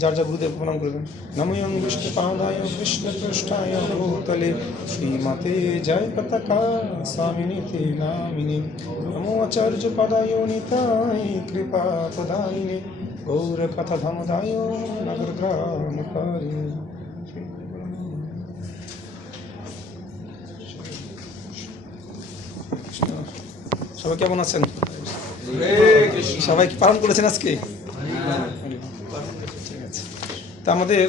যার যা গুরুদেব প্রণাম করবেন। নময়ং বিষ্ণু পাদায় কৃষ্ণ পৃষ্ঠায় ভূতলে শ্রীমতে জয় পতাকা স্বামিনীতে নামিনী নমো আচার্য পদায় নিতায় কৃপা প্রদায়িনে গৌর কথা ধামদায় নগর গ্রাম কারি। সবাই কেমন আছেন? সবাই কি পালন করেছেন আজকে? ঠিক আছে। তা আমাদের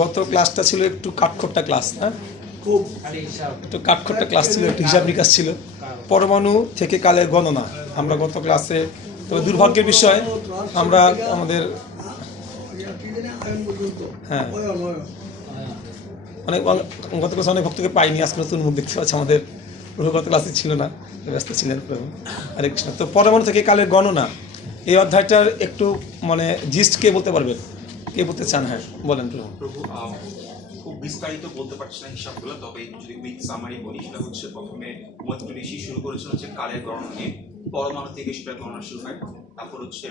গত ক্লাসটা ছিল একটু কাঠখোট্টা ক্লাস, হ্যাঁ, খুব একটু কাঠখোট্টা ক্লাস ছিল, একটু হিসাব নিকাশ ছিল। পরমাণু থেকে কালের গণনা আমরা গত ক্লাসে, তবে দুর্ভাগ্যের বিষয় আমরা আমাদের হ্যাঁ অনেক গত ক্লাসে অনেক ভক্তকে পাইনি, আজকে নতুন মুখ দেখতে পাচ্ছি আমাদের। গত ক্লাসে ছিল না, ব্যস্ত ছিলেন প্রভু। হরে কৃষ্ণ। তো পরমাণু থেকে কালের গণনা এই অধ্যায়টার একটু মানে জিস্ট কে বলতে পারবেন? কে বলতে চান? হ্যাঁ বলেন প্রভু। প্রভু খুব বিস্তারিত বলতে পারছি না হিসাবগুলো, তবে যদি কুইক সামারি বলি, সেটা হচ্ছে প্রথমে মৈত্র ঋষি শুরু করেছিল হচ্ছে কালের গণনা নিয়ে, পরমাণু থেকে সেটা গণনা শুরু হয়। তারপর হচ্ছে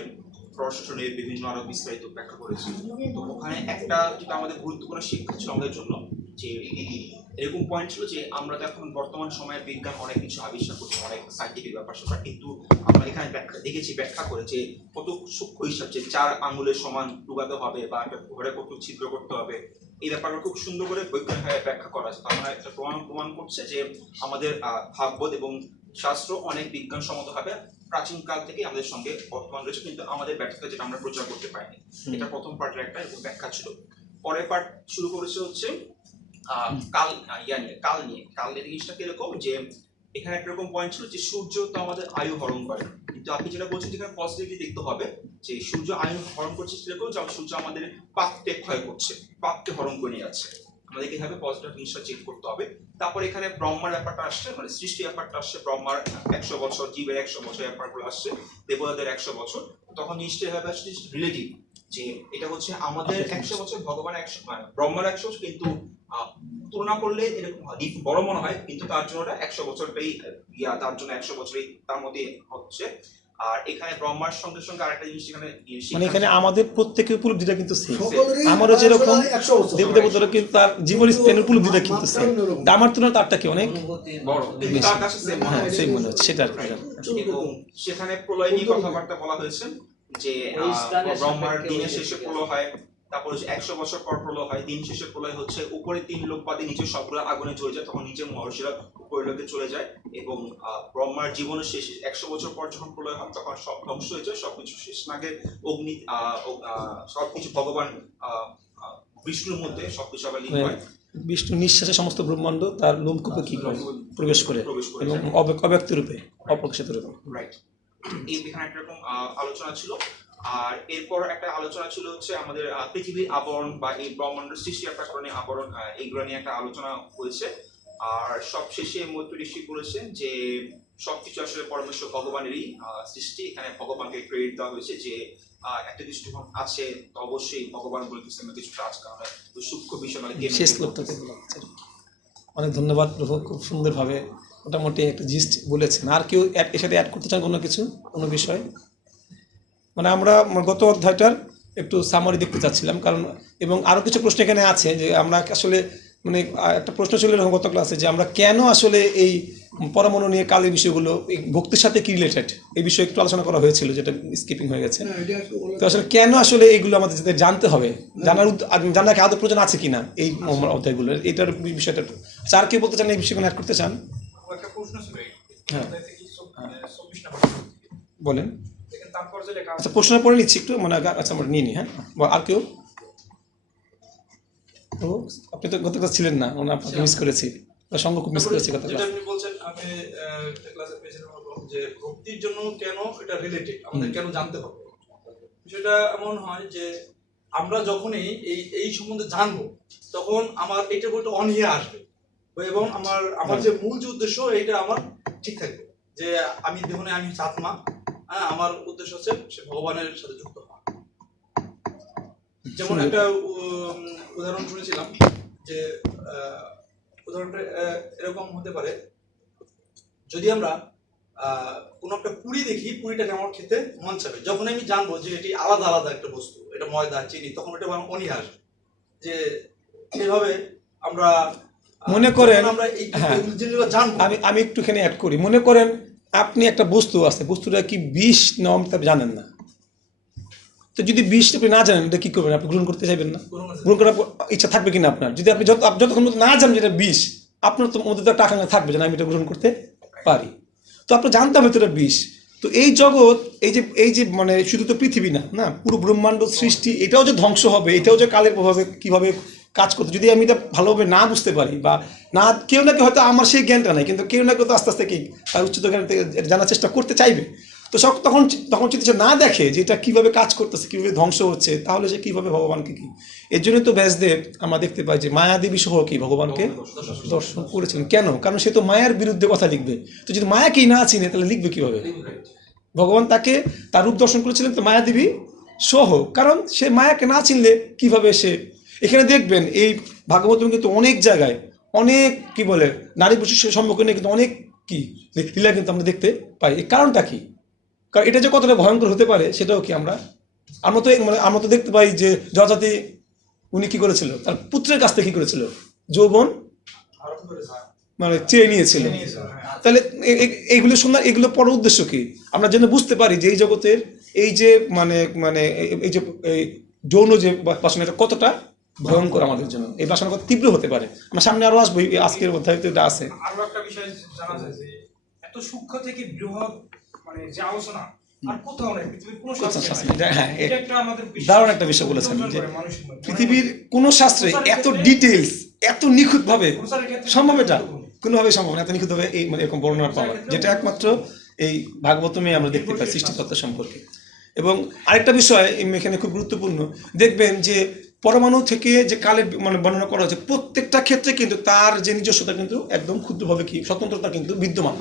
প্রশাসনের বিভিন্ন আরো বিস্তারিত ব্যাখ্যা করেছি। তো ওখানে একটা যেটা আমাদের গুরুত্বপূর্ণ শিক্ষা ছিল আমাদের জন্য, যে এরকম পয়েন্ট ছিল যে আমরা তো এখন বর্তমান সময়ে বিজ্ঞান অনেক কিছু আবিষ্কার করছে, অনেক সাইন্টিফিক ব্যাপার স্যাপার, কিন্তু আমরা এখানে ব্যাখ্যা করে যে কত সূক্ষ্ম হিসাব, যে 4 আঙুলের সমান লুগাতে হবে বা একটা ঘরে কত ছিদ্র করতে হবে, এই ব্যাপারটা খুব সুন্দর করে বৈজ্ঞানিকভাবে ব্যাখ্যা করা আছে। আমরা একটা প্রমাণ করছে যে আমাদের ভাগবত এবং শাস্ত্র অনেক বিজ্ঞানসম্মতভাবে প্রাচীন কাল থেকে আমাদের সঙ্গে বর্তমান রয়েছে, কিন্তু আমাদের ব্যর্থতা যেটা আমরা প্রচার করতে পারিনি। এটা প্রথম পার্টের একটা ব্যাখ্যা ছিল। পরের পার্ট শুরু করেছে হচ্ছে কাল নিয়ে জিনিসটা কিরকম, যে এখানে একরকম পয়েন্ট ছিল যে সূর্য তো আমাদের আয়ু হরণ করে, কিন্তু আপনি যেটা বলছেন যেখানে পজিটিভলি দেখতে হবে যে সূর্য আয়ু হরণ করছে সেরকম, যে সূর্য আমাদের পাপকে ক্ষয় করছে, পাপকে হরণ করে নিয়ে যাচ্ছে। আমাদেরকে এভাবে পজিটিভ জিনিসটা চেক করতে হবে। তারপর এখানে ব্রহ্মার ব্যাপারটা আসছে, মানে সৃষ্টি ব্যাপারটা আসছে। ব্রহ্মার 100 বছর, জীবের 100 বছর ব্যাপারগুলো আসছে, দেবতাদের 100 বছর। তখন নিশ্চয়ই হবে আসছে রিলেটিভ, যে এটা হচ্ছে আমাদের 100 বছর, ভগবান 100, মানে ব্রহ্মার 100 বছর, কিন্তু তুলনা করলে এরকম বড় মনে হয়, কিন্তু তার জন্য 100 বছরটাই তার জন্য 100 বছরই তার মধ্যে হচ্ছে। আর এখানে ব্রহ্মার সঙ্গে সঙ্গে আরেকটা জিনিস এখানে, মানে এখানে আমাদের প্রত্যেকের উপলব্ধিটা কিন্তু সেম। আমারও যেরকম দেবদেবতারা কিন্তু তার জীবন স্পেনের উপলব্ধিটা কিন্তু সেম, আমার তুলনায় তারটা কি অনেক বড়, তার কাছে সেম মনে হচ্ছে। সেটা এবং সেখানে প্রলয় নিয়ে কথাবার্তা বলা হয়েছে, যে ব্রহ্মার দিনের শেষে প্রলয় হয়, তারপর 100 বছর পর প্রলয় হয়। দিন শেষে প্রলয় হচ্ছে উপরে 3 লোক বাদে নিচে সবগুলো আগুনে জ্বলে যায়, তখন নিচে মহর্ষিরা উপরের লোকে চলে যায়। এবং ব্রহ্মার জীবনের শেষে 100 বছর পর যখন প্রলয় হয়, তখন সব ধ্বংস হয়ে যায়, সবকিছু শেষ নাগে অগ্নি, সবকিছু ভগবান বিষ্ণুর মধ্যে সবকিছু আবার লীন হয়। বিষ্ণু নিঃশ্বাসে সমস্ত ব্রহ্মাণ্ড তার লোমকূপে কি করে প্রবেশ করে, এবং অব্যক্ত রূপে, অপ্রকাশিত রূপে। রাইট। এই এখানে একরকম আলোচনা ছিল। আর এরপর একটা আলোচনা ছিল হচ্ছে আমাদের পৃথিবীর আবরণ বা এই ব্রহ্মাণ্ড সৃষ্টি একটা কারণে আবরণ, এইগুলো নিয়ে একটা আলোচনা হয়েছে। আর সব শেষে মৈত্র ঋষি বলেছেন যে সবকিছু আসলে পরমেশ্বর ভগবানেরই সৃষ্টি। এখানে ভগবানকে ক্রেডিট দেওয়া হয়েছে, যে একটা কিছু যখন আছে তো অবশ্যই ভগবান বলে কিছুটা আছে, কারণ সূক্ষ্ম বিষয় মানে শেষ লোকটাতে। অনেক ধন্যবাদ প্রভু, খুব সুন্দরভাবে মোটামুটি একটা জিস্ট বলেছেন। আর কেউ এর সাথে অ্যাড করতে চান কোনো কিছু, কোনো বিষয়? মানে আমরা গত অধ্যায়টার একটু সামারি দেখতে চাচ্ছিলাম, কারণ এবং আরও কিছু প্রশ্ন এখানে আছে, যে আমরা আসলে মানে একটা প্রশ্ন ছিল গত ক্লাসে, যে আমরা কেন আসলে এই পরমাণু নিয়ে কালের বিষয়গুলো এই ভক্তির সাথে কি রিলেটেড, এই বিষয়ে একটু আলোচনা করা হয়েছিল, যেটা স্কিপিং হয়ে গেছে। তো আসলে কেন আসলে এইগুলো আমাদের জানতে হবে, জানার কি আদৌ প্রয়োজন আছে কিনা এই অধ্যায়গুলো, এটার বিষয়টা আর কেউ বলতে চান, এই বিষয়গুলো অ্যাড করতে চান? হ্যাঁ বলেন। আচ্ছা প্রশ্নটা পড়ে নিচ্ছি একটু, মানে আচ্ছা আমরা নিয়ে নিই। হ্যাঁ আর কেউ? তো আপনি তো গত ক্লাস ছিলেন না, আপনাকে মিস করেছি, সঙ্গ খুব মিস করেছি গত ক্লাস। আপনি বলছেন আমি ক্লাসে পেয়েছিলাম যে ভক্তির জন্য কেন এটা রিলেটেড, আমাদের কেন জানতে হবে। সেটা এমন হয় যে আমরা যখনই এই সম্বন্ধে জানবো, তখন আমার এটার প্রতি অনীহা আসবে, এবং আমার যে মূল যে উদ্দেশ্য এটা আমার ঠিক থাকবে, যে আমি দেহনে আমি আত্মা, আমার উদ্দেশ্য হচ্ছে সে ভগবানের সাথে যুক্ত হওয়া। যেমন একটা উদাহরণ শুনেছিলাম, যে উদাহরণটা এরকম হতে পারে যদি আমরা কোনো একটা পুরি দেখি, পুরিটাকে আমার খেতে মন চাবে। যখন আমি জানবো যে এটি আলাদা আলাদা একটা বস্তু, এটা ময়দা চিনি, তখন এটা আমার অনীহা আসবে। যে এইভাবে আমরা মনে করেন, যখন আমরা এই হ্যাঁ, জিনিসগুলো জানবো, আমি একটুখানি অ্যাড করি। মনে করেন আপনি একটা বস্তু আছে, বস্তুটা কি বিষ না অমৃত আপনি জানেন না। তো যদি বিষ আপনি না জানেন, এটা কি করবেন? আপনি গ্রহণ করতে চাইবেন না? গ্রহণ করার ইচ্ছা থাকবে কিনা আপনার? যদি আপনি যতক্ষণ পর্যন্ত না জানেন যেটা বিষ, আপনার তো মধ্যে তো একটা আকাঙ্ক্ষা থাকবে যে না, আমি এটা গ্রহণ করতে পারি। তো আপনার জানতে হবে তো এটা বিষ। তো এই জগৎ, এই যে মানে শুধু তো পৃথিবী না, না, পুরো ব্রহ্মাণ্ড সৃষ্টি, এটাও যে ধ্বংস হবে, এটাও যে কালের প্রভাবে কিভাবে কাজ করতে, যদি আমি এটা ভালোভাবে না বুঝতে পারি, বা না, কেউ না কেউ হয়তো আমার সেই জ্ঞানটা নাই, কিন্তু কেউ না কেউ তো আস্তে আস্তে কি তার উচ্চত জ্ঞান থেকে জানার চেষ্টা করতে চাইবে। তো তখন যদি সে না দেখে যে এটা কীভাবে কাজ করতেছে, কীভাবে ধ্বংস হচ্ছে, তাহলে সে কীভাবে ভগবানকে কি, এর জন্য তো ব্যাসদেব আমরা দেখতে পাই যে মায়াদেবী সহ কি ভগবানকে দর্শন করেছিলেন। কেন? কারণ সে তো মায়ার বিরুদ্ধে কথা লিখবে। তো যদি মায়াকেই না চিনে তাহলে লিখবে কীভাবে? ভগবান তাকে তার রূপ দর্শন করেছিলেন তো মায়াদেবী সহ, কারণ সে মায়াকে না চিনলে কিভাবে সে। এখানে দেখবেন এই ভাগবত কিন্তু অনেক জায়গায় অনেক কি বলে নারী বৈশিষ্ট্যের সম্মুখীন কিন্তু অনেক কি লীলা কিন্তু আমরা দেখতে পাই। এর কারণটা কি? কারণ এটা যে কতটা ভয়ঙ্কর হতে পারে সেটাও কি আমরা আমরা তো দেখতে পাই যে যজাতি উনি কি করেছিল, তার পুত্রের কাছ থেকে কি করেছিল, যৌবন মানে চেয়ে নিয়েছিল। তাহলে এইগুলো শোনার, এগুলো পড়ার উদ্দেশ্য কি? আমরা যেন বুঝতে পারি যে এই জগতের এই যে এই যে যৌন যে বাসনা, এটা কতটা ভয়ঙ্কর আমাদের জন্য, এই বাসনা কত তীব্র হতে পারে। আমরা সামনে আরো আসবো, আজকের অধ্যায়ে এটা আছে। আরো একটা বিষয় জানা যায় যে এত সূক্ষ্ম থেকে বৃহৎ মানে যে আলোচনা আর কোথাও নেই, পৃথিবীর কোনো শাস্ত্রে নাই। হ্যাঁ, এটা একটা আমাদের দারুণ একটা বিষয় বলেছেন যে মানুষের মধ্যে পৃথিবীর কোনো শাস্ত্রে এত ডিটেলস, এত নিখুঁত ভাবে সম্ভব, এটা কোনোভাবেই সম্ভব না, এত নিখুঁত ভাবে এই এরকম বর্ণনা পাওয়া, যেটা একমাত্র এই ভাগবতমে আমরা দেখতে পাই সৃষ্টিকর্তা সম্পর্কে। এবং আরেকটা বিষয় এখানে খুব গুরুত্বপূর্ণ, দেখবেন যে পরমাণু থেকে যে কালের বর্ণনা করা হচ্ছে, প্রত্যেকটা ক্ষেত্রে কিন্তু তার যে নিজস্বতা কিন্তু একদম ক্ষুদ্রভাবে কি স্বতন্ত্রতা কিন্তু বিদ্যমান।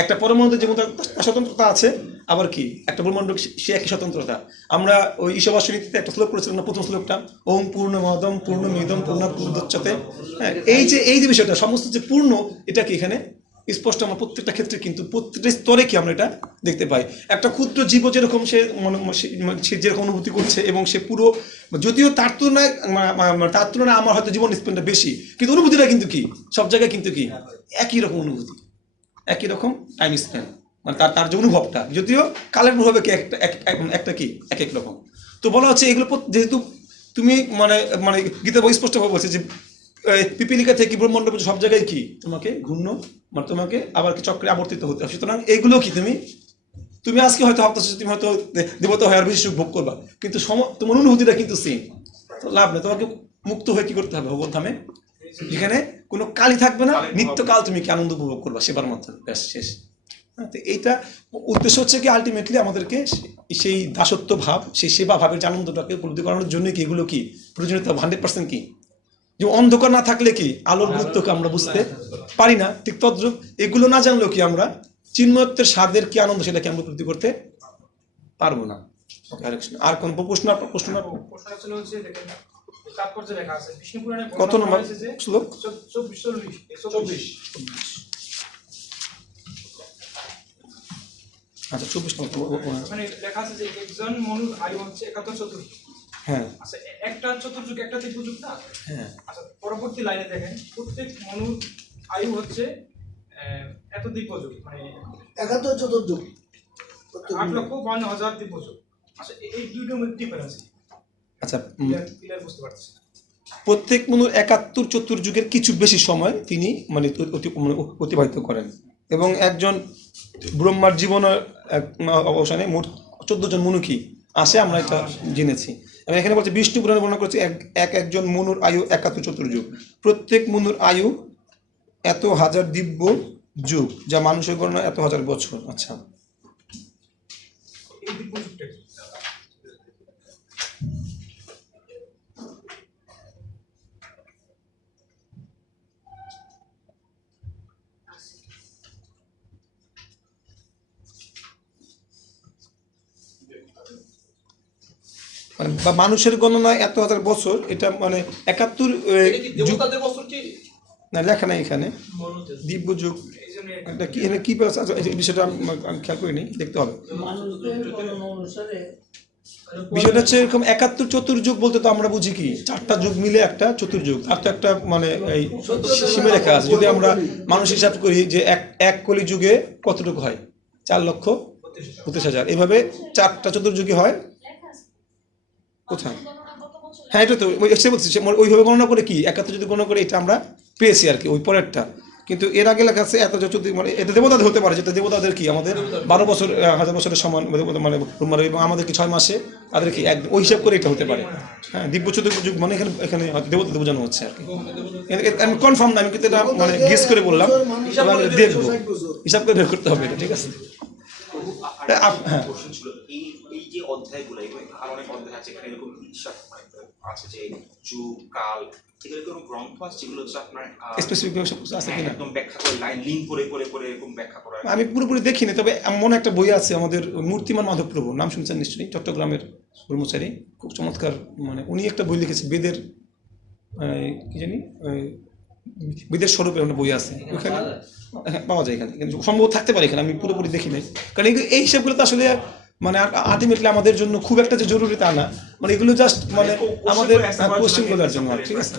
একটা পরমাণুতে যেমন তার স্বতন্ত্রতা আছে, আবার কি একটা ব্রহ্মাণ্ড সে একই স্বতন্ত্রতা। আমরা ওই ঈশাবাসনীতে একটা শ্লোক করেছিলাম না, প্রথম শ্লোকটা, ওম পূর্ণমদম পূর্ণমিদম পূর্ণাৎ পূর্ণোদচ্যতে। হ্যাঁ, এই যে বিষয়টা সমস্ত যে পূর্ণ, এটা কি এখানে স্পষ্ট আমরা প্রত্যেকটা ক্ষেত্রে কিন্তু প্রত্যেকটা স্তরে কি আমরা এটা দেখতে পাই। একটা ক্ষুদ্র জীব যেরকম সে যেরকম অনুভূতি করছে, এবং সে পুরো, যদিও তার তুলনায় আমার হয়তো জীবন স্পেনটা বেশি, কিন্তু অনুভূতিটা কিন্তু কি সব জায়গায় কিন্তু কি একই রকম অনুভূতি, একই রকম টাইম স্পেন, মানে তার যে অনুভবটা, যদিও কালের প্রভাবে কি একটা কি এক এক রকম। তো বলা হচ্ছে এগুলো যেহেতু তুমি গীতা বই স্পষ্টভাবে বলছে যে পিপিলিকা থেকে ব্রহ্মাণ্ড সব জায়গায় কি তোমাকে ঘূর্ণ, তোমাকে আবার কি চক্রে আবর্তিত হতে হবে। সুতরাং এইগুলো কি তুমি আজকে হয়তো ভাবতেছো তুমি হয়তো দেবতা হয়ে আর বেশি সুখ ভোগ করবা, কিন্তু তোমার অনুভূতিটা কিন্তু সেম। তো লাভ নেই, তোমাকে মুক্ত হয়ে কি করতে হবে ভগবত ধামে, যেখানে কোনো কালই থাকবে না, নিত্যকাল তুমি কি আনন্দ উপভোগ করবা সেবার মাধ্যমে, ব্যাস শেষ। তো এইটা উদ্দেশ্য হচ্ছে কি আলটিমেটলি আমাদেরকে সেই দাসত্ব ভাব, সেই সেবা ভাবের যে আনন্দটাকে উপলব্ধি করানোর জন্য কি এগুলো কি প্রয়োজনীয়তা 100% কি, যে অন্ধকার না থাকলে কি আলোর গুরুত্বকে আমরা বুঝতে পারি না, ঠিক তদ্রূপ এগুলো না জানলেও কি আমরা চিন্ময়ত্বের স্বাদের কি আনন্দ সেটাকে আমরা উপলব্ধি করতে পারবো না। আর কোন প্রশ্ন ছিল হচ্ছে দেখেন তাৎপর্য লেখা আছে বিষ্ণু পুরাণে কত নম্বর শ্লোক? 24 আচ্ছা 24 নম্বর মানে লেখা আছে যে একজন মনুর আয়ু হচ্ছে 71 চতুর্যুগ। হ্যাঁ, আচ্ছা একটা চতুর্যুগ একটা ত্রিভুজ না? হ্যাঁ। আচ্ছা পরবর্তী লাইনে দেখেন প্রত্যেক মনুর আয়ু হচ্ছে এত দিব্যযুগ, মানে 71 চতুর্যুগ, 8,52,000 দিব্যযুগ। আচ্ছা এই দুইটার মধ্যে ডিফারেন্স কি? আচ্ছা, ক্লিয়ার বুঝতে পারতেছি না। প্রত্যেক মনুর 71 চতুর্যুগের কিছু বেশি সময় তিনি অতিবাহিত করেন, এবং একজন ব্রহ্মার জীবনের অবসানে মোট 14 জন মনু কি আসে, আমরা এটা জেনেছি। এবং এখানে বলছে বিষ্ণু পুরাণে বর্ণনা করছে একজন মনুর আয়ু 71 চতুর্যুগ, প্রত্যেক মনুর আয়ু এত হাজার দিব্য যুগ, যা মানুষের গণনা এত হাজার বছর। আচ্ছা, এই দিব্যযুগটা কি? বা মানুষের গণনা এত হাজার বছর, এটা 71 যুগ দেবতাদের বছর কি না লেখা নাই এখানে, দিব্য যুগ। এই জন্য আসলে এটা কি এখানে কি আছে? আচ্ছা, এই বিষয়টা আমি খেয়াল করিনি, দেখতে হবে। বিষয়টা হচ্ছে এরকম 71 চতুর্যুগ বলতে তো আমরা বুঝি কি 4টা যুগ মিলে একটা চতুর্যুগ, আর তো একটা মানে এই সীমারেখা আছে। যদি আমরা মানুষ হিসাব করি যে এক কলি যুগে কতটুকু হয়, 4,32,000, এইভাবে 4টা চতুর্যুগই হয়। কোথায়? হ্যাঁ, এটা তো এসে বলছি, ওইভাবে গণনা করে কি 71 যদি গণনা করে এটা আমরা পেয়েছি আর কি, ওই পরেরটা। কিন্তু এর আগে লেখা আছে এত চতুর্দিক, মানে এটা দেবতাদের হতে পারে, যেটা দেবতাদের কি আমাদের 12 বছর 1000 বছরের সমান মানে এবং আমাদের কি 6 মাসে, তাদের কি ওই হিসাব করে এটা হতে পারে। হ্যাঁ, দিব্য চতুর্যুগ মানে এখানে এখানে হয়তো দেবতাদের বোঝানো হচ্ছে আর কি। আমি কনফার্ম না, আমি কিন্তু এটা মানে গেস করে বললাম, এবার আমি দেখবো, হিসাব করে বের করতে হবে এটা, ঠিক আছে? হ্যাঁ, কোশ্চেন ছিল এই এই যে অধ্যায়গুলো, এগুলো আর অনেক অধ্যায় আছে এখানে এরকম হিসাব আছে যে যুগ কাল, এগুলো কোনো গ্রন্থ আছে যেগুলো হচ্ছে আপনার স্পেসিফিক আছে কিনা একদম ব্যাখ্যা করে লাইন লিঙ্ক করে করে করে এরকম ব্যাখ্যা করা? আমি পুরোপুরি দেখিনি, তবে এমন একটা বই আছে আমাদের মূর্তিমান মাধবপ্রভু, নাম শুনছেন নিশ্চয়ই, চট্টগ্রামের ব্রহ্মচারী, খুব চমৎকার, মানে উনি একটা বই লিখেছে বেদের কি জানি বেদের স্বরূপে একটা বই আছে, ওখানে হ্যাঁ পাওয়া যায়, এখানে কিন্তু সম্ভব থাকতে পারে এখানে, আমি পুরোপুরি দেখি নাই। কারণ এই হিসাবগুলো তো আসলে মানে আলটিমেটলি আমাদের জন্য খুব একটা যে জরুরি তা না, মানে এগুলো জাস্ট মানে আমাদের কোশ্চেন করার জন্য, ঠিক আছে?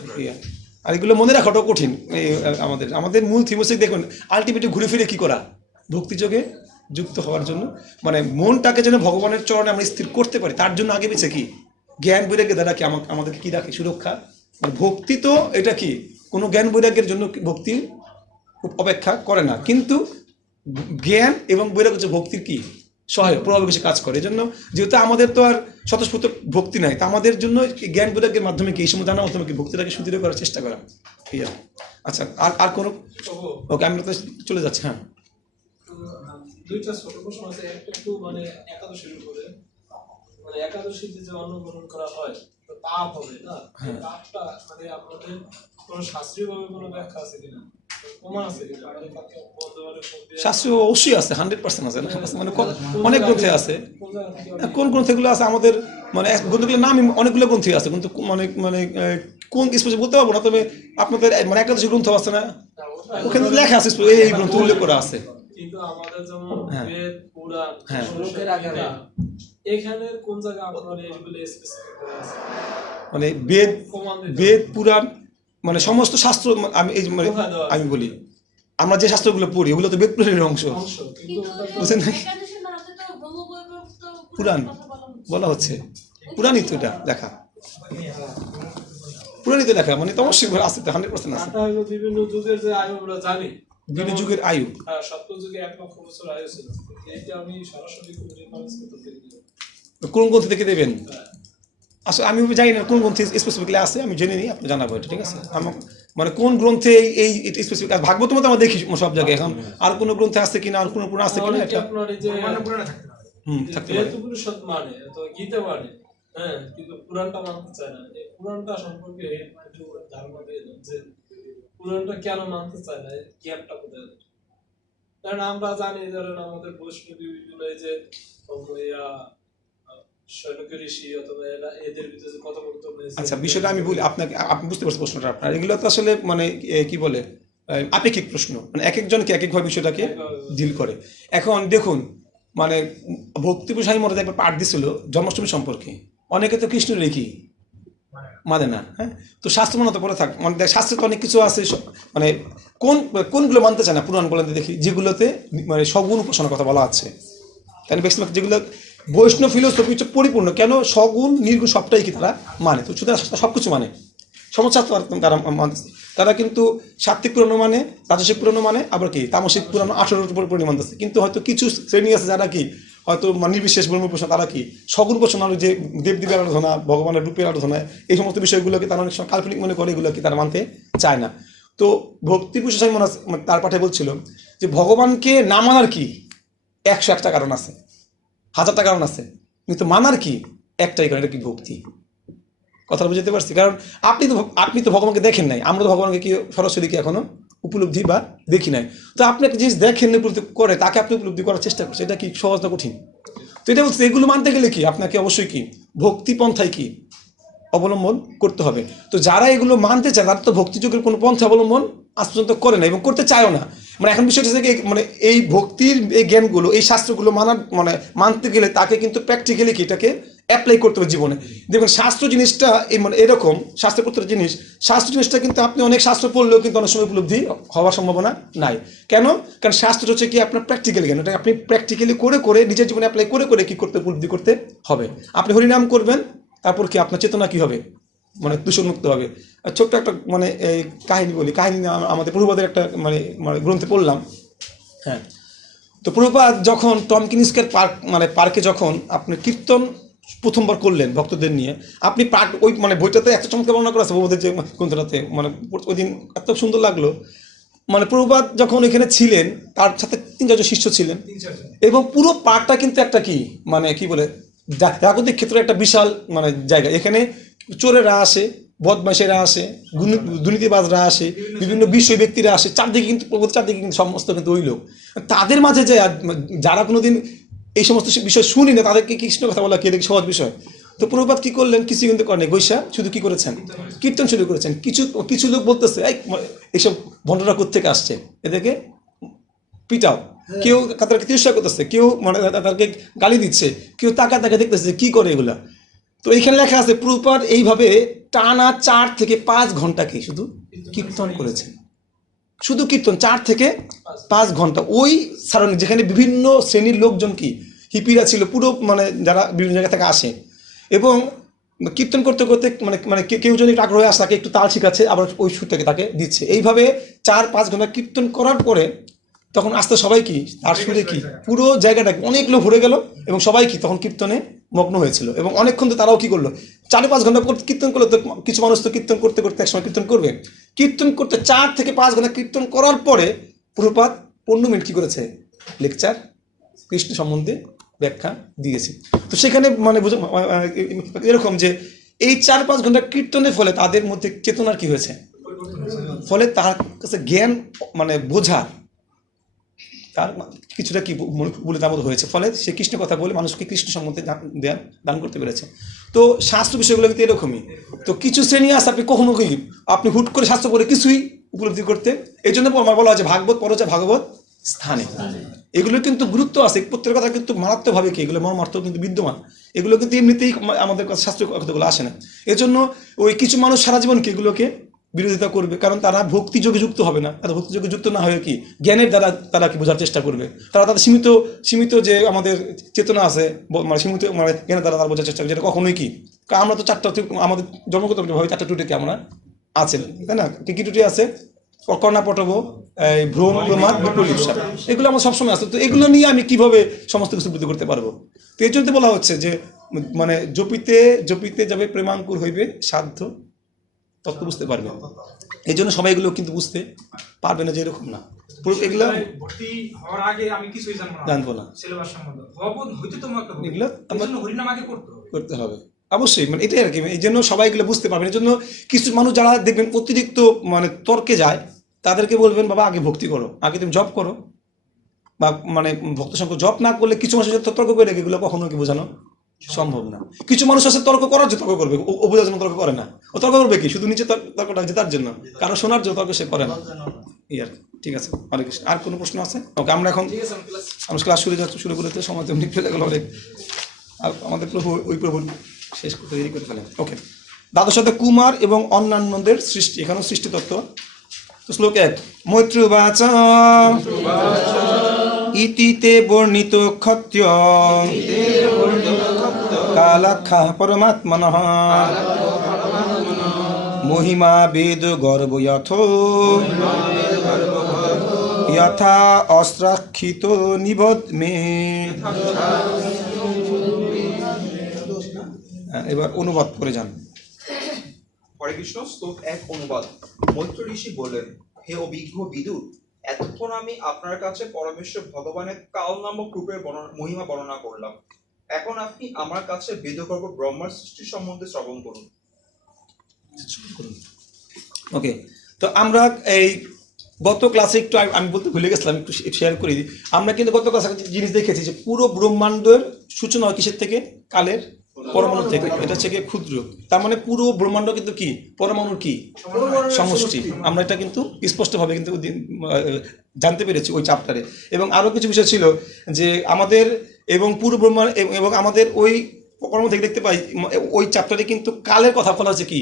আর এগুলো মনে রাখাটাও কঠিন। এই আমাদের মূল থিম হচ্ছে দেখুন আলটিমেটলি ঘুরে ফিরে কি করা, ভক্তিযোগে যুক্ত হওয়ার জন্য, মানে মনটাকে যেন ভগবানের চরণে আমরা স্থির করতে পারি, তার জন্য আগে পিছে কি জ্ঞান বৈরাগ্য দ্বারা কি আমাদেরকে কি রাখে, সুরক্ষা। মানে ভক্তি তো এটা কি কোনো জ্ঞান বৈরাগ্যের জন্য ভক্তি অপেক্ষা করে না, কিন্তু জ্ঞান এবং বৈরাগ্য হচ্ছে ভক্তির কি সহায়ক প্রভাবে বেশি কাজ করে। এই জন্য যেহেতু আমাদের তো আর স্বতঃস্ফূর্ত ভক্তি নাই, তা আমাদের জন্য জ্ঞান বৈরাগ্যের মাধ্যমে কি এই সময় জানার মাধ্যমে কি ভক্তিটাকে সুদৃঢ় করার চেষ্টা করা। ঠিক আছে, আচ্ছা, আর কোনো? ওকে, আমরা তো চলে যাচ্ছি। হ্যাঁ, দুইটা ছোট প্রশ্ন আছে। একটা একটু মানে একাদশীর উপরে, মানে একাদশীতে যে অন্ন গ্রহণ করা হয় তো তাপ হবে না, তাপটা মানে আপনাদের কোনো শাস্ত্রীয়ভাবে কোনো ব্যাখ্যা আছে কিনা, প্রমাণ আছে কিনা? শাস্ত্রীয় অবশ্যই আছে, 100% আছে, মানে অনেক গ্রন্থে আছে। কোন গ্রন্থগুলো আছে আমাদের, মানে গ্রন্থগুলোর নাম অনেকগুলো গ্রন্থই আছে, কিন্তু মানে মানে কোন স্পেসিফিক বলতে পারবো না, তবে আপনাদের মানে একাদশী গ্রন্থ আছে না, ওখানে লেখা আছে, এই গ্রন্থ উল্লেখ করা আছে। কিন্তু আমাদের যেমন বেদ পুরাণ, হ্যাঁ, এখানে কোন জায়গায় আপনার এইগুলো স্পেসিফিক করা আছে? মানে বেদ পুরাণ মানে সমস্ত শাস্ত্র, আমি এই মানে আমি বলি আমরা যে শাস্ত্রগুলো পড়ি ওগুলো তো বেদ পুরাণের অংশ, বুঝছেন না? পুরাণ বলা হচ্ছে, পুরাণই তো এটা লেখা, পুরাণই তো লেখা, মানে তো অবশ্যই আছে, 100% আছে। বিভিন্ন যুগের যে আয়ু আমরা জানি, বিভিন্ন যুগের আয়ু, সপ্তম যুগে 1 লক্ষ বছর আয়ু ছিল, এটা আমি সরাসরি কোনো রেফারেন্স করতে পারি না। কোন গ্রন্থ থেকে দেবেন? আসলে আমি জানি না কোন গ্রন্থে স্পেসিফিকলি আছে, আমি জেনে নিই, আপনি জানাবো এটা, ঠিক আছে? আমার মানে কোন গ্রন্থে এই স্পেসিফিক ভাগবত মতো আমরা দেখি সব জায়গায়, এখন আর কোনো গ্রন্থে আছে কিনা, আর কোনো পুরাণ আছে কিনা, এটা আপনার এই যে থাকতে পারে। উপনিষদ মানে তো গীতা মানে, হ্যাঁ, কিন্তু পুরাণটা মানতে চায় না। এই পুরাণটা সম্পর্কে একটু ধারণা দিয়ে দেন যে পুরাণটা কেন মানতে চায় না, গ্যাপটা কোথায়? কারণ আমরা জানি ধরেন আমাদের বৈষ্ণবী গুলো যে শৈনক ঋষি অথবা এদের ভিতরে কথোপকথন হয়েছে। আচ্ছা, বিষয়টা আমি বলি আপনাকে, আপনি বুঝতে পারছেন প্রশ্নটা আপনার, এগুলো তো আসলে মানে কি বলে আপেক্ষিক প্রশ্ন, মানে এক একজনকে এক একভাবে বিষয়টাকে ডিল করে। এখন দেখুন মানে ভক্তিপ্রিয় স্বামী মহারাজ একবার পাঠ দিছিল জন্মাষ্টমী সম্পর্কে, অনেকে তো কৃষ্ণ রেখি মানে না, হ্যাঁ, তো শাস্ত্র মনে তো পরে থাক, মানে শাস্ত্রে তো অনেক কিছু আছে, মানে কোনগুলো মানতে চায় না পুরাণ বলেন দেখি, যেগুলোতে মানে সগুণ উপাসনার কথা বলা আছে, তাই বেশিরভাগ যেগুলো বৈষ্ণব ফিলোসফি হচ্ছে পরিপূর্ণ, কেন সগুণ নির্গুণ সবটাই কি তারা মানে, তো সুতরাং সব কিছু মানে সমস্ত তারা মানতেছে। তারা কিন্তু সাত্ত্বিক পুরাণ মানে, রাজসিক পুরাণ মানে, আবার কি তামসিক পুরাণ 18 উপর মানতেছে। কিন্তু হয়তো কিছু শ্রেণী আছে যারা কি হয়তো নির্বিশেষ ব্রহ্ম উপাসনা, তারা কি সগুণ উপাসনা, যে দেবদেবীর আরাধনা, ভগবানের রূপের আরাধনা, এই সমস্ত বিষয়গুলোকে তারা অনেক সময় কাল্পনিক মনে করে, এগুলো কি তারা মানতে চায় না। তো ভক্তিপ্রিয় স্বামী মহারাজ তার পাঠে বলছিল যে ভগবানকে না মানার কি 101টা কারণ আছে, 1000টা কারণ আছে, কিন্তু মানার কি একটাই কারণ, এটা কি ভক্তি। কথা বুঝতে পারছি? কারণ আপনি তো ভগবানকে দেখেন নাই, আমরা তো ভগবানকে কি সরাসরি কি এখনো উপলব্ধি বা দেখি নাই। তো আপনি একটা জিনিস দেখেন উপলব্ধি করে, তাকে আপনি উপলব্ধি করার চেষ্টা করছেন, এটা কি সহজ না কঠিন? তো এটা বলছে এগুলো মানতে গেলে কি আপনাকে অবশ্যই কি ভক্তি পন্থায় কি অবলম্বন করতে হবে। তো যারা এগুলো মানতে চায় তারা তো ভক্তিযোগের কোনো পন্থা অবলম্বন আজ পর্যন্ত করে না এবং করতে চায়ও না। মানে এখন বিষয়টা হচ্ছে কি, মানে এই ভক্তির এই জ্ঞানগুলো, এই শাস্ত্রগুলো মানতে গেলে তাকে কিন্তু প্র্যাকটিক্যালি কি এটাকে অ্যাপ্লাই করতে হবে জীবনে। দেখুন শাস্ত্র জিনিসটা এই এরকম, শাস্ত্রের প্রত্যেকটা জিনিস, শাস্ত্র জিনিসটা কিন্তু আপনি অনেক শাস্ত্র পড়লেও কিন্তু অনেক সময় উপলব্ধি হওয়ার সম্ভাবনা নাই। কেন? কারণ শাস্ত্র হচ্ছে কি আপনার প্র্যাকটিক্যালি জ্ঞান, এটা আপনি প্র্যাকটিক্যালি করে নিজের জীবনে অ্যাপ্লাই করে কি করতে উপলব্ধি করতে হবে। আপনি হরিনাম করবেন, তারপর কি আপনার চেতনা কি হবে, দূষণমুক্ত হবে। আর ছোট্ট একটা এই কাহিনী বলি, কাহিনী আমাদের প্রভুপাদের একটা গ্রন্থে পড়লাম। হ্যাঁ, তো প্রভুপাদ যখন টমকিন্সকের পার্কে যখন আপনি কীর্তন প্রথমবার করলেন ভক্তদের নিয়ে, আপনি ওই বইটাতে এত চমৎকার বর্ণনা করা আছে প্রভুদের যে গ্রন্থটাতে, ওই দিন এত সুন্দর লাগলো। প্রভুপাদ যখন এখানে ছিলেন, তার সাথে 3-4 শিষ্য ছিলেন, 3-4 এবং পুরো পার্কটা কিন্তু একটা কি বলে জাগতিক ক্ষেত্রে একটা বিশাল জায়গা। এখানে চোরেরা আসে, বদমাইশেরা আসে, দুর্নীতিবাজরা আসে, বিভিন্ন বিষয় ব্যক্তিরা আসে, চারদিকে কিন্তু সমস্ত কিন্তু ওই লোক। তাদের মাঝে যে যারা কোনোদিন এই সমস্ত বিষয় শুনি না, তাদেরকে কৃষ্ণ কথা বলা কি দেখি সহজ বিষয়। তো প্রভুপাদ কি করলেন? কিছু কিন্তু করেন গৈসা, শুধু কি করেছেন? কীর্তন শুরু করেছেন। কিছু লোক বলতেছে এইসব ভণ্ডরা কোত্থেকে আসছে, এদেরকে পিটাও। কেউ তাদেরকে তিরস্কার করতেছে, কেউ তাদেরকে গালি দিচ্ছে, কেউ তাকে দেখতেছে কি করে এগুলা। তো এইখানে লেখা আছে প্রভুপাদ এইভাবে টানা 4 থেকে 5 ঘন্টা কি শুধু কীর্তন করেছেন। শুধু কীর্তন 4 থেকে 5 ঘন্টা ওই সারণী, যেখানে বিভিন্ন শ্রেণীর লোকজন কি হিপিরা ছিল, পুরো যারা বিভিন্ন জায়গা থেকে আসে, এবং কীর্তন করতে করতে কেউ যদি একটু আগ্রহে আসে তাকে একটু তাল শিখাচ্ছে, আবার ওই সুরটাকে তাকে দিচ্ছে। এইভাবে 4-5 ঘন্টা কীর্তন করার পরে তখন আস্তে সবাই কি তার সুরে কি পুরো জায়গাটা অনেক লোক ভরে গেল, এবং সবাই কি তখন কীর্তনে মগ্ন হয়েছিল। এবং অনেকক্ষণ তো তারাও কি করলো, 4-5 ঘন্টা কীর্তন করলো। তো কিছু মানুষ তো কীর্তন করতে করতে একসময় কীর্তন করবে। কীর্তন করতে 4 থেকে 5 ঘন্টা কীর্তন করার পরে প্রভুপাদ 15 মিনিট কি করেছে, লেকচার কৃষ্ণ সম্বন্ধে ব্যাখ্যা দিয়েছে। তো সেখানে এরকম যে এই 4-5 ঘন্টা কীর্তনের ফলে তাদের মধ্যে চেতনার কি হয়েছে, ফলে তার কাছে জ্ঞান বোঝা তার কিছুটা কি বলে তার মতো হয়েছে। ফলে সে কৃষ্ণ কথা বলে মানুষকে কৃষ্ণ সম্বন্ধে দান করতে পেরেছে। তো শাস্ত্র বিষয়গুলো কিন্তু এরকমই। তো কিছু শ্রেণী আছে আপনি কখনো কি আপনি হুট করে শাস্ত্র পড়ে কিছুই উপলব্ধি করতে, এই জন্য বলা হচ্ছে ভাগবত পরচা ভাগবত স্থানে। এগুলো কিন্তু গুরুত্ব আছে, প্রত্যেকের কথা কিন্তু মারাত্মকভাবে কি এগুলো মর্মার্থ কিন্তু বিদ্যমান। এগুলো কিন্তু এমনিতেই আমাদের কাছে শাস্ত্রীয় কথাগুলো আসে না। এজন্য ওই কিছু মানুষ সারা জীবন কি এগুলোকে বিরোধিতা করবে, কারণ তারা ভক্তিযোগে যুক্ত হবে না। তারা ভক্তিযোগে যুক্ত না হয়ে কি জ্ঞানের দ্বারা তারা কি বোঝার চেষ্টা করবে। তারা তাদের সীমিত যে আমাদের চেতনা আছে, সীমিত জ্ঞানের দ্বারা তারা বোঝার চেষ্টা করবে, যেটা কখনোই কি। আমরা তো 4টা আমাদের জন্মগতভাবে 4টা টুটিকে আমরা আছে, তাই না? কি টুটি আছে? কর্ণাপটব, ভ্রম, প্রমাদ, বিপ্রলিপ্সা, এগুলো আমার সবসময় আসতো। তো এগুলো নিয়ে আমি কিভাবে সমস্ত কিছু বুদ্ধি করতে পারবো? তো এই জন্য বলা হচ্ছে যে জপিতে যাবে প্রেমাঙ্কুর হইবে সাধ্য তত্ত্ব বুঝতে পারবে। এই জন্য সবাই এগুলো কিন্তু বুঝতে পারবে না, যে এরকম না। এগুলো ভর্তি হওয়ার আগে আমি কিছুই জানবো না, সিলেবাস সম্বন্ধে হইতে তোমাকে এগুলো হরিনাম আগে করতে হবে অবশ্যই। এটাই আর কি। এই জন্য সবাই এগুলো বুঝতে পারবেন। এই জন্য কিছু মানুষ যারা দেখবেন অতিরিক্ত তর্কে যায়, তাদেরকে বলবেন বাবা আগে ভক্তি করো, আগে তুমি জপ করো, বা ভক্ত সংখ্য জপ না করলে কিছু মানুষের সাথে তর্ক করে এগুলো কখনো কি বোঝানো সম্ভব না। কিছু মানুষ আছে তর্ক করার জন্য তর্ক করবে, ও বোঝার জন্য তর্ক করে না। ও তর্ক করবে কি শুধু নিচে তর্কটা জেতার জন্য, কারো শোনার জন্য তর্ক সে করে না। ঠিক আছে, হরে কৃষ্ণ। আর কোনো প্রশ্ন আছে? ওকে, আমরা এখন ক্লাস শুরু করতে সময় তেমনি ফেলে গেল অনেক। আর আমাদের প্রভু শেষ করতে দেরি করে ফেলেন। ওকে, দ্বাদশতে কুমার এবং অন্যান্যদের সৃষ্টি, এখানেও সৃষ্টি তত্ত্ব। তো শ্লোক 1, মৈত্রবাচ ইতিতে বর্ণিত ক্ষত্য কালাখ্যা পরমাত্মনঃ মহিমা বেদ গর্ব যথা অস্ত্রাক্ষিত নিবদ মে। এবার অনুবাদ করে যান। হরে কৃষ্ণ। শ্লোক 1 অনুবাদ। মৈত্র ঋষি বললেন, হে অভিজ্ঞ বিদুর, এতক্ষণ আমি আপনার কাছে পরমেশ্বর ভগবানের কাল নামক রূপের মহিমা বর্ণনা করলাম। এখন আপনি আমার কাছে বেদগর্ভ ব্রহ্মার সৃষ্টি সম্বন্ধে শ্রবণ করুন। ওকে, তো আমরা এই গত ক্লাসে একটু আমি বলতে ভুলে গেছিলাম, একটু শেয়ার করি। আমরা কিন্তু গত ক্লাসে জিনিস দেখেছি যে পুরো ব্রহ্মাণ্ডের সূচনা হয় কিসের থেকে? কালের পরমাণু থেকে, এটা হচ্ছে গিয়ে ক্ষুদ্র। তার মানে পুরো ব্রহ্মাণ্ড কিন্তু কি পরমাণুর কি সমষ্টি। আমরা এটা কিন্তু স্পষ্টভাবে কিন্তু জানতে পেরেছি ওই চ্যাপ্টারে। এবং আরও কিছু বিষয় ছিল যে আমাদের এবং পুরো ব্রহ্মাণ্ড এবং আমাদের ওই পরমাণু থেকে দেখতে পাই ওই চ্যাপ্টারে কিন্তু কালের কথা বলা হচ্ছে কি,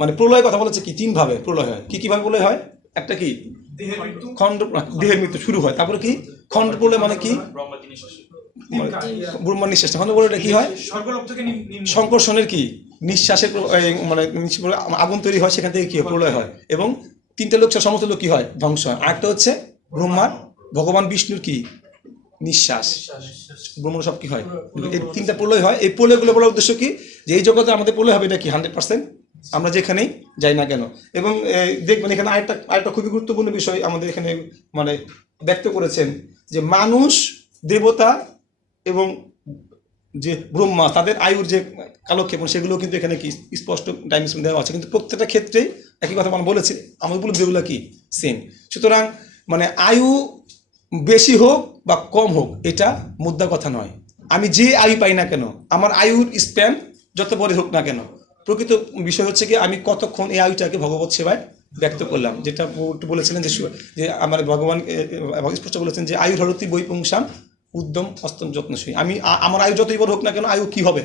মানে প্রলয়ের কথা বলা হচ্ছে কি, 3 ভাবে প্রলয় হয়। কি কিভাবে প্রলয় হয়? একটা কি দেহের মৃত্যু, খণ্ড, দেহের মৃত্যু শুরু হয়, তারপরে কি খণ্ড প্রলয় মানে কি ব্রহ্মাটি নিঃশ্বাসে ব্রহ্মাণ্ড নিঃশ্বাস। খণ্ড প্রলয়টা কি হয়? স্বর্গলোক থেকে নিম্ন সংকর্ষণের কি নিঃশ্বাসের মানে আগুন তৈরি হয়, সেখান থেকে কি হয়? প্রলয় হয়। এবং 3টে লোক সমস্ত লোক কি হয়? ধ্বংস হয়। আরেকটা হচ্ছে ব্রহ্মার ভগবান বিষ্ণুর কি নিঃশ্বাস, ব্রহ্মাণ্ড সব কি হয়, এই 3টা প্রলয় হয়। এই প্রলয়গুলো বলার উদ্দেশ্য কি, যে এই জগতে আমাদের প্রলয় হবে এটা কি 100% আমরা যেখানেই যাই না কেন। এবং দেখবেন এখানে আরেকটা খুবই গুরুত্বপূর্ণ বিষয় আমাদের এখানে মানে ব্যক্ত করেছেন যে মানুষ, দেবতা এবং যে ব্রহ্মা তাদের আয়ুর যে কালক্ষেপণ সেগুলো কিন্তু এখানে কি স্পষ্ট ডাইমেনশন দেওয়া আছে, কিন্তু প্রত্যেকটা ক্ষেত্রেই একই কথা আমরা বলেছি, আমাদের উপলব্ধিগুলো কি সেম। সুতরাং মানে আয়ু বেশি হোক বা কম হোক এটা মুদ্রা কথা নয়। আমি যে আয়ু পাই না কেন, আমার আয়ুর স্প্যান যত বড় হোক না কেন, প্রকৃত বিষয় হচ্ছে কি আমি কতক্ষণ এই আয়ুটাকে ভগবত সেবায় ব্যক্ত করলাম। যেটা বলেছিলেন যে আমার ভগবান স্পষ্ট বলেছেন যে আয়ুর হরতি বই পুংসাম উদ্যম অস্তম যত্নসী। আমি আমার আয়ু যতই বড় হোক না কেন, আয়ু কি হবে?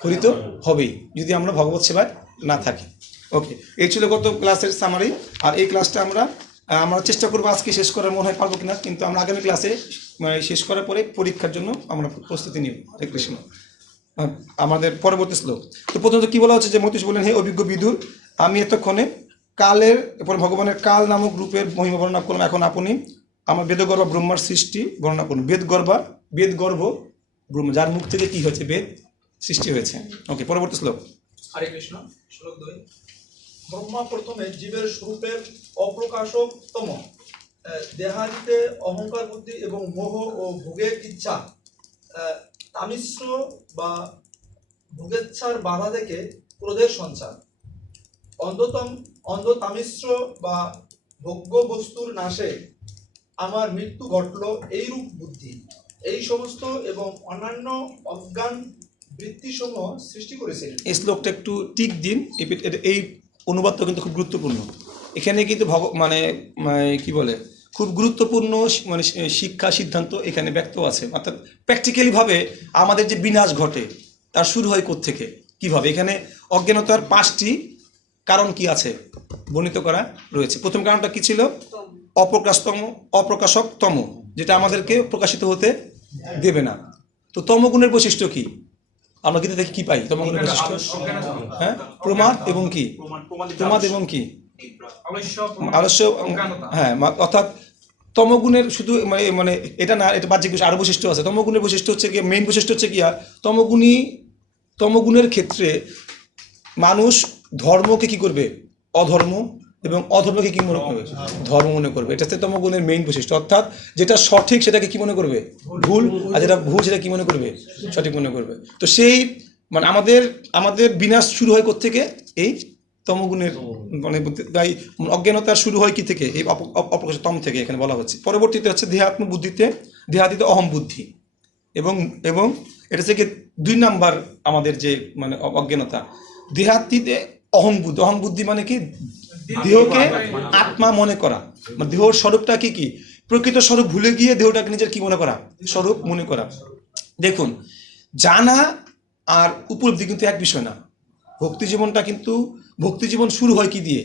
হরিত হবেই যদি আমরা ভগবত সেবায় না থাকি। ওকে, এই ছিল গত ক্লাসের সামারি। আর এই ক্লাসটা আমরা চেষ্টা করবো আজকে শেষ করার, মনে হয় পারবো কিনা, কিন্তু আমরা আগামী ক্লাসে শেষ করার পরে পরীক্ষার জন্য আমরা প্রস্তুতি নিব। হরে কৃষ্ণ। আমাদের পরবর্তী শ্লোক। তো প্রথমত কি বলা হচ্ছে যে মতীশ বলেন, হে অভিজ্ঞ বিদুর, আমি এতক্ষণে কালের এরপর ভগবানের কাল নামক রূপের মহিমা বর্ণনা করলাম, এখন আপনি আমার বেদগর্ভা ব্রহ্মার সৃষ্টি বর্ণনা করুন। বেদগর্ভ ব্রহ্ম, যার মুখ থেকে কি হয়েছে? বেদ সৃষ্টি হয়েছে। ওকে, পরবর্তী শ্লোক। হরে কৃষ্ণ। শ্লোক 2। ব্রহ্মা প্রথমে জীবের স্বরূপের অপ্রকাশকতম, দেহাদিতে অহংকার বুদ্ধি এবং মোহ ও ভোগের ইচ্ছা, তামিশ্র বা ভোগেচ্ছার বাধা থেকে ক্রোধের সঞ্চার, অন্ধতামিশ্র বা ভোগ্য বস্তুর নাশে আমার মৃত্যু ঘটল এইরূপ বুদ্ধি, এই সমস্ত এবং অন্যান্য অজ্ঞান বৃত্তিসমূহ সৃষ্টি করেছিলেন। এই শ্লোকটা একটু টিক দিন, এই অনুবাদটা কিন্তু খুব গুরুত্বপূর্ণ। এখানে কিন্তু মানে কি বলে খুব গুরুত্বপূর্ণ মানে শিক্ষা সিদ্ধান্ত এখানে ব্যক্ত আছে। অর্থাৎ প্র্যাকটিক্যালিভাবে আমাদের যে বিনাশ ঘটে তার শুরু হয় কোত্থেকে, কীভাবে। এখানে অজ্ঞানতার 5টি কারণ কি আছে বর্ণিত করা রয়েছে। প্রথম কারণটা কি ছিল? অপ্রকাশকতম, যেটা আমাদেরকে প্রকাশিত হতে দেবে না। তো তমগুণের বৈশিষ্ট্য কি? আমরা কিন্তু দেখি কি পাই তমগুণের বৈশিষ্ট্য? হ্যাঁ, প্রমাদ এবং কি? প্রমাদ এবং কি? আলস্য। হ্যাঁ, অর্থাৎ তমগুণের শুধু মানে এটা না, এটা বাহ্যিক বিষয়, আরও বৈশিষ্ট্য আছে। তমগুণের বৈশিষ্ট্য হচ্ছে কি, মেইন বৈশিষ্ট্য হচ্ছে কি, তমগুণের ক্ষেত্রে মানুষ ধর্মকে কি করবে? অধর্ম, এবং অধর্মকে কি মনে করবে? ধর্ম মনে করবে। এটা হচ্ছে তমগুণের মেইন বৈশিষ্ট্য। অর্থাৎ যেটা সঠিক সেটাকে কি মনে করবে? ভুল। আর যেটা ভুল সেটা কি মনে করবে? সঠিক মনে করবে। তো সেই মানে আমাদের বিনাশ শুরু হয় কোত্থেকে? এই তমগুণের মানে তাই অজ্ঞানতার শুরু হয় কি থেকে? এই অপ্রকাশ তম থেকে এখানে বলা হচ্ছে। পরবর্তীতে হচ্ছে দেহাতীতে অহম বুদ্ধি, এবং এটা থেকে 2 নাম্বার আমাদের যে মানে অজ্ঞানতা। দেহাতীতে অহং বুদ্ধি মানে কি? দেহকে আত্মা মনে করা, মানে দেহর স্বরূপটা কি প্রকৃত স্বরূপ ভুলে গিয়ে দেহটাকে নিজের কি মনে করা? স্বরূপ মনে করা। দেখুন, জানা আর উপলব্ধি কিন্তু এক বিষয় না। ভক্তিজীবন শুরু হয় কি দিয়ে?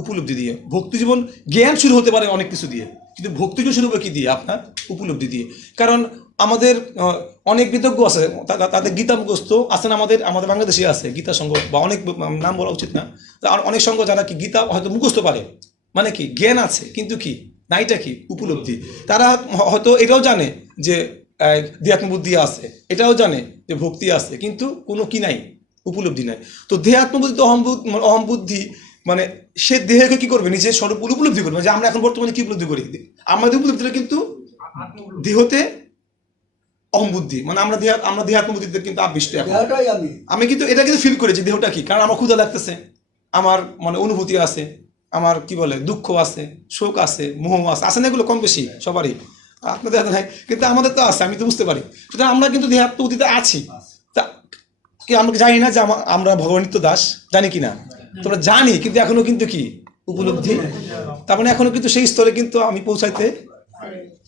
উপলব্ধি দিয়ে। ভক্তিজীবন জ্ঞান শুরু হতে পারে অনেক কিছু দিয়ে, কিন্তু ভক্তিজীবন শুরু হবে কি দিয়ে? আপনার উপলব্ধি দিয়ে। কারণ আমাদের অনেক বিদজ্ঞ আছে, তাদের গীতা মুখস্থ আছেন, আমাদের বাংলাদেশে আছে গীতা সংঘ, বা অনেক নাম বলা উচিত না, অনেক সংঘ যারা কি গীতা হয়তো মুখস্থ পারে, মানে কি জ্ঞান আছে, কিন্তু কি নাইটা কি? উপলব্ধি। তারা হয়তো এটাও জানে যে দেহাত্ম বুদ্ধি আছে, এটাও জানে যে ভক্তি আছে, কিন্তু কোনো কি নাই? উপলব্ধি নাই। তো দেহাত্মবুদ্ধি অহম বুদ্ধি মানে সে দেহকে কি করবে? নিজের স্বরূপ উপলব্ধি করবে। যে আমরা এখন বর্তমানে কি উপলব্ধি করি? আমাদের উপলব্ধিটা কিন্তু দেহতে অহম বুদ্ধি, মানে আমরা দেহাত্মবুদ্ধিতে কিন্তু আবিষ্ট। আমি কিন্তু এটা কিন্তু ফিল করেছি দেহটা কি, কারণ আমার ক্ষুধা লাগতেছে, আমার মানে অনুভূতি আছে, আমার কি বলে দুঃখ আছে, শোক আছে, মোহ আছে না? এগুলো কম বেশি সবারই, আপনাদের হাতে নাই, কিন্তু আমাদের তো আছে, আমি তো বুঝতে পারি। সুতরাং আমরা কিন্তু দেহাত্মবুদ্ধিতে আছি। তা কি আমরা জানি না যে আমরা ভগবানিত্য দাস, জানি কি না? তোমরা জানি, কিন্তু এখনো কিন্তু কি উপলব্ধি, তার মানে এখনো কিন্তু সেই স্তরে কিন্তু আমি পৌঁছাইতে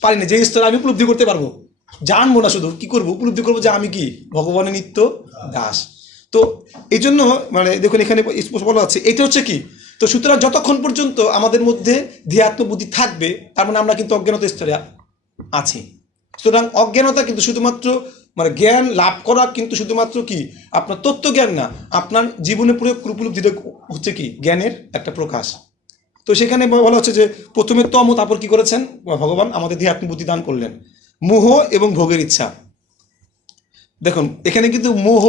পারি না যে স্তরে আমি উপলব্ধি করতে পারবো। জানবো না, শুধু কি করবো, উপলব্ধি করবো যে আমি কি ভগবানের নিত্য দাস। তো এই জন্য মানে দেখুন এখানে স্পষ্ট বলা আছে, এটা হচ্ছে কি। তো সুতরাং যতক্ষণ পর্যন্ত আমাদের মধ্যে ধ্যাত্ম বুদ্ধি থাকবে, তার মানে আমরা কিন্তু অজ্ঞানতা স্তরে আছি। সুতরাং অজ্ঞানতা কিন্তু শুধুমাত্র মানে জ্ঞান লাভ করা কিন্তু শুধুমাত্র কি আপনার তত্ত্ব জ্ঞান না, আপনার জীবনে প্রয়োগ উপলব্ধিটা হচ্ছে কি জ্ঞানের একটা প্রকাশ। তো সেখানে বলা হচ্ছে যে প্রথমে তম, তারপর কি করেছেন ভগবান আমাদের ধ্যাত্ম বুদ্ধি দান করলেন, মোহ এবং ভোগের ইচ্ছা। দেখুন এখানে কিন্তু মোহ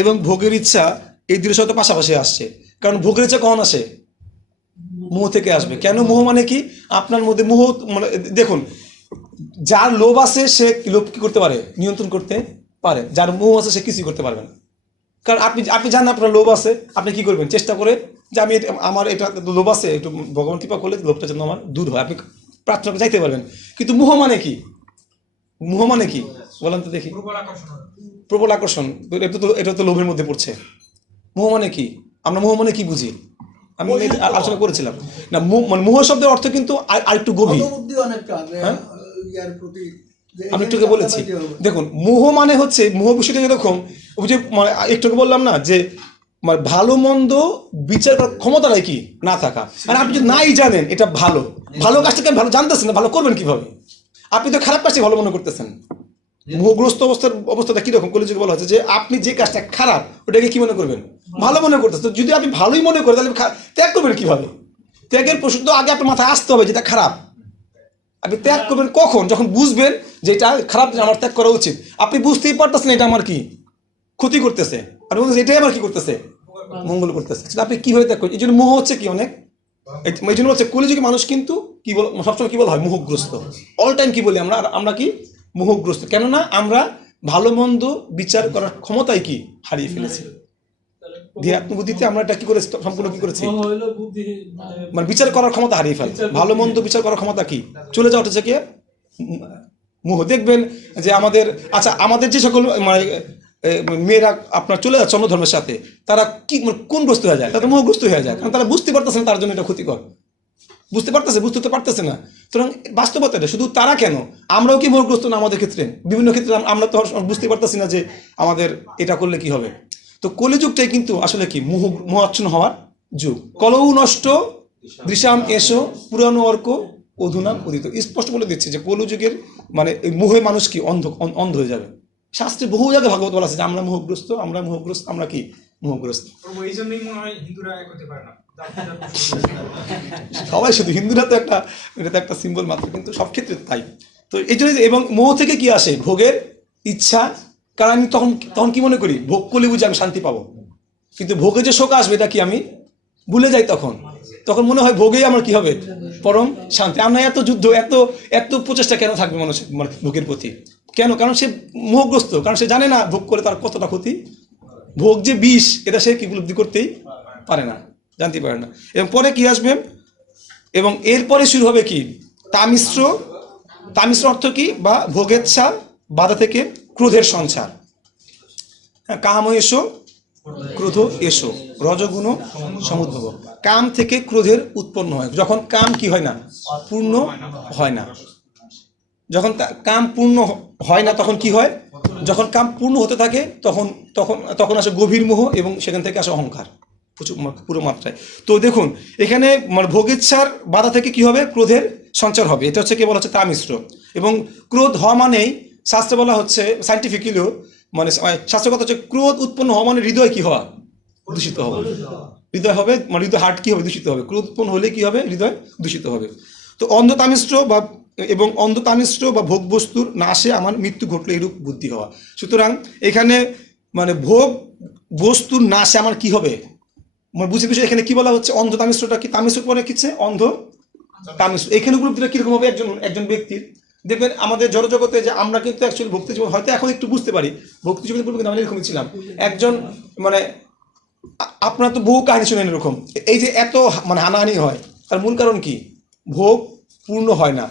এবং ভোগের ইচ্ছা এই দুটোর সাথে পাশাপাশি আসছে, কারণ ভোগের ইচ্ছা কখন আসে? মোহ থেকে আসবে। কেন? মোহ মানে কি আপনার মধ্যে মোহ মানে দেখুন, যার লোভ আছে সে লোভ কি করতে পারে? নিয়ন্ত্রণ করতে পারে। যার মোহ আছে সে কিছুই করতে পারবে না। কারণ আপনি জানেন আপনার লোভ আছে, আপনি কি করবেন? চেষ্টা করে যে আমি আমার এটা লোভ আছে, একটু ভগবান কৃপা করলে লোভটা যেন আমার দূর হয়, আপনি প্রার্থনা করে যাইতে পারবেন। কিন্তু মোহ মানে কি? মোহ মানে কি বলেন তো দেখি? প্রবল আকর্ষণ। প্রবল আকর্ষণ, এটা তো লোভের মধ্যে পড়ছে। মোহ মানে কি? আমরা মোহ মানে কি বুঝি? আমি আলোচনা করেছিলাম না, মানে মোহ শব্দের অর্থ কিন্তু আরেকটু গভীর। হ্যাঁ, আমি একটু আগে বলেছি। দেখুন মোহ মানে হচ্ছে, মোহ বিষয়টা এরকম, ওই যে মানে একটু আগে বললাম না যে মানে ভালো মন্দ বিচার করার ক্ষমতাটাই কি না থাকা। মানে আপনি যদি নাই জানেন এটা ভালো, ভালো কাজটাকে ভালো জানতেছেন না, ভালো করবেন কিভাবে? আপনি তো খারাপ কাজটাই ভালো মনে করতেছেন। মোহগ্রস্ত অবস্থাটা কিরকম? কলিযুগে বলা হচ্ছে যে আপনি যে কাজটা খারাপ ওটাকে কি মনে করবেন? ভালো মনে করতেছেন। তো যদি আপনি ভালোই মনে করেন তাহলে ত্যাগ করবেন কিভাবে? ত্যাগের প্রশ্ন তো আগে আপনার মাথায় আসতে হবে যেটা খারাপ। আপনি ত্যাগ করবেন কখন? যখন বুঝবেন যে এটা খারাপ, আমার ত্যাগ করা উচিত। আপনি বুঝতেই পারতেছেন এটা আমার কি ক্ষতি করতেছে, আপনি বলতেছেন এটাই আমার কি করতেছে, মঙ্গল করতেছে। আপনি কিভাবে ত্যাগ করছেন? এই জন্য মোহ হচ্ছে কি অনেক, এই জন্য হচ্ছে কলিযুগে মানুষ কিন্তু কি বল, সবসময় কি বলা হয়? মোহগ্রস্ত। অল টাইম কি বলি আমরা কি মোহগ্রস্ত। কেননা আমরা ভালো মন্দ বিচার করার ক্ষমতাই কি হারিয়ে ফেলেছি। ধ্যাত্মবুদ্ধিতে আমরা এটা কি করে সম্পূর্ণ কি করেছি? মোহ হইলো বুদ্ধি, মানে বিচার করার ক্ষমতা হারিয়ে ফেলে। ভালো মন্দ বিচার করার ক্ষমতা কি চলে যাওয়া হচ্ছে কি মোহ। দেখবেন যে আমাদের আচ্ছা আমাদের যে সকল মানে মেয়েরা আপনার চলে যাচ্ছে অন্য ধর্মের সাথে, তারা কি কোন গ্রস্ত হয়ে যায়? তারা মোহগ্রস্ত হয়ে যায়, কারণ তারা বুঝতে পারতেছে না তার জন্য এটা ক্ষতিকর। বুঝতে তো পারতেছে না। সুতরাং বাস্তবতা এটা। শুধু তারা কেন, আমরাও কি মোহগ্রস্ত না? আমাদের ক্ষেত্রে বিভিন্ন ক্ষেত্রে আমরা তো বুঝতে পারতেছি না যে আমাদের এটা করলে কি হবে। তো কলিযুগটাই কিন্তু আসলে কি মোহাচ্ছন্ন হওয়ার যুগ। কলৌ নষ্ট দৃশাম এসো পুরানো অর্ক অধুনাম উদিত। স্পষ্ট বলে দিচ্ছে যে কলিযুগের মানে এই মোহে মানুষ কি অন্ধ হয়ে যাবে। শাস্ত্রে বহু জায়গায় ভাগবত বলা আছে যে আমরা মোহগ্রস্ত, আমরা কি মোহগ্রস্ত। প্রভু এই জন্যই মনে হয় হিন্দুরা এক হতে পারে না। সবাই শুধু হিন্দুরা তো একটা, এটা তো একটা সিম্বল মাত্র, কিন্তু সব ক্ষেত্রে তাই। তো এই জন্য এবং মোহ থেকে কি আসে? ভোগের ইচ্ছা। কারণ আমি তখন কি মনে করি? ভোগ করলে বুঝি আমি শান্তি পাবো, কিন্তু ভোগে যে শোক আসবে এটা কি আমি ভুলে যাই। তখন মনে হয় ভোগেই আমার কি হবে? পরম শান্তি। আমরা এত যুদ্ধ, এত প্রচেষ্টা কেন থাকবে মানুষের মানে ভোগের প্রতি? কেন? কারণ সে মোহগ্রস্ত, কারণ সে জানে না ভোগ করে তার কতটা ক্ষতি। ভোগ যে বিষ এটা সে কি উপলব্ধি করতেই পারে না, জানতে পারে না। এবং পরে কি আসবে? এবং এরপরে শুরু হবে কি তামিশ্র। অর্থ কি? বা ভোগেচ্ছা বাধা থেকে ক্রোধের সঞ্চার। হ্যাঁ, কাম এসো ক্রোধ এসো রজগুণ সমুদ্ভব। কাম থেকে ক্রোধের উৎপন্ন হয়। যখন কাম কি হয় না? পূর্ণ হয় না। যখন কাম পূর্ণ হয় না তখন কি হয়? যখন কাম পূর্ণ হতে থাকে তখন আসে গভীর মোহ, এবং সেখান থেকে আসে অহংকার পুরো মাত্রায়। তো দেখুন এখানে মানে ভোগেচ্ছার বাধা থেকে কি হবে? ক্রোধের সঞ্চার হবে। এটা হচ্ছে কি বলা হচ্ছে তামিশ্র। এবং ক্রোধ হওয়া মানেই শাস্ত্রে বলা হচ্ছে, সাইন্টিফিক্যালিও মানে শাস্ত্রের কথা হচ্ছে ক্রোধ উৎপন্ন হওয়া মানে হৃদয় কি হওয়া? দূষিত হবে। হৃদয় হবে মানে হৃদয় হার্ট কি হবে? দূষিত হবে। ক্রোধ উৎপন্ন হলে কি হবে? হৃদয় দূষিত হবে। তো অন্ধতামিশ্র বা ভোগ বস্তুর নাশে আমার মৃত্যু ঘটলে এরূপ বুদ্ধি হওয়া। সুতরাং এখানে মানে ভোগ বস্তুর নাশে আমার কি হবে মানে বুঝে বিষয়। এখানে কি বলা হচ্ছে? অন্ধ তামিশ্রটা কি? তামিশ্র পরে কিচ্ছে অন্ধ তামিশ্র। এখানে উপলব্ধিটা কিরকম হবে একজন ব্যক্তির? দেখবেন আমাদের জড়জগতে যে আমরা কিন্তু অ্যাকচুয়ালি ভক্তি জীবন হয়তো এখন একটু বুঝতে পারি, ভক্তি জীবনের পূর্বে কিন্তু আমরা এরকমই ছিলাম। একজন মানে আপনারা তো বহু কাহিনী শুনেন এরকম, এই যে এত মানে হানাহানি হয় তার মূল কারণ কি? ভোগ পূর্ণ হয় না।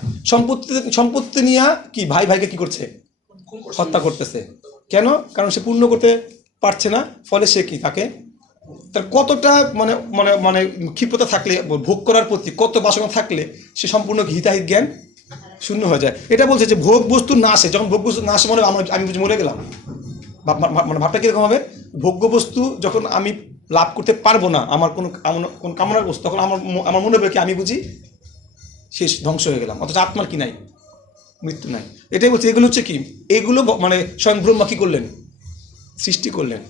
সম্পত্তি নিয়ে কি ভাইকে কি করছে? হত্যা করতেছে। কেন? কারণ সে পূর্ণ করতে পারছে না, ফলে সে কি তাকে তার কতটা মানে মানে মানে ক্ষিপ্রতা থাকলে, ভোগ করার প্রতি কত বাসনা থাকলে সে সম্পূর্ণ হিতাহিত জ্ঞান শূন্য হয়ে যায়। এটা বলছে যে ভোগ বস্তু না আসে, যখন ভোগ বস্তু না আসে মানে আমি বুঝি মরে গেলাম। মানে ভাবটা কীরকম হবে, ভোগ্য বস্তু যখন আমি লাভ করতে পারবো না, আমার কোনো কামনার বস্তু, তখন আমার মনে হবে কি আমি বুঝি শেষ, ধ্বংস হয়ে গেলাম। অথচ আত্মার কি নাই, মৃত্যু নাই। এটাই বলছে এগুলো হচ্ছে কি, এগুলো মানে স্বয়ং ব্রহ্মা কী করলেন, সৃষ্টি করলেন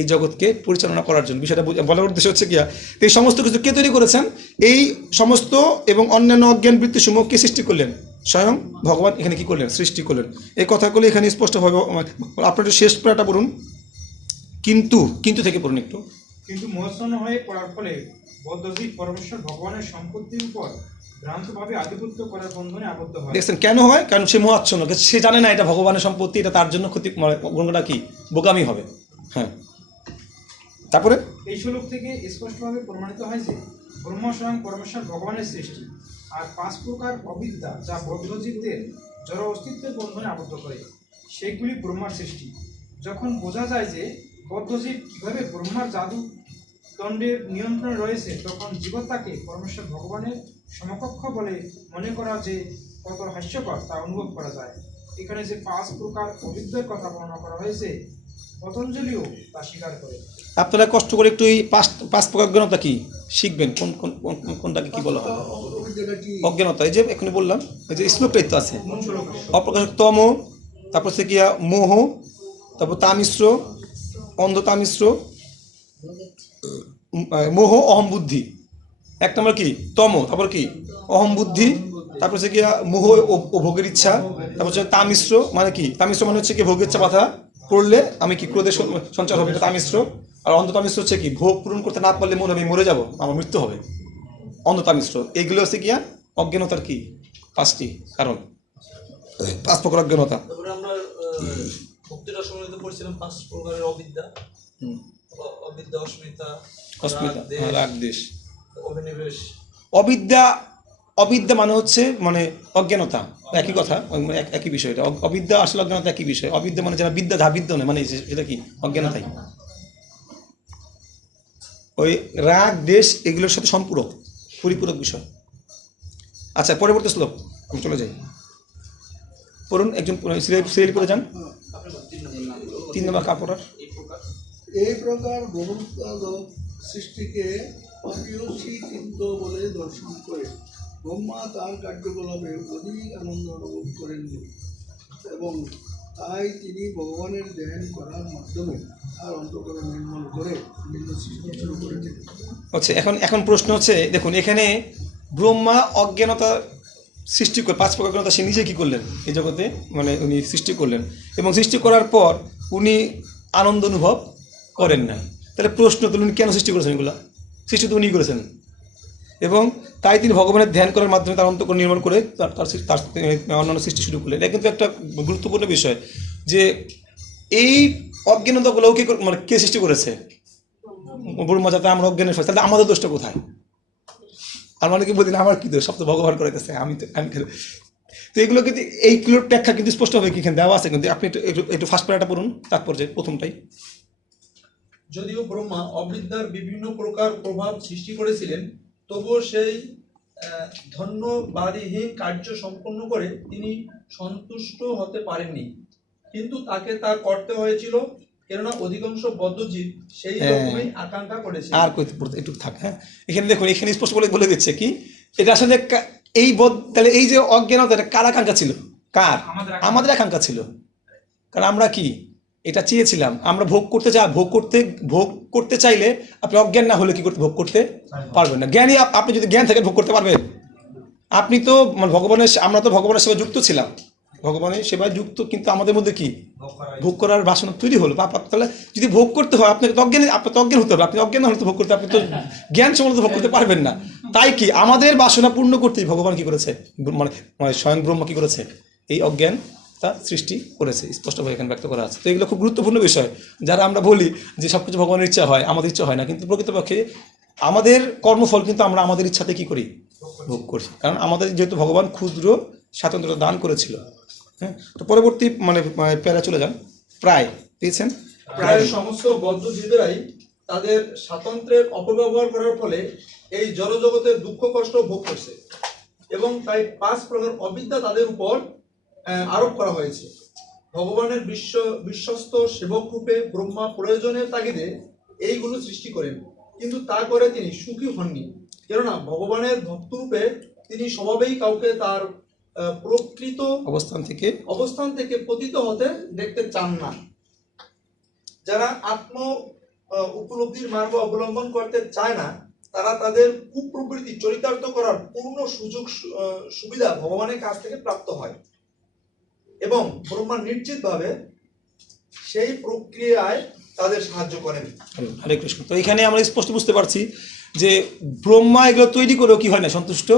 এই জগৎকে পরিচালনা করার জন্য। বিষয়টা বলার উদ্দেশ্য হচ্ছে কি, এই সমস্ত কিছু কে তৈরি করেছেন, এই সমস্ত এবং অন্যান্য অজ্ঞান বৃত্তিসমূহ কে সৃষ্টি করলেন, স্বয়ং ভগবান এখানে কি করলেন, সৃষ্টি করলেন। এই কথাগুলো এখানে স্পষ্টভাবে আপনার একটু শেষ পড়াটা পড়ুন, কিন্তু থেকে পড়ুন একটু। কিন্তু মোহাচ্ছন্ন হয়ে পড়ার ফলে বদ্ধজীব পরমেশ্বর ভগবানের সম্পত্তির উপর ভ্রান্তভাবে আধিপত্য করার বন্ধনে আবদ্ধ হয়। দেখছেন কেন হয়, কারণ সে মোহাচ্ছন্ন, সে জানে না এটা ভগবানের সম্পত্তি, এটা তার জন্য ক্ষতি, গঙ্গটা কি বোকামি হবে। হ্যাঁ, তারপরে এই শ্লোক থেকে স্পষ্টভাবে প্রমাণিত হয় যে ব্রহ্ম স্বয়ং পরমেশ্বর ভগবানের সৃষ্টি, আর 5 প্রকার অবিদ্যা যা বদ্ধজীবদের জড় অস্তিত্বের বন্ধনে আবদ্ধ করে সেগুলি ব্রহ্মার সৃষ্টি। যখন বোঝা যায় যে বদ্ধজীব কিভাবে ব্রহ্মার জাদু দণ্ডের নিয়ন্ত্রণে রয়েছে, তখন জীবত্মাকে পরমেশ্বর ভগবানের সমকক্ষ বলে মনে করা যে কত হাস্যকর তা অনুভব করা যায়। এখানে যে 5 প্রকার অবিদ্যার কথা বর্ণনা করা হয়েছে, পতঞ্জলিও তা স্বীকার করে। আপনারা কষ্ট করে একটু এই পাঁচ প্রকার অজ্ঞানতা কি শিখবেন, কোনটাকে কি বলা হয় অজ্ঞানতা। এই যে এখনই বললাম, এই যে শ্লোকটাই তো আছে, অপ্রকাশক তম, তারপর হচ্ছে গিয়া মোহ, তারপর তামিশ্র, অন্ধ তামিশ্র, মোহ, অহম বুদ্ধি। এক নম্বর কি তম, তারপর কি অহম বুদ্ধি, তারপর হচ্ছে গিয়া মোহ ও ভোগের ইচ্ছা, তারপর হচ্ছে তামিশ্র, মানে কি তামিশ্র মানে হচ্ছে কি ভোগের ইচ্ছা বাধা করলে আমি কি ক্রোধের সঞ্চার হবে, এটা তামিশ্র। আর অন্ধতামিশ্র হচ্ছে কি ভোগ পূরণ করতে না পারলে মনে হবে মরে যাব, আমার মৃত্যু হবে, অন্ধতামিশ্র। এগুলো হচ্ছে গিয়া অজ্ঞানতার কি 5টি কারণ, 5 প্রকার অজ্ঞানতা। তারপরে আমরা ভক্তিটা সম্বন্ধে পড়ছিলাম 5 প্রকারের অবিদ্যা, অবিদ্যা, অস্মিতা, অস্মিতা, রাগ, দেশ, অভিনিবেশ। অবিদ্যা মানে হচ্ছে মানে অজ্ঞানতা, একই কথা, একই বিষয়টা। অবিদ্যা আসলে অজ্ঞানতা একই বিষয়। অবিদ্যা মানে যারা বিদ্যা, যা বিদ্যা নয়, মানে সেটা কি অজ্ঞানতাই। ওই রাগ, দেশ এগুলোর সাথে সম্পূরক, পরিপূরক বিষয়। আচ্ছা, পরবর্তী শ্লোক আমি চলে যাই, পড়ুন, একজন সিরিয়াল করে যান। 3 নম্বর কাপড়ার এই প্রকার বহুত্বাদক সৃষ্টিকে অপ্রিয়সী চিত্ত বলে দর্শন করে ব্রহ্মা তার কার্যকলাপে অধিক আনন্দ অনুভব করেননি, এবং তাই তিনি ভগবানের ধ্যান করার মাধ্যমে তার অন্তঃকরণ নির্মল করে বিভিন্ন সৃষ্টি শুরু করেছেন। আচ্ছা, এখন প্রশ্ন হচ্ছে, দেখুন এখানে ব্রহ্মা অজ্ঞানতা সৃষ্টি করে 5 প্রকার অজ্ঞানতা সে নিজে কী করলেন এই জগতে, মানে উনি সৃষ্টি করলেন, এবং সৃষ্টি করার পর উনি আনন্দ অনুভব করেন না। তাহলে প্রশ্ন তুলুন, কেন সৃষ্টি করেছেন এগুলা? সৃষ্টি তো উনি করেছেন, এবং তাই তিনি ভগবানের ধ্যান করার মাধ্যমে তার অন্তঃকরণ নির্মাণ করে তার অন্যান্য সৃষ্টি শুরু করলেন। এটা কিন্তু একটা গুরুত্বপূর্ণ বিষয় যে এই অজ্ঞানতাগুলো মানে কে সৃষ্টি করেছে, ব্রহ্মা। যাতে আমরা অজ্ঞানের ফলে, তাহলে আমাদের দোষটা কোথায়? আর অনেকে বলতেন আমার কি দোষ, সব তো ভগবান করাইতেছে, আমি তো এগুলো কিন্তু এইগুলোর ব্যাখ্যা কিন্তু স্পষ্ট হবে কি এখানে দেওয়া আছে, কিন্তু আপনি একটু ফার্স্ট প্যারাটা পড়ুন, তাৎপর্যে প্রথমটাই। যদিও ব্রহ্মা অবিদ্যার বিভিন্ন প্রকার প্রভাব সৃষ্টি করেছিলেন, তবুও সেই ধন্যবাদহীন কার্য সম্পন্ন করে তিনি সন্তুষ্ট হতে পারেননি, কিন্তু তাকে তা করতে হয়েছিল, কেননা অধিকাংশ বদ্ধজীব সেই রকমই আকাঙ্ক্ষা করেছে। আর কই একটু থাক, হ্যাঁ, এখানে দেখুন, এখানে স্পষ্ট বলে দিচ্ছে কি এটা আসলে তাহলে এই যে অজ্ঞানতা, এটা কার আকাঙ্ক্ষা ছিল? কার? আমাদের আকাঙ্ক্ষা ছিল। কারণ আমরা কি এটা চেয়েছিলাম, আমরা ভোগ করতে চাইলে আপনি অজ্ঞান না হলে কি করতে ভোগ করতে পারবেন না। জ্ঞানী আপনি যদি জ্ঞান থাকে ভোগ করতে পারবেন। আপনি তো মানে আমরা তো ভগবানের সেবায় যুক্ত ছিলাম, ভগবানের সেবায় যুক্ত, কিন্তু আমাদের মধ্যে কি ভোগ করার বাসনা তৈরি হলো। তাহলে যদি ভোগ করতে হয় আপনাকে তো অজ্ঞান হতে হবে। আপনি অজ্ঞান না হলে তো ভোগ করতে, আপনি তো জ্ঞান সম্বন্ধে ভোগ করতে পারবেন না। তাই কি আমাদের বাসনা পূর্ণ করতেই ভগবান কি করেছে, মানে স্বয়ং ব্রহ্মা কি করেছে, এই অজ্ঞান তা সৃষ্টি করেছে, স্পষ্টভাবে এখানে ব্যক্ত করা আছে। তো এগুলো খুব গুরুত্বপূর্ণ বিষয়। যারা আমরা বলি যে সব কিছু ভগবানের ইচ্ছা হয়, আমাদের ইচ্ছা হয় না, কিন্তু প্রকৃতপক্ষে আমাদের কর্মফল কিন্তু আমরা আমাদের ইচ্ছাতে কি করি, ভোগ করি। কারণ আমাদের যেহেতু ভগবান ক্ষুদ্র স্বাতন্ত্র্যতা দান করেছিল। হ্যাঁ, তো পরবর্তী মানে প্যারা চলে যান, প্রায় পেয়েছেন। প্রায় সমস্ত বদ্ধ জীবেরাই তাদের স্বাতন্ত্র্যের অপব্যবহার করার ফলে এই জড়জগতের দুঃখ কষ্ট ভোগ করছে, এবং তাই 5 প্রকার অবিদ্যা তাদের উপর আরোপ করা হয়েছে। ভগবানের বিশ্বস্ত সেবক রূপে ব্রহ্মা প্রয়োজনের তাগিদে এইগুলো সৃষ্টি করেন, কিন্তু তা করে তিনি সুখী হননি, কেননা ভগবানের ভক্তরূপে তিনি স্বভাবেই কাউকে তার প্রকৃত অবস্থান থেকে পতিত হতে দেখতে চান না। যারা আত্ম উপলব্ধির মার্গ অবলম্বন করতে চায় না, তারা তাদের কুপ্রবৃত্তি চরিতার্থ করার পূর্ণ সুযোগ সুবিধা ভগবানের কাছ থেকে প্রাপ্ত হয়, এবং ব্রহ্মা নিশ্চিতভাবে সেই প্রক্রিয়ায় তাদের সাহায্য করেন। হরে কৃষ্ণ। তো এখানে আমরা স্পষ্ট বুঝতে পারছি যে ব্রহ্মা এগুলো তৈরি করেও কি হয় না, সন্তুষ্ট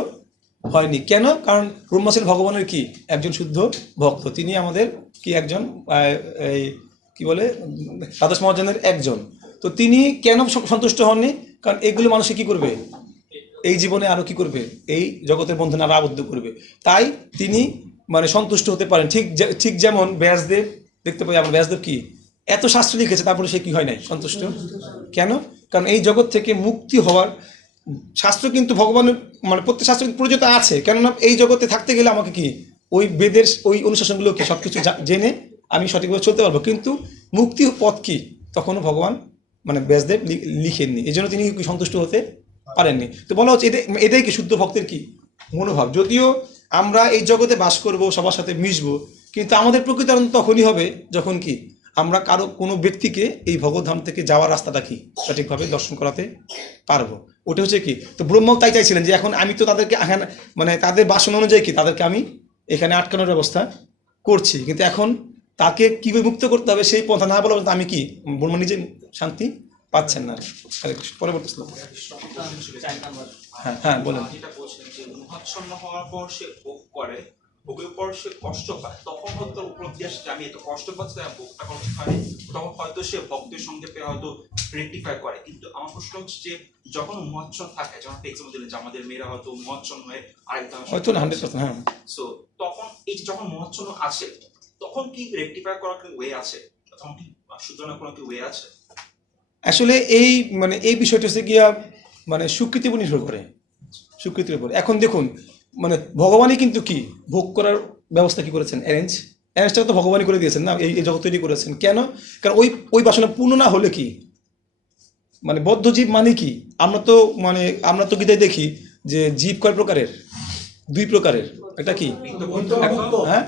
হয়নি। কেন? কারণ ব্রহ্মা ছিলেন ভগবানের কি একজন শুদ্ধ ভক্ত, তিনি আমাদের কি একজন এই কি বলে দ্বাদশ মহাজনের একজন। তো তিনি কেন সন্তুষ্ট হননি? কারণ এগুলো মানুষকে কি করবে, এই জীবনে আরো কি করবে, এই জগতের বন্ধনে আরো আবদ্ধ করবে। তাই তিনি মানে সন্তুষ্ট হতে পারেন। ঠিক যেমন ব্যাসদেব, দেখতে পাই আমরা ব্যাসদেব কি এত শাস্ত্র লিখেছে, তারপরে সে কি হয় নাই সন্তুষ্ট। কেন? কারণ এই জগৎ থেকে মুক্তি হওয়ার শাস্ত্র কিন্তু ভগবানের মানে প্রত্যেক শাস্ত্র প্রয়োজনীয়তা আছে। কেননা এই জগতে থাকতে গেলে আমাকে কি ওই বেদের ওই অনুশাসনগুলোকে সব কিছু জেনে আমি সঠিকভাবে চলতে পারবো। কিন্তু মুক্তির পথ কি তখনও ভগবান মানে ব্যাসদেব লিখেননি, এই জন্য তিনি সন্তুষ্ট হতে পারেননি। তো বলা হচ্ছে এটাই কি শুদ্ধ ভক্তের কি মনোভাব। যদিও আমরা এই জগতে বাস করব, সবার সাথে মিশবো, কিন্তু আমাদের প্রকৃত আনন্দ তখনই হবে যখন কি আমরা কোনো ব্যক্তিকে এই ভগবদ্ধাম থেকে যাওয়ার রাস্তাটা কি সঠিকভাবে দর্শন করাতে পারবো। ওটা হচ্ছে কি, তো ব্রহ্মাও তাই চাইছিলেন যে এখন আমি তো তাদেরকে মানে তাদের বাসনা অনুযায়ী কি তাদেরকে আমি এখানে আটকানোর ব্যবস্থা করছি, কিন্তু এখন তাকে কীভাবে মুক্ত করতে হবে সেই পন্থা না বলা পর্যন্ত আমি কি ব্রহ্মা নিজে শান্তি পাচ্ছেন না। পরবর্তী শ্লোক। হ্যাঁ বলেন। যেটা বলছেন যে মোহাচ্ছন্ন হওয়ার পর সে ভোগ করে, ভোগের পর সে কষ্ট পায়, তখন হয়তো উপলব্ধি আসে যে আমি এত কষ্ট পাচ্ছি, ভোগটা কষ্ট পাই, তখন হয়তো সে ভক্তের সঙ্গে পেয়ে হয়তো রেকটিফাই করে। কিন্তু আমার প্রশ্ন হচ্ছে যে যখন মোহাচ্ছন্ন থাকে, যেমন একটা এক্সাম্পল দিলেন যে আমাদের মেয়েরা হয়তো মোহাচ্ছন্ন হয়ে আরেকটা হয়তো না 100%, হ্যাঁ। সো তখন এই যে যখন মোহাচ্ছন্ন আসে তখন কি রেকটিফাই করার কোনো ওয়ে আছে, তখন কি শুধরানোর কোনো কি ওয়ে আছে? আসলে এই মানে এই বিষয়টা হচ্ছে গিয়া মানে স্বীকৃতির উপর নির্ভর করে, স্বীকৃতির উপর। এখন দেখুন মানে ভগবানই কিন্তু কি ভোগ করার ব্যবস্থা কি করেছেন, অ্যারেঞ্জটা তো ভগবানই করে দিয়েছেন না, এই জগৎ তৈরি করেছেন। কেন? কারণ ওই বাসনা পূর্ণ না হলে কি মানে বদ্ধ জীব মানে কি, আমরা তো গীতায় দেখি যে জীব কয় প্রকারের, 2 প্রকারের। এটা কি? হ্যাঁ,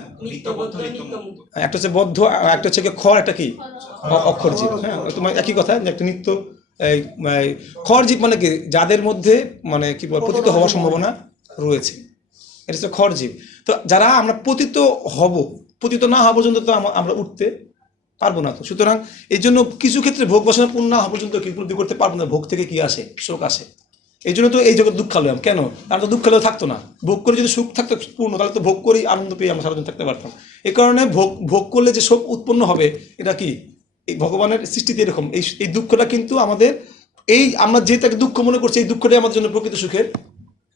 একটা হচ্ছে বদ্ধ, একটা হচ্ছে খড়, একটা কি অক্ষর জীব। হ্যাঁ, তোমার একই কথা যে একটা নিত্য খড় জীব মানে কি যাদের মধ্যে মানে কি পতিত হওয়ার সম্ভাবনা রয়েছে, এটা হচ্ছে খড় জীব। তো যারা আমরা পতিত না হওয়া পর্যন্ত তো আমরা উঠতে পারবো না। তো সুতরাং এই জন্য কিছু ক্ষেত্রে ভোগ বাসনা পূর্ণ না হওয়া পর্যন্ত কি উপলব্ধি করতে পারবো না। ভোগ থেকে কি আসে, শোক আসে। এই জন্য তো এই জগৎ দুঃখালয়। কেন? তারা তো দুঃখালয় থাকতো না। ভোগ করে যদি সুখ থাকতো পূর্ণ, তাহলে তো ভোগ করেই আনন্দ পেয়ে আমরা সারাদিন থাকতে পারতাম। এই কারণে ভোগ করলে যে শোক উৎপন্ন হবে, এটা কি এই ভগবানের সৃষ্টিতে এরকম। এই দুঃখটা কিন্তু আমাদের আমরা যে তাকে দুঃখ মনে করছি, এই দুঃখটাই আমাদের জন্য প্রকৃত সুখের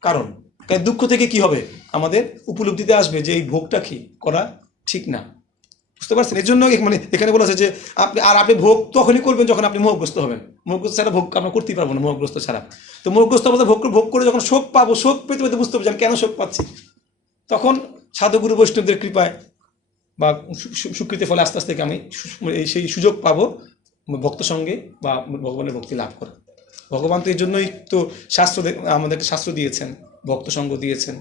কারণ। তাই দুঃখ থেকে কি হবে, আমাদের উপলব্ধিতে আসবে যে এই ভোগটা কি করা ঠিক না। বুঝতে পারছেন? এর জন্য মানে এখানে বলা আছে যে আপনি ভোগ তখনই করবেন যখন আপনি মোহগ্রস্ত হবেন। মোহগ্রস্ত ছাড়া ভোগ আমরা করতেই পারবো না, মোহগ্রস্ত ছাড়া। তো মোহগ্রস্ত অবস্থায় ভোগ করে যখন শোক পাবো, শোক পেতে পেতে বুঝতে পারছি আমি কেন শোক পাচ্ছি, তখন সাধুগুরু বৈষ্ণবদের কৃপায় বা স্বীকৃতির ফলে আস্তে আস্তে আমি সেই সুযোগ পাবো ভক্ত সঙ্গে বা ভগবানের ভক্তি লাভ করে। ভগবান তো এই জন্যই তো আমাদেরকে শাস্ত্র দিয়েছেন, ভক্ত সঙ্গ দিয়েছেন,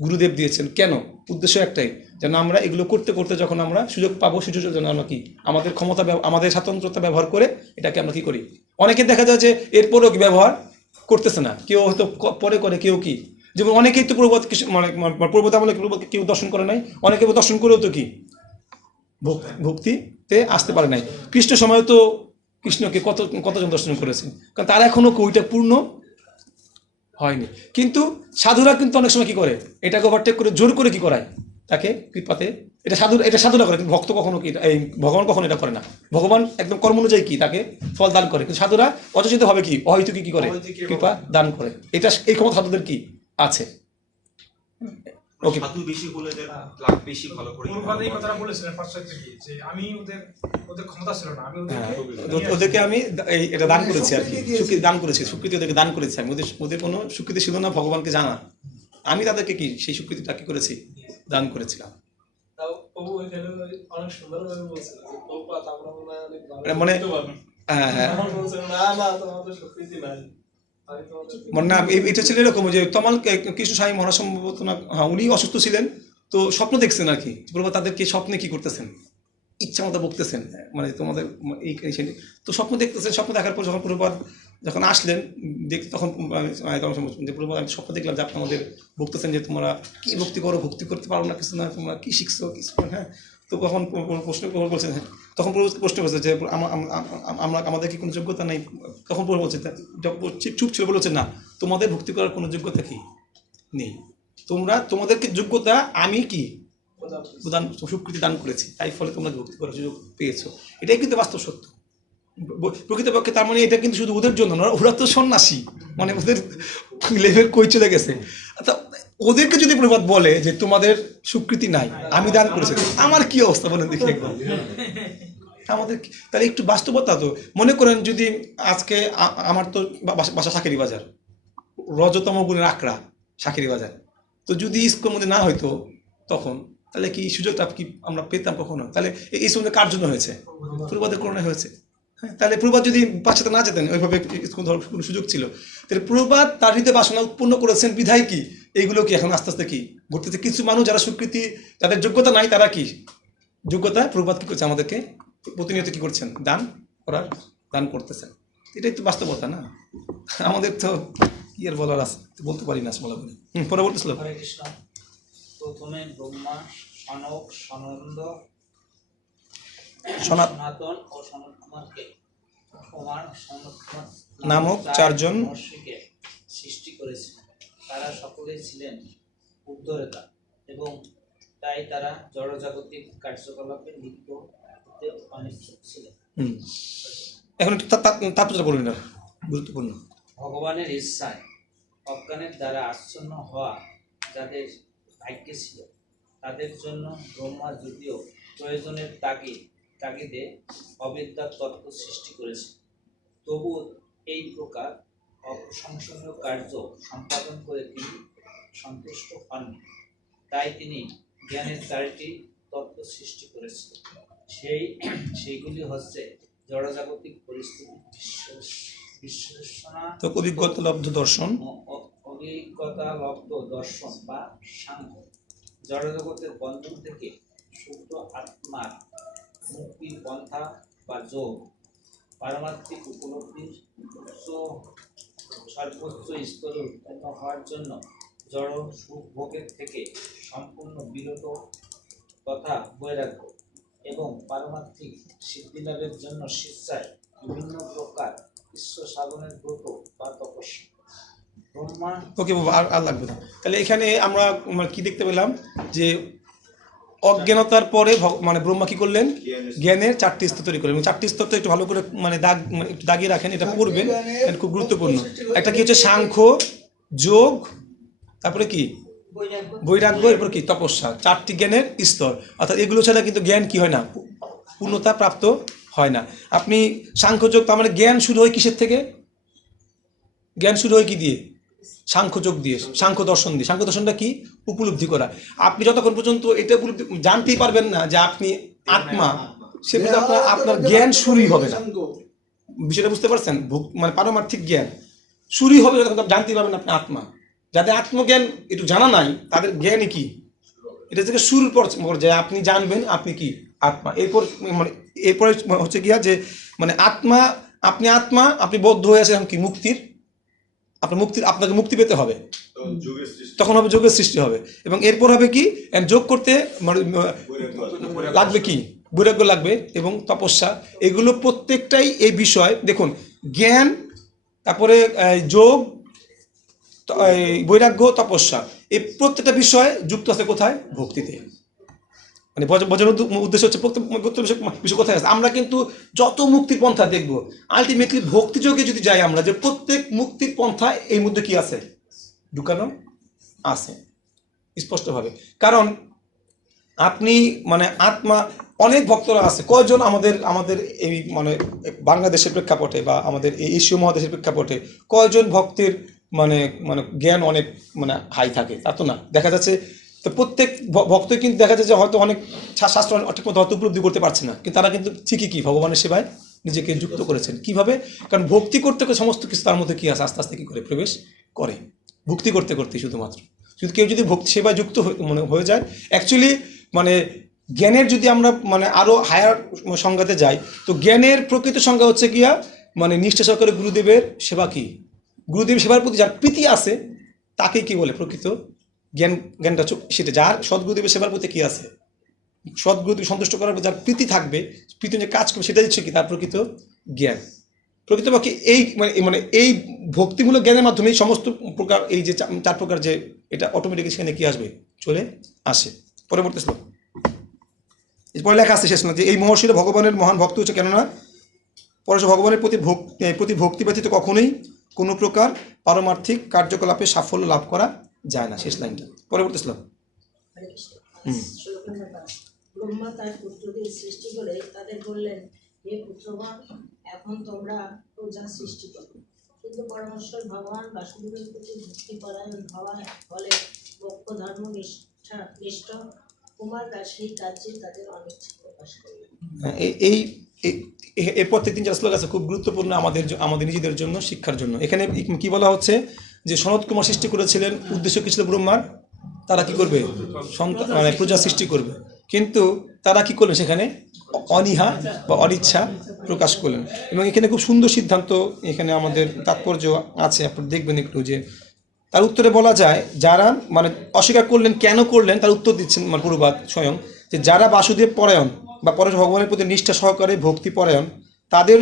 গুরুদেব দিয়েছেন। কেন? উদ্দেশ্য একটাই, যেন আমরা এগুলো করতে করতে যখন আমরা সুযোগ পাবো, সুযোগ যেন আমরা কি আমাদের ক্ষমতা, আমাদের স্বাতন্ত্রতা ব্যবহার করে এটাকে আমরা কি করি। অনেকে দেখা যায় যে এরপরেও কি ব্যবহার করতেছে না, কেউ হয়তো পরে করে, কেউ কি যেমন অনেকেই তো পূর্বত আমলে কেউ দর্শন করে নাই, অনেকে দর্শন করেও তো কি ভক্তিতে আসতে পারে নাই। কৃষ্ণ সময় তো কৃষ্ণকে কতজন দর্শন করেছেন, কারণ তারা এখনো ওইটা পূর্ণ হয়নি। কিন্তু সাধুরা কিন্তু অনেক সময় কি করে, এটাকে ওভারটেক করে জোর করে কি করায় তাকে কৃপাতে। এটা সাধুরা করে, কিন্তু ভক্ত কখনো কি এই ভগবান কখনো এটা করে না। ভগবান একদম কর্ম অনুযায়ী কি তাকে ফল দান করে, কিন্তু সাধুরা অচেতন ভাবে কি অহৈতুকী কি করে কৃপা দান করে। এই ক্ষমতা সাধুদের কি আছে। Okay. সাধু বেশি হলে এদের লাভ বেশি ভালো করে পূর্ববাদে এই কথাটা বলেছিলেন পাশ্চাত্য কি যে আমি ওদের ক্ষমতা ছিল না, আমি হ্যাঁ, ওদেরকে ওদেরকে আমি এটা দান করেছি আর কি, স্বীকৃতি দান করেছি, স্বীকৃতি ওদেরকে দান করেছি আমি। ওদের কোনো স্বীকৃতি ছিল না ভগবানকে জানা, আমি তাদেরকে কি সেই স্বীকৃতিটা কি করেছি, দান করেছিলাম। তাও প্রভু এখানে অনেক সুন্দরভাবে বলছিলেন যে প্রভুপাদ আমরা মনে হয় অনেক ভালো মানে বুঝতে পারবো। হ্যাঁ হ্যাঁ তখন বলছেন না না তোমাদের স্বীকৃতি নাই, আমি তোমাদের মানে না, এটা ছিল এরকম যে তমাল কৃষ্ণ স্বামী মহারাজ সম্ভবত না, হ্যাঁ উনি অসুস্থ ছিলেন, তো স্বপ্ন দেখছেন আর কি, প্রভু তাদেরকে স্বপ্নে কি করতেছেন, ইচ্ছা মতো বকতেছেন, মানে তোমাদের এই সেই, তো স্বপ্ন দেখতেছেন। স্বপ্ন দেখার পর যখন প্রভুপাদ যখন আসলেন দেখতে, তখন যে প্রভুপাদ আমি স্বপ্ন দেখলাম যে আপনি আমাদের বকতেছেন যে তোমরা কি ভক্তি করো, ভক্তি করতে পারো না, কিছু না, তোমরা কি শিখছো কিছু, হ্যাঁ। তো তখন প্রশ্ন বলছেন, তখন প্রশ্ন করছে যে আমরা আমাদের কি কোনো যোগ্যতা নেই, তখন প্রভু বলছে, চুপ ছিল, বলেছে না তোমাদের ভক্তি করার কোনো যোগ্যতা কি নেই, তোমাদেরকে যোগ্যতা আমি কি প্রদান, স্বীকৃতি দান করেছি, তাই ফলে তোমরা ভক্তি করার সুযোগ পেয়েছো। এটাই কিন্তু বাস্তব সত্য। প্রকৃতপক্ষে তার মানে এটা কিন্তু শুধু ওদের জন্য না, ওরা তো সন্ন্যাসী, মানে ওদের লেভেল কই চলে গেছে। ওদেরকে যদি প্রবাদ বলে যে তোমাদের স্বীকৃতি নাই, আমি দান করেছি, আমার কি অবস্থা বলেন দেখি একদম। আমাদের তাহলে একটু বাস্তবতা তো মনে করেন, যদি আজকে আমার তো বাসা শাকেরি বাজার, রজতম গুণের আকড়া শাকেরি বাজার, তো যদি স্কুলের মধ্যে না হইতো তখন, তাহলে কি সুযোগটা কি আমরা পেতাম কখনো? তাহলে এই সময় কার জন্য হয়েছে? প্রবাদের করোনা হয়েছে। হ্যাঁ, তাহলে প্রবাদ যদি পাশ্চাত্যে না যেতেন, ওইভাবে স্কুল ধরার কোনো সুযোগ ছিল, তাহলে প্রবাদ তার হৃদয়ে বাসনা উৎপন্ন করেছেন বিধায় কি এইগুলো কি এখন আস্তে আস্তে কি ঘটতেছে। কিছু মানুষ যারা স্বীকৃতি, যাদের যোগ্যতা নাই, তারা কি যোগ্যতা, প্রবাদ কি করছে আমাদেরকে প্রতিনিয়ত কি করছেন, দান করতেছেন। এটাই তো বাস্তবতা না, আমাদের তো কি আর বলার আছে, বলতে পারি না বলা বলে। পরবর্তী শ্লোক। হরে কৃষ্ণ। প্রথমে ব্রহ্মা, সনক, সনাতন ও সনত কুমারকে নামক চারজন মহর্ষিকে সৃষ্টি করেছিলেন। তারা সকলেই ছিলেন উদ্ধরেতা এবং তাই তারা জড়জাগতিক কার্যকলাপে লিপ্ত হতে অনিচ্ছুক ছিলেন। এখন তাৎপর্যটা বলুন না, গুরুত্বপূর্ণ। ভগবানের ইচ্ছায় অজ্ঞানের দ্বারা আচ্ছন্ন হওয়া যাদের ভাগ্যে ছিল, তাদের জন্য ব্রহ্মা যদিও প্রয়োজনের তাগিদে অবিদ্যার তত্ত্ব সৃষ্টি করেছে, তবু এই প্রকার অপ্রশংসনীয় কার্য সম্পাদন করে তিনি সন্তুষ্ট হননি। তাই তিনি জ্ঞানের চারিটি তত্ত্ব সৃষ্টি করেছিলেন। সেইগুলি হচ্ছে জড়জাগতিক পরিস্থিতি বিশ্লেষণা, অভিজ্ঞতালব্ধ দর্শন, অভিজ্ঞতালব্ধ দর্শন বা সাংখ্য, জড়জগতের বন্ধন থেকে শুদ্ধ আত্মার মুক্তির পন্থা বা যোগ, পারমার্থিক উপলব্ধির সর্বোচ্চ স্তরে উৎপন্ন হওয়ার জন্য জড় সুখ ভোগের থেকে সম্পূর্ণ বিরত তথা বৈরাগ্য, এবং পারমার্থিক সিদ্ধিলাভের জন্য স্বেচ্ছায় বিভিন্ন প্রকার ঈশ্বর সাধনের ব্রত বা তপস্যা। ব্রহ্মা ওকে বাবা, আর লাগবে না। তাহলে এখানে আমরা কি দেখতে পেলাম যে অজ্ঞানতার পরে মানে ব্রহ্মা কি করলেন, জ্ঞানের চারটি স্তর তৈরি করলেন। চারটি স্তর তো একটু ভালো করে মানে একটু দাগিয়ে রাখেন, এটা পড়বেন, এটা খুব গুরুত্বপূর্ণ। একটা কি হচ্ছে সাংখ্য, যোগ, তারপরে কি বৈরাগ্য, এরপর কি তপস্যা, চারটি জ্ঞানের স্তর। অর্থাৎ এগুলো ছাড়া কিন্তু জ্ঞান কি হয় না, পূর্ণতা প্রাপ্ত হয় না। আপনি সাংখ্যযোগ, তার মানে জ্ঞান শুরু হয় কিসের থেকে? জ্ঞান শুরু হয় কি দিয়ে? সাংখ্যযোগ দিয়ে, সাংখ্য দর্শন দিয়ে। সাংখ্য দর্শনটা কি? উপলব্ধি করা। আপনি যতক্ষণ পর্যন্ত এটা জানতেই পারবেন না যে আপনি আত্মা, সে পর্যন্ত আপনার জ্ঞান শুরুই হবে না। বিষয়টা বুঝতে পারছেন? মানে পারমার্থিক জ্ঞান শুরুই হবে যতক্ষণ জানতেই পারবেন আপনি আত্মা। যাদের আত্মজ্ঞান একটু জানা নাই, তাদের জ্ঞানই কি, এটা থেকে শুরুর পর্যায়ে আপনি জানবেন আপনি কি আত্মা। এরপরে হচ্ছে গিয়া যে মানে আত্মা, আপনি বদ্ধ হয়ে আছেন কি মুক্তির, আপনাকে মুক্তি পেতে হবে, তখন হবে যোগের সৃষ্টি হবে। এবং এরপর হবে কি, যোগ করতে লাগবে কি, বৈরাগ্য লাগবে এবং তপস্যা। এগুলো প্রত্যেকটাই এই বিষয়। দেখুন, জ্ঞান, তারপরে যোগ, বৈরাগ্য, তপস্যা, এই প্রত্যেকটা বিষয় যুক্ত আছে কোথায়? ভক্তিতে। মানে বোঝানোর উদ্দেশ্য হচ্ছে প্রত্যেক বিষয় কোথায় আছে। আমরা কিন্তু যত মুক্তির পন্থা দেখব, আলটিমেটলি ভক্তিযোগে যদি যাই আমরা, যে প্রত্যেক মুক্তির পন্থা এই মধ্যে কি আছে, ঢুকানো আছে। স্পষ্টভাবে। কারণ আপনি মানে আত্মা, অনেক ভক্তরা আছে, কয়জন আমাদের আমাদের এই মানে বাংলাদেশের প্রেক্ষাপটে বা আমাদের এই এশীয় মহাদেশের প্রেক্ষাপটে কয়জন ভক্তের মানে মানে জ্ঞান অনেক মানে হাই থাকে, তা তো না। দেখা যাচ্ছে তো প্রত্যেক ভক্ত কিন্তু দেখা যাচ্ছে যে হয়তো অনেক শাস্ত্র ঠিক মতো হয়তো উপলব্ধি করতে পারছে না, কিন্তু তারা কিন্তু ঠিকই কি ভগবানের সেবায় নিজেকে যুক্ত করেছেন। কিভাবে? কারণ ভক্তি করতে করতে সমস্ত কিছু তার মধ্যে কি আছে আস্তে আস্তে কি করে প্রবেশ করে, ভক্তি করতে করতে শুধুমাত্র। শুধু কেউ যদি ভক্তি সেবায় যুক্ত মানে হয়ে যায়, অ্যাকচুয়ালি মানে জ্ঞানের যদি আমরা মানে আরও হায়ার সংজ্ঞাতে যাই, তো জ্ঞানের প্রকৃত সংজ্ঞা হচ্ছে গিয়া মানে নিষ্ঠা সহকারে গুরুদেবের সেবা। কি গুরুদেবের সেবার প্রতি যার প্রীতি আছে তাকেই কি বলে প্রকৃত জ্ঞান। জ্ঞানটা সেটা যার সদ্গুরুদেবের সেবার প্রতি কি আছে, সদ্গুরুদেব সন্তুষ্ট করার পর যার প্রীতি থাকবে, প্রীতি যে কাজ করবে, সেটাই হচ্ছে কি তার প্রকৃত জ্ঞান। প্রকৃতপক্ষে এই মানে মানে এই ভক্তিমূলক জ্ঞানের মাধ্যমে এই সমস্ত প্রকার এই যে চার প্রকার যে এটা অটোমেটিক সেখানে কি আসবে, চলে আসে। পরবর্তী শ্লোক পরে লেখা আছে শেষ না, যে এই মহর্ষিরা ভগবানের মহান ভক্ত হচ্ছে, কেননা পরশ ভগবানের প্রতি ভক্তি ব্যতীত কখনোই কোনো প্রকার পারমার্থিক কার্যকলাপে সাফল্য লাভ করা যায় না। শেষ লাইনটা পরবর্তী শ্লোক। ব্রহ্মা তার পুত্রদের সৃষ্টি করে তাদের বললেন, হে পুত্রগণ, এখন তোমরা প্রজা সৃষ্টি করো। কিন্তু পরমেশ্বর ভগবান বাসুদেবের প্রতি ভক্তি পরায়ণ হওয়ার ফলে মোক্ষ ধর্ম নিষ্ঠ কুমাররা সেই কার্যে তাদের অনিচ্ছা প্রকাশ করলেন। এই এর প্রত্যেক তিন চার শ্লোক আছে, খুব গুরুত্বপূর্ণ আমাদের নিজেদের জন্য, শিক্ষার জন্য। এখানে কি বলা হচ্ছে যে সনত কুমার সৃষ্টি করেছিলেন, উদ্দেশ্য কি ছিল ব্রহ্মার? তারা কি করবে? সন্তান মানে প্রজা সৃষ্টি করবে। কিন্তু তারা কি করলেন? সেখানে অনীহা বা অনিচ্ছা প্রকাশ করলেন। এবং এখানে খুব সুন্দর সিদ্ধান্ত এখানে আমাদের তাৎপর্য আছে, আপনি দেখবেন একটু, যে তার উত্তরে বলা যায় যারা মানে অস্বীকার করলেন, কেন করলেন তার উত্তর দিচ্ছেন মানে পূর্বাদ স্বয়ং, যে যারা বাসুদেব পরায়ণ বা পরশ ভগবানের প্রতি নিষ্ঠা সহকারে ভক্তি পরায়ণ, তাদের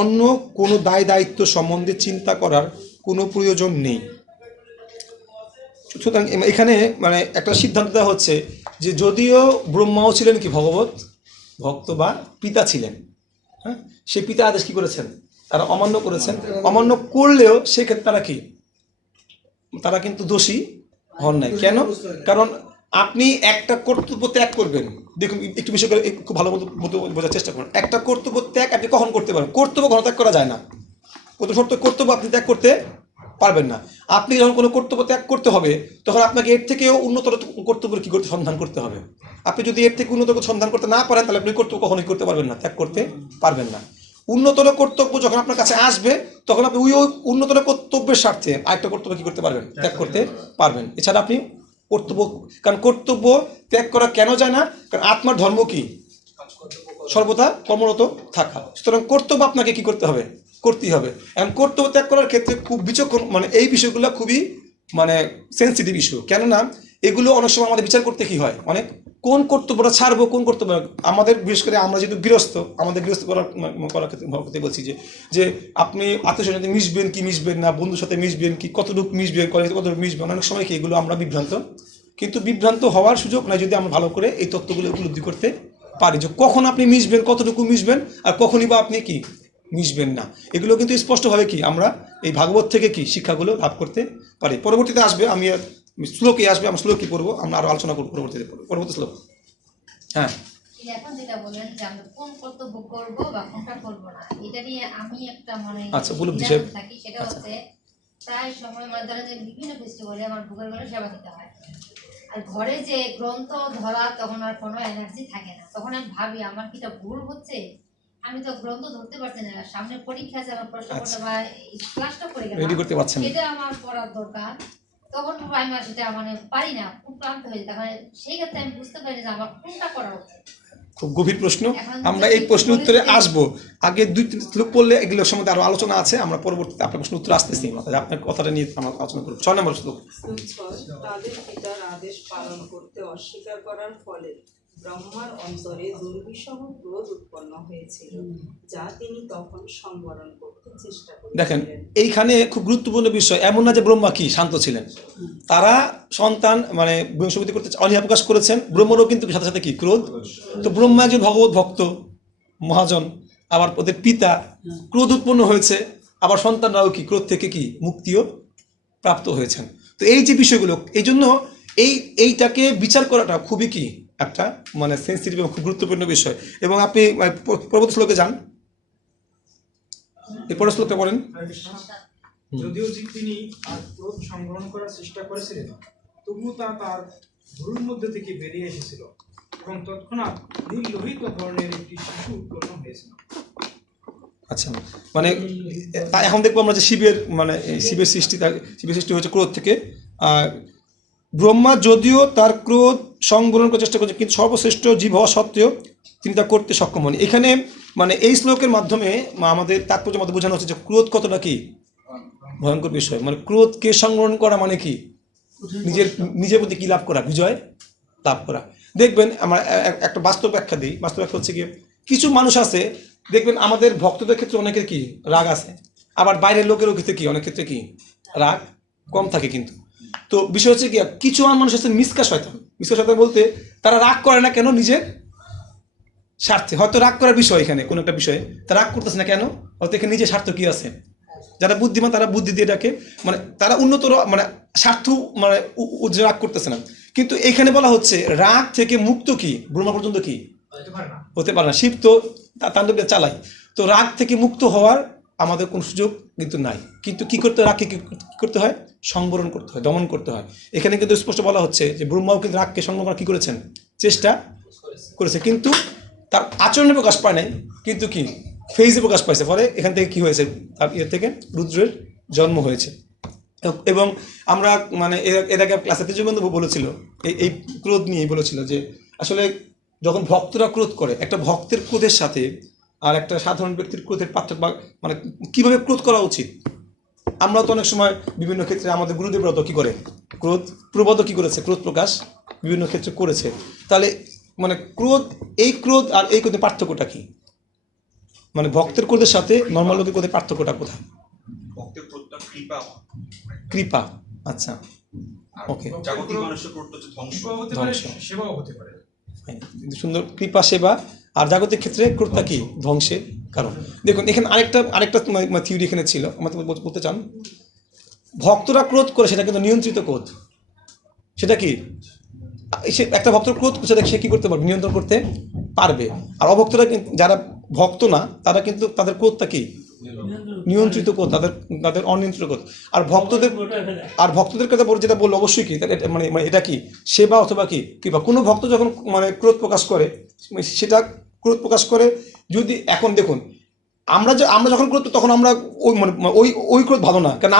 অন্য কোনো দায় দায়িত্ব সম্বন্ধে চিন্তা করার কোনো প্রয়োজন নেই। সুতরাং এখানে মানে একটা সিদ্ধান্ত দেওয়া হচ্ছে যে যদিও ব্রহ্মাও ছিলেন কি ভগবত ভক্ত বা পিতা ছিলেন, হ্যাঁ, সেই পিতা আদেশ কি করেছেন? তারা অমান্য করেছেন। অমান্য করলেও সেক্ষেত্রে তারা কি, তারা কিন্তু দোষী হন নাই। কেন? কারণ আপনি একটা কর্তব্য ত্যাগ করবেন, দেখুন একটু বিষয় করে খুব ভালো মতো বোঝার চেষ্টা করুন। একটা কর্তব্য ত্যাগ আপনি কখন করতে পারেন? কর্তব্য কখনো ত্যাগ করা যায় না। প্রথম শর্ত, কর্তব্য আপনি ত্যাগ করতে পারবেন না। আপনি যখন কোনো কর্তব্য ত্যাগ করতে হবে, তখন আপনাকে এর থেকেও উন্নতর কর্তব্য কি করতে সন্ধান করতে হবে। আপনি যদি এর থেকে উন্নত সন্ধান করতে না পারেন, তাহলে আপনি কর্তব্য কখনোই করতে পারবেন না, ত্যাগ করতে পারবেন না। উন্নতর কর্তব্য যখন আপনার কাছে আসবে, তখন আপনি ওই উন্নতর কর্তব্যের স্বার্থে আরেকটা কর্তব্য কি করতে পারবেন? ত্যাগ করতে পারবেন। এছাড়া আপনি কর্তব্য, কারণ কর্তব্য ত্যাগ করা কেন যায় না? কারণ আত্মার ধর্ম কি? সর্বদা কর্মরত থাকা। সুতরাং কর্তব্য আপনাকে কি করতে হবে? করতেই হবে। এখন কর্তব্য ত্যাগ করার ক্ষেত্রে খুব বিচক্ষণ, মানে এই বিষয়গুলো খুবই মানে সেন্সিটিভ ইস্যু। কেননা এগুলো অনেক সময় আমাদের বিচার করতে কি হয়, অনেক কোন কর্তব্যটা ছাড়বো, কোন কর্তব্য আমাদের, বিশেষ করে আমরা যেহেতু গৃহস্থ, আমাদের গৃহস্থ করার ক্ষেত্রে বলছি যে আপনি আত্মীয় সাথে মিশবেন কি মিশবেন না, বন্ধুর সাথে মিশবেন কি, কতটুকু মিশবেন, কতটুকু মিশবেন, অনেক সময় কি এগুলো আমরা বিভ্রান্ত। কিন্তু বিভ্রান্ত হওয়ার সুযোগ নাই যদি আমরা ভালো করে এই তত্ত্বগুলো উপলব্ধি করতে পারি, যে কখন আপনি মিশবেন, কতটুকু মিশবেন, আর কখনই বা আপনি কি মিশবেন না। এগুলো কিন্তু স্পষ্টভাবে কি আমরা এই ভাগবত থেকে কি শিক্ষাগুলো লাভ করতে পারি। পরবর্তীতে আসবে, আমি শ্লোকে আসবে, আমরা শ্লোক কি করবো, আমরা আরো আলোচনা করবো পরবর্তীতে। পরবর্তী শ্লোক। হ্যাঁ, এখন যেটা বললেন যে আমরা কোন কর্তব্য করবো বা কোনটা করবো না, এটা নিয়ে আমি একটা মনে আচ্ছা, উপলব্ধি হিসেবে থাকি, সেটা হচ্ছে প্রায় সময় মানে ধরেন যে বিভিন্ন ফেস্টিভ্যালে আমার ভোগের ঘরে সেবা দিতে হয়, আর ঘরে যে গ্রন্থ ধরা তখন আর কোনো এনার্জি থাকে না। তখন আমি ভাবি আমার কি এটা ভুল হচ্ছে, আমি তো গ্রন্থ ধরতে পারছি না, সামনে পরীক্ষা আছে, আমার প্রশ্ন করতে বা ক্লাসটা করে গেলাম, এটা আমার পড়ার দরকার। তখন আমি আর সেটা মানে পারি না, খুব ক্লান্ত হয়ে যায়। তখন সেই ক্ষেত্রে আমি বুঝতে পারি যে আমার কোনটা করা উচিত। খুব গভীর প্রশ্ন, আমরা এই প্রশ্নের উত্তরে আসবো। আগে 2-3 শ্লোক পড়লে এগুলোর সম্বন্ধে আরো আলোচনা আছে, আমরা পরবর্তীতে আপনার প্রশ্ন উত্তর আসতেছি, আপনার কথাটা নিয়ে আমরা আলোচনা করবো। 6 নম্বর শ্লোক। তাদের পিতার আদেশ পালন করতে অস্বীকার করার ফলে ব্রহ্মার অন্তরে দুর্বিষহ ক্রোধ উৎপন্ন হয়েছিল, যা তিনি তখন সংবরণ করতে চেষ্টা করেছিলেন। দেখেন এইখানে খুব গুরুত্বপূর্ণ বিষয়, এমন না যে ব্রহ্মা কি শান্ত ছিলেন, তারা সন্তান মানে বংশবৃদ্ধি করতে অনীহা প্রকাশ করেছেন, ব্রহ্মরও কিন্তু সাথে সাথে কি ক্রোধ। তো ব্রহ্মা যে ভগবত ভক্ত মহাজন, আবার ওদের পিতা, ক্রোধ উৎপন্ন হয়েছে, আবার সন্তানরাও কি ক্রোধ থেকে কি মুক্তিও প্রাপ্ত হয়েছেন। তো এই যে বিষয়গুলো, এই জন্য এইটাকে বিচার করাটা খুবই কি একটা মানে সেন্সিটিভ এবং খুব গুরুত্বপূর্ণ বিষয়। এবং আপনি পরবর্তী শ্লোকে যান, এই পরের শ্লোকটা পড়েন। যদিও যে তিনি আর ক্রোধ সংগ্রহণ করার চেষ্টা করেছিলেন, তবুও তা তার ভ্রুর মধ্যে থেকে বেরিয়ে এসেছিল এবং তৎক্ষণাৎ নীল লোহিত বর্ণের একটি শিশু উৎপন্ন হয়েছিল। আচ্ছা, মানে এখন দেখবো আমরা যে শিবের মানে শিবের সৃষ্টি হয়েছে ক্রোধ থেকে। ব্রহ্মা যদিও তার ক্রোধ সংবরণ করার চেষ্টা করছে, কিন্তু সর্বশ্রেষ্ঠ জীব হওয়া সত্ত্বেও তিনি তা করতে সক্ষম হন। এখানে মানে এই শ্লোকের মাধ্যমে আমাদের তাৎপর্যের মধ্যে বোঝানো হচ্ছে যে ক্রোধ কতটা কি ভয়ঙ্কর বিষয়। মানে ক্রোধকে সংবরণ করা মানে কি নিজের প্রতি কি লাভ করা, বিজয় লাভ করা। দেখবেন আমরা একটা বাস্তব ব্যাখ্যা দিই। বাস্তব ব্যাখ্যা হচ্ছে কি, কিছু মানুষ আছে দেখবেন আমাদের ভক্তদের ক্ষেত্রে অনেকের কি রাগ আছে, আবার বাইরের লোকেরও ক্ষেত্রে কি অনেক ক্ষেত্রে কি রাগ কম থাকে। কিন্তু তো বিষয় হচ্ছে কি, কিছু মানুষ আছে মিসকা শয়তান বলতে তারা রাগ করে না কেন, নিজের স্বার্থে। হয়তো রাগ করার বিষয় এখানে কোনো একটা বিষয়ে তারা রাগ করতেছে না কেন, হয়তো এখানে নিজের স্বার্থ কি আছে। যারা বুদ্ধিমান তারা বুদ্ধি দিয়ে ডাকে, মানে তারা উন্নতর মানে স্বার্থ মানে রাগ করতেছে না। কিন্তু এখানে বলা হচ্ছে রাগ থেকে মুক্ত কি ব্রহ্মা পর্যন্ত কি হতে পারে না। শিব তো তাণ্ডবটা চালাই, তো রাগ থেকে মুক্ত হওয়ার আমাদের কোনো সুযোগ কিন্তু নাই। কিন্তু কি করতে হয়, রাগকে কি করতে হয়, সংবরণ করতে হয়, দমন করতে হয়। এখানে কিন্তু স্পষ্ট বলা হচ্ছে যে ব্রহ্মাও কিন্তু রাগকে সংবরণ করার কি করেছেন, চেষ্টা করেছে, কিন্তু তার আচরণে প্রকাশ পায় নাই, কিন্তু কি ফেইজে প্রকাশ পাইছে। ফলে এখান থেকে কি হয়েছে, তার ইয়ে থেকে রুদ্রের জন্ম হয়েছে। এবং আমরা মানে এর আগে ক্লাসে তেজবন্ধু বলেছিল এই ক্রোধ নিয়ে বলেছিল যে আসলে যখন ভক্তরা ক্রোধ করে, একটা ভক্তের ক্রোধের সাথে আর একটা সাধারণ ব্যক্তির ক্রোধের পার্থক্য মানে কিভাবে ক্রোধ করা উচিত। আমরা তো অনেক সময় বিভিন্ন ক্ষেত্রে আমাদের গুরুদেবরা তো কী করে ক্রোধ প্রবাদও কী করেছে, ক্রোধ প্রকাশ বিভিন্ন ক্ষেত্রে করেছে। তাহলে মানে এই ক্রোধ আর এই ক্রোধের পার্থক্যটা কি, মানে ভক্তের ক্রোধের সাথে নর্মাল লোকের ক্রোধের পার্থক্যটা কোথায়? ভক্তের ক্রোধটা কৃপা। আচ্ছা, ওকে। জাগতিক মানুষের ক্রোধটা হচ্ছে ধ্বংস, সেবাও হতে পারে। সুন্দর, কৃপা সেবা। আর জাগতিক ক্ষেত্রে ক্রোধটা কি ধ্বংসের কারণ। দেখুন এখানে আরেকটা থিওরি এখানে ছিল, আমাদের বলতে চান ভক্তরা ক্রোধ করে সেটা কিন্তু নিয়ন্ত্রিত ক্রোধ। সেটা কি, সে একটা ভক্তর ক্রোধ সেটা সে কী করতে পারবে, নিয়ন্ত্রণ করতে পারবে। আর অভক্তরা যারা ভক্ত না তারা কিন্তু তাদের ক্রোধটা কি নিয়ন্ত্রিত ক্রোধ, তাদের অনিয়ন্ত্রিত ক্রোধ। আর ভক্তদের কথা যেটা বললো অবশ্যই কি মানে এটা কি সেবা অথবা কি কিংবা কোনো ভক্ত যখন মানে ক্রোধ প্রকাশ করে সেটা ক্রোধ প্রকাশ করে যদি এখন দেখুন আমরা যখন ক্রোধ তখন আমরা ওই ক্রোধ ভালো না, কারণ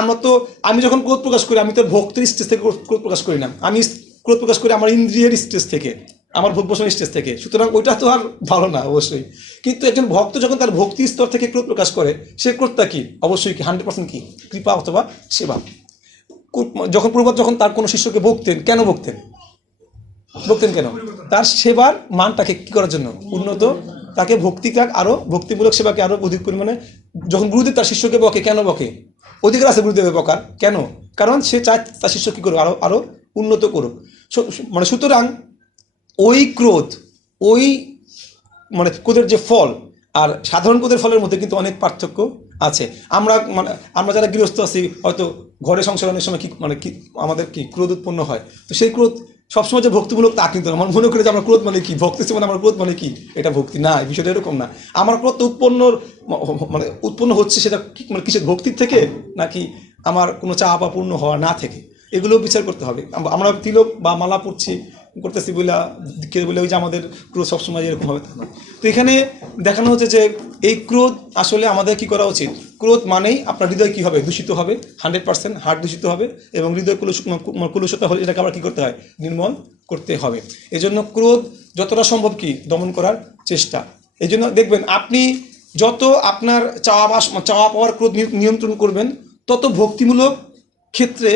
আমি যখন ক্রোধ প্রকাশ করি আমি তো ভক্তের স্টেজ থেকে ক্রোধ প্রকাশ করি না, আমি ক্রোধ প্রকাশ করি আমার ইন্দ্রিয়ের স্টেজ থেকে, আমার ভোগবাসনের স্টেজ থেকে। সুতরাং ওইটা তো আর ভালো না অবশ্যই। কিন্তু একজন ভক্ত যখন তার ভক্তি স্তর থেকে ক্রোধ প্রকাশ করে সে ক্রোধটা কি অবশ্যই কি 100% কি কৃপা অথবা সেবা। যখন প্রভুপাদ যখন তার কোনো শিষ্যকে বকতেন, কেন বকতেন কেন? তার সেবার মানটাকে কি করার জন্য, উন্নত, তাকে ভক্তিটা আরও ভক্তিমূলক সেবাকে আরও অধিক পরিমাণে। যখন গুরুদেব তার শিষ্যকে বকে, কেন বকে? অধিকার আছে গুরুদেবের বকার, কেন? কারণ সে চায় তার শিষ্য কী করুক, আরও উন্নত করুক। মানে সুতরাং ওই ক্রোধ, ওই মানে ক্রোধের যে ফল আর সাধারণ ক্রোধের ফলের মধ্যে কিন্তু অনেক পার্থক্য আছে। আমরা যারা গৃহস্থ আছি হয়তো ঘরে সংসার অনেক সময় কি আমাদের কি ক্রোধ উৎপন্ন হয়, তো সেই ক্রোধ সবসময় যে ভক্তিমূলক তা কিন্তু আমার মনে করে যে আমার ক্রোধ মানে কি ভক্তি মানে আমার ক্রোধ মানে কি এটা ভক্তি না, এই বিষয়টা এরকম না। আমার ক্রোধ উৎপন্ন হচ্ছে সেটা মানে কিসের ভক্তির থেকে নাকি আমার কোনো চাওয়া পূর্ণ হওয়া না থেকে, এগুলো বিচার করতে হবে। আমরা তিলক বা মালা করতেছি বলে ওই যে আমাদের ক্রোধ সবসময় এরকম হবে তা না। তো এখানে দেখানো হচ্ছে যে এই ক্রোধ আসলে আমাদের কি করা উচিত, ক্রোধ মানেই আপনার হৃদয় কী হবে, দূষিত হবে, 100% হার্ট দূষিত হবে, এবং হৃদয় কলুষতা হলে এটাকে আবার কী করতে হয়, নির্মল করতে হবে। এই জন্য ক্রোধ যতটা সম্ভব কি দমন করার চেষ্টা। এই জন্য দেখবেন আপনি যত আপনার চাওয়া পাওয়ার ক্রোধ নিয়ন্ত্রণ করবেন তত ভক্তিমূলক ক্ষেত্রে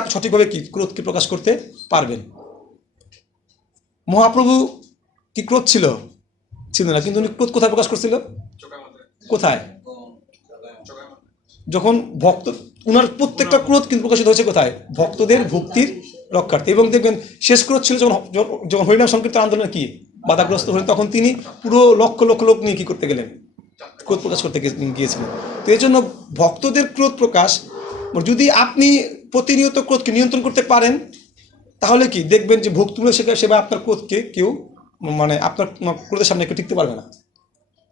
আপনি সঠিকভাবে কি ক্রোধকে প্রকাশ করতে পারবেন। মহাপ্রভু কি ক্রোধ ছিল না, কিন্তু উনি ক্রোধ কোথায় প্রকাশ করছিল, কোথায়? যখন উনার প্রত্যেকটা ক্রোধ কিন্তু প্রকাশিত হয়েছে কোথায়, ভক্তদের ভক্তির রক্ষার্থে। এবং দেখবেন শেষ ক্রোধ ছিল যখন হরিনাম সংকীর্তন আন্দোলনে কি বাধাগ্রস্ত হলেন, তখন তিনি পুরো লক্ষ লক্ষ লোক নিয়ে কি করতে গেলেন, ক্রোধ প্রকাশ করতে গিয়েছিলেন। তো এই জন্য ভক্তদের ক্রোধ প্রকাশ, যদি আপনি প্রতিনিয়ত ক্রোধকে নিয়ন্ত্রণ করতে পারেন তাহলে কি দেখবেন যে ভক্তিমূলক সেবা আপনার ক্রোধকে কেউ মানে আপনার ক্রোধের সামনে কেউ টিকতে পারবে না।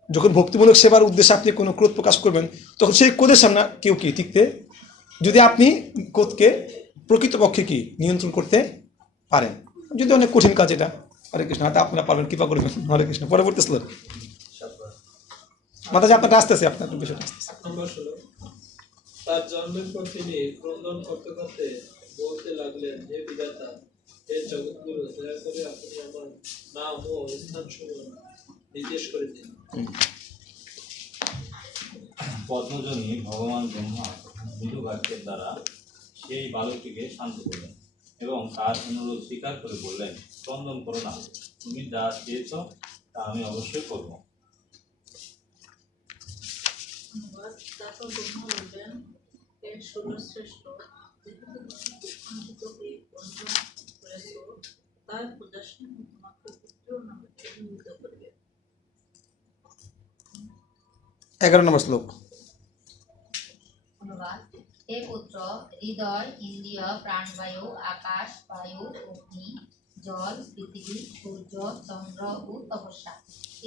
যখন ভক্তিমূলক সেবার উদ্দেশ্যে আপনি কোনো ক্রোধ প্রকাশ করবেন তখন সেই ক্রোধের সামনে কেউ কি টিকতে, যদি আপনি ক্রোধকে প্রকৃতপক্ষে কি নিয়ন্ত্রণ করতে পারেন, যদি অনেক কঠিন কাজ এটা। হরে কৃষ্ণ, হাতে আপনারা পারবেন, কৃপা করবেন। হরে কৃষ্ণ। পরবর্তী শ্লোক মাতাজি আপনারটা আসতেছে, আপনার বিষয়টা আসতেছে। 8 নম্বর শ্লোক। তার জন্মের পর তিনি ক্রন্দন করতে করতে বলতে লাগলেন, হে বিধাতা, হে জগৎগুরু, দয়া করে আপনি আমার নাম ও স্থান সমূহ নির্দেশ করে দিন। পদ্মজনী ভগবান ব্রহ্মা মৃদু বাক্যের দ্বারা সেই বালকটিকে শান্ত করলেন এবং তার অনুরোধ স্বীকার করে বললেন, ক্রন্দন করো না, তুমি যা চেয়েছ তা আমি অবশ্যই করব। তারপর ব্রহ্মা বললেন, হে সর্বশ্রেষ্ঠ, যেহেতু তুমি উৎকণ্ঠিত হয়ে ক্রন্দন করেছ, তাই প্রজাসমূহ তোমাকে পুত্র নামে অভিহিত করবে। 11 নম্বর শ্লোক। অনুবাদ। হে পুত্র, হৃদয়, ইন্দ্রিয়, প্রাণবায়ু, আকাশ, বায়ু, অগ্নি, জল, পৃথিবী, সূর্য, চন্দ্র ও তপস্যা,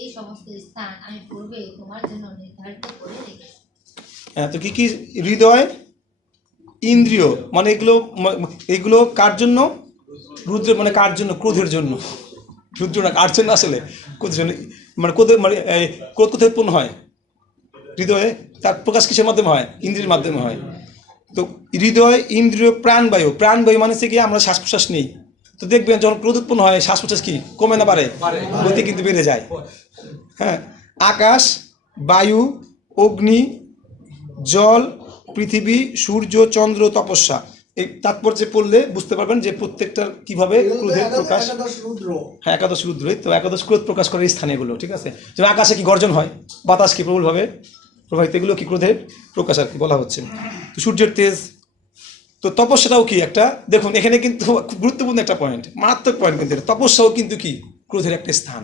এই সমস্ত স্থান আমি পূর্বে তোমার জন্য নির্ধারিত করে রেখেছি। হ্যাঁ, তো কি কি? হৃদয়, ইন্দ্রিয়, মানে এগুলো কার জন্য? রুদ্র, মানে কার জন্য? ক্রোধের জন্য। রুদ্র না, কার জন্য আসলে? ক্রোধের জন্য। মানে ক্রোধ কোথায় উৎপন্ন হয়? হৃদয়ে। তার প্রকাশ কিসের মাধ্যমে হয়? ইন্দ্রিয়ের মাধ্যমে হয়। তো হৃদয়, ইন্দ্রিয়, প্রাণবায়ু। প্রাণবায়ু মানে হচ্ছে কি আমরা শ্বাস প্রশ্বাস নেই। তো দেখবেন যখন ক্রোধ উৎপন্ন হয় শ্বাস প্রশ্বাস কি কমে না বাড়ে? গতি কিন্তু বেড়ে যায়। হ্যাঁ, আকাশ, বায়ু, অগ্নি, জল, পৃথিবী, সূর্য, চন্দ্র, তপস্যা, এই তাৎপর্যে পড়লে বুঝতে পারবেন যে প্রত্যেকটার কিভাবে ক্রোধের প্রকাশ। হ্যাঁ, একাদশ রুদ্র। তো একাদশ ক্রোধ প্রকাশ করে এই স্থানে এগুলো, ঠিক আছে? যেমন আকাশে কি গর্জন হয়, বাতাস কি প্রবলভাবে প্রবাহিত, এগুলো কি ক্রোধের প্রকাশ আর কি বলা হচ্ছে। তো সূর্যের তেজ। তো তপস্যাটাও কি একটা, দেখুন এখানে কিন্তু খুব গুরুত্বপূর্ণ একটা পয়েন্ট, মারাত্মক পয়েন্ট কিন্তু। তপস্যাও কিন্তু কি ক্রোধের একটা স্থান।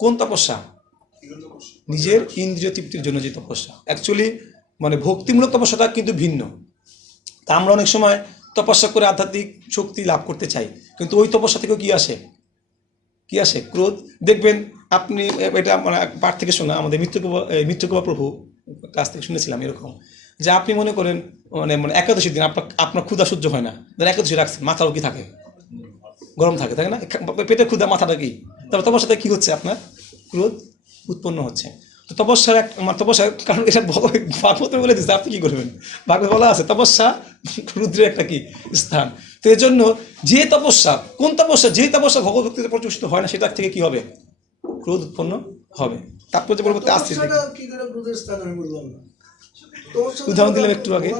কোন তপস্যা? নিজের ইন্দ্রিয় তৃপ্তির জন্য যে তপস্যা। অ্যাকচুয়ালি মানে ভক্তিমূলক তপস্যাটা কিন্তু ভিন্ন। তা আমরা অনেক সময় তপস্যা করে আধ্যাত্মিক শক্তি লাভ করতে চাই, কিন্তু ওই তপস্যা থেকেও কি আসে? কি আসে? ক্রোধ। দেখবেন আপনি, এটা মানে পাঠ থেকে শোনা, আমাদের মিত্রকোবা প্রভু কাছ থেকে শুনেছিলাম এরকম, যে আপনি মনে করেন মানে একাদশীর দিন আপনার ক্ষুধা সহ্য হয় না, ধরেন একাদশী রাখছেন, মাথাও কি থাকে? গরম থাকে, তাই না? পেটের ক্ষুধা, মাথাটা কি? তারপর তপস্যাতে কি হচ্ছে? আপনার ক্রোধ উৎপন্ন হচ্ছে। তো তপস্যার তপস্যার কারণ এটা ভাগবত বলে দিচ্ছে, আপনি কি করবেন? ভাগবত বলা আছে তপস্যা রুদ্রের একটা কি স্থান। তো এর জন্য যে তপস্যা, কোন তপস্যা? যে তপস্যা ভগবত ভক্তিতে প্রতিষ্ঠিত হয় না, সেটার থেকে কি হবে? ক্রোধ উৎপন্ন হবে। তারপর যে পরবর্তী আসছে, উদাহরণ দিলাম একটু আগে।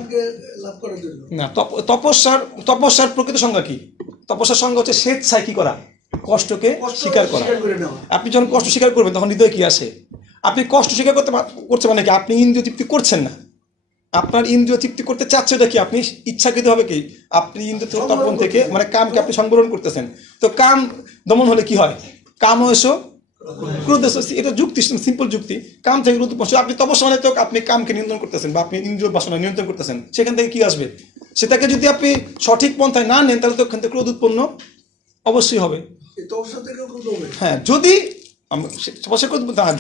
না, তপস্যার প্রকৃত সংজ্ঞা কি? তপস্যার সংজ্ঞা হচ্ছে স্বেচ্ছায় কি করা? কষ্টকে স্বীকার করা। আপনি যখন কষ্ট স্বীকার করবেন তখন হৃদয়ে কি আসে? আপনি কষ্ট স্বীকার করতে মানে কি? আপনি ইন্দ্রিয় তৃপ্তি করছেন না। আপনার ইন্দ্রিয় তৃপ্তি করতে চাচ্ছে ওটা কি? আপনি ইচ্ছাকৃত হবে কি আপনি ইন্দ্রিয় তর্পণ থেকে মানে কামকে আপনি সংবরণ করতেছেন। তো কাম দমন হলে কি হয়? কাম এসো ক্রোধ এসো। এটা যুক্তি, সিম্পল যুক্তি। কাম থেকে ক্রোধ পৌঁছে আপনি তপস্যা মানে তো আপনি কামকে নিয়ন্ত্রণ করতেছেন বা আপনি ইন্দ্রিয় বাসনা নিয়ন্ত্রণ করতেছেন। সেখান থেকে কি আসবে? সেটাকে যদি আপনি সঠিক পন্থায় না নেন তাহলে তো ওখান থেকে ক্রোধ উৎপন্ন অবশ্যই হবে। হ্যাঁ, যদি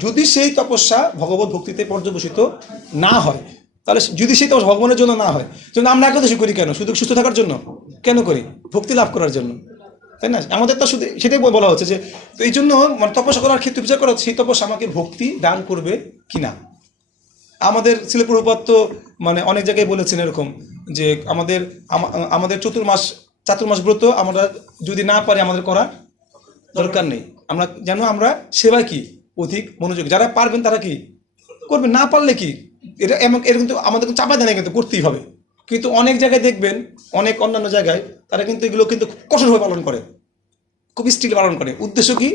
যদি সেই তপস্যা ভগবত ভক্তিতে পর্যবসিত না হয়, তাহলে যদি সেই তপস্যা ভগবানের জন্য না হয়, যেমন আমরা একাদশী করি কেন? শুধু সুস্থ থাকার জন্য কেন করি? ভক্তি লাভ করার জন্য, তাই না? আমাদের তো শুধু সেটাই বলা হচ্ছে যে এই জন্য মানে তপস্যা করার ক্ষেত্রে বিচার করা হচ্ছে সেই তপস্যা আমাকে ভক্তি দান করবে কিনা। আমাদের ছিল প্রভুপাদ তো মানে অনেক জায়গায় বলেছেন এরকম যে আমাদের চাতুর্মাস ব্রত আমরা যদি না পারি আমাদের করার দরকার নেই। আমরা যেন আমরা সেবায় কি অধিক মনোযোগী। যারা পারবেন তারা কি করবেন, না পারলে কি এটা এরকম তো আমাদের চাপা দেয় না, কিন্তু করতেই হবে। কিন্তু অনেক জায়গায় দেখবেন, অনেক অন্যান্য জায়গায় তারা কিন্তু এগুলো কিন্তু কঠোরভাবে পালন করে, খুব স্ট্রিক্ট পালন করে। উদ্দেশ্য কি?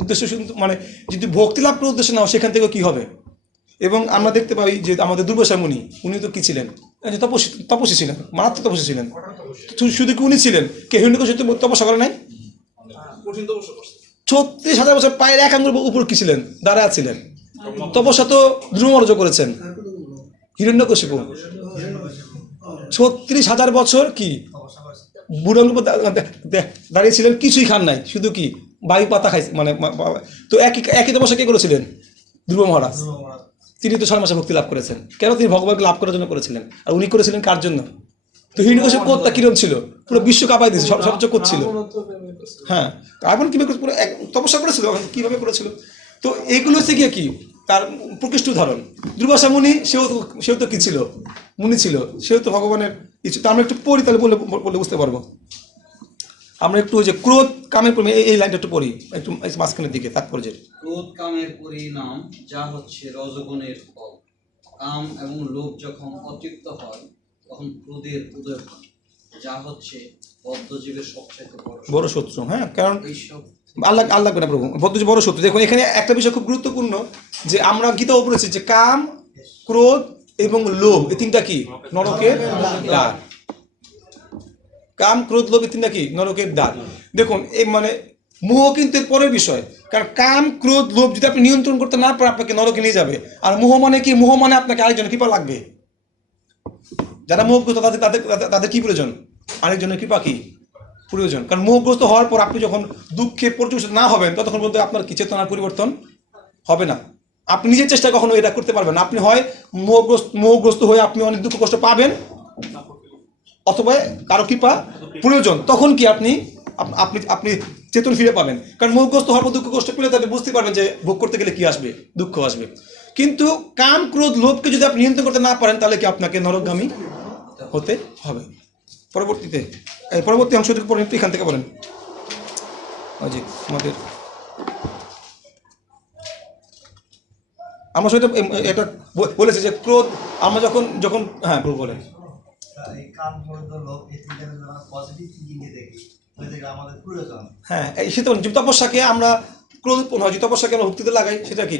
উদ্দেশ্য শুধু মানে যদি ভক্তি লাভ করার উদ্দেশ্য নাও, সেখান থেকেও কি হবে। এবং আমরা দেখতে পাই যে আমাদের দুর্বাসা মুনি, উনি তো কি ছিলেন? তপস্বী ছিলেন, মারাত্মক তপস্বী ছিলেন। শুধু কি উনি ছিলেন? কে হিরণ্যকশিপু তপস্যা করে নাই? 36,000 বছর পায়ের এক আঙ্গুল উপর কি ছিলেন? দাঁড়া ছিলেন। তপস্যা তো দ্রুমর্য করেছেন হিরণ্যকশিপু। 36,000 বছর কি বুড়ো আঙ্গুল দাঁড়িয়েছিলেন, কিছুই খান নাই, শুধু কি বায়ু পাতা খাইছে, মানে তো একই তপস্যা কে করেছিলেন? ধ্রুব মহারাজ। তিনি তো 6 মাসে মুক্তি লাভ করেছেন। কেন? তিনি ভগবানকে লাভ করার জন্য করেছিলেন। আর উনি করেছিলেন কার জন্য? তো হিরণ্যকশিপু কোদটা কিরম ছিল? পুরো বিশ্ব কাঁপাই দিয়েছে, সর্বোচ্চ করছিল। হ্যাঁ, রাবণ কিভাবে পুরো তপস্যা করেছিল, কিভাবে করেছিল। তো এগুলো হচ্ছে গিয়ে কি তার প্রকৃষ্ট উদাহরণ। দুর্বাসা মুনি, সেও তো কি ছিল? মুনি ছিল, সেও তো ভগবানের ইচ্ছে। তো আমরা একটু পড়ি, তাহলে বললে বুঝতে পারবো। আমরা একটু ওই যে ক্রোধ কামের এই লাইনটা একটু পড়ি, একটু মাঝখানের দিকে তাৎপর্যের। ক্রোধ কামের পরিণাম, যা হচ্ছে রজগুণের ফল। কাম এবং লোভ যখন অতৃপ্ত হয় তখন ক্রোধের উদয় হয়, যা হচ্ছে বদ্ধজীবের সবচেয়ে বড় শত্রু। হ্যাঁ, কারণ এইসব আল্লাহ না প্রভু, বদ্ধজীব বড় শত্রু। দেখুন এখানে একটা বিষয় খুব গুরুত্বপূর্ণ, যে আমরা গীতাও পড়েছি যে কাম, ক্রোধ এবং লোভ, এই তিনটা কি নরকের দ্বার। কাম, ক্রোধ, লোভ, এই তিনটা কি নরকের দ্বার। দেখুন এই মানে মোহ কিন্তু এর পরের বিষয়। কারণ কাম, ক্রোধ, লোভ যদি আপনি নিয়ন্ত্রণ করতে না পারেন, আপনাকে নরকে নিয়ে যাবে। আর মোহ মানে কি? মোহ মানে আপনাকে আরেকজনের কৃপা লাগবে। যারা মোহগ্রস্ত তাদের কি প্রয়োজন? আরেকজনের কৃপা কি প্রয়োজন। কারণ মোহগ্রস্ত হওয়ার পর আপনি যখন দুঃখে পর্যবেসিত না হবেন, ততক্ষণ পর্যন্ত আপনার কি চেতনার পরিবর্তন হবে না। আপনি নিজের চেষ্টা কখনো এটা করতে পারবেন না। আপনি হয় মোহগ্রস্ত হয়ে আপনি অনেক দুঃখ কষ্ট পাবেন, অথবা কারো কৃপা প্রয়োজন, তখন কি আপনি আপনি চেতন ফিরে পাবেন। কারণ মোহগ্রস্ত হওয়ার পর দুঃখ কষ্ট পেলে তাদের বুঝতে পারবেন যে ভোগ করতে গেলে কি আসবে, দুঃখ আসবে। কিন্তু কাম, ক্রোধ, লোভকে যদি আপনি নিয়ন্ত্রণ করতে না পারেন, তাহলে কি আপনাকে নরকগামী হতে হবে। পরবর্তী অংশ থেকে পড়েন, এখান থেকে পড়েন। ওই যে আমাদের আমরা সেটা এটা বলেছি যে ক্রোধ, আমরা যখন হ্যাঁ প্রভু বলেন, হ্যাঁ এই সেটা তপস্যাকে আমরা ক্রোধ উৎপন্ন হয়, যে তপস্যাকে আমরা ভক্তিতে লাগাই, সেটা কি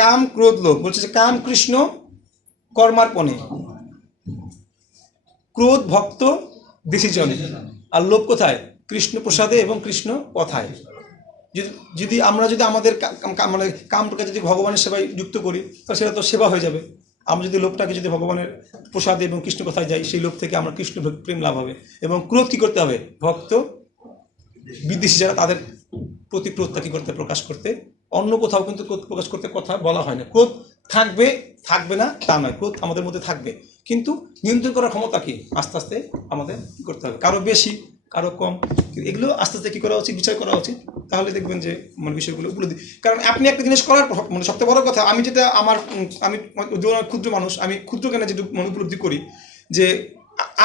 কাম, ক্রোধ, লোভ। বলছে যে কাম কৃষ্ণ কর্মার্পণে, ক্রোধ ভক্ত দেশিজনে, আর লোভ কোথায়? কৃষ্ণ প্রসাদে এবং কৃষ্ণ কথায়। যদি আমরা আমাদের মানে কামটাকে যদি ভগবানের সেবায় যুক্ত করি, তাহলে সেটা তো সেবা হয়ে যাবে। আমরা যদি লোভটাকে যদি ভগবানের প্রসাদে এবং কৃষ্ণ কথায় যাই, সেই লোভ থেকে আমরা কৃষ্ণ প্রেম লাভ হবে। এবং ক্রোধ কী করতে হবে? ভক্ত বিদ্বেষী যারা, তাদের প্রতি ক্রোধটা কী করতে? প্রকাশ করতে। অন্য কোথাও কিন্তু ক্রোধ প্রকাশ করতে কথা বলা হয় না। ক্রোধ থাকবে না তা নয়, ক্রোধ আমাদের মধ্যে থাকবে, কিন্তু নিয়ন্ত্রণ করার ক্ষমতা কি আস্তে আস্তে আমাদের কী করতে হবে। কারো বেশি, কারো কম, এগুলো আস্তে আস্তে কী করা উচিত? বিচার করা উচিত। তাহলে দেখবেন যে মানে বিষয়গুলো উপলব্ধি। কারণ আপনি একটা জিনিস করার মানে সবচেয়ে বড় কথা, আমি ক্ষুদ্র মানুষ, আমি ক্ষুদ্র জ্ঞানে যেটুকু উপলব্ধি করি, যে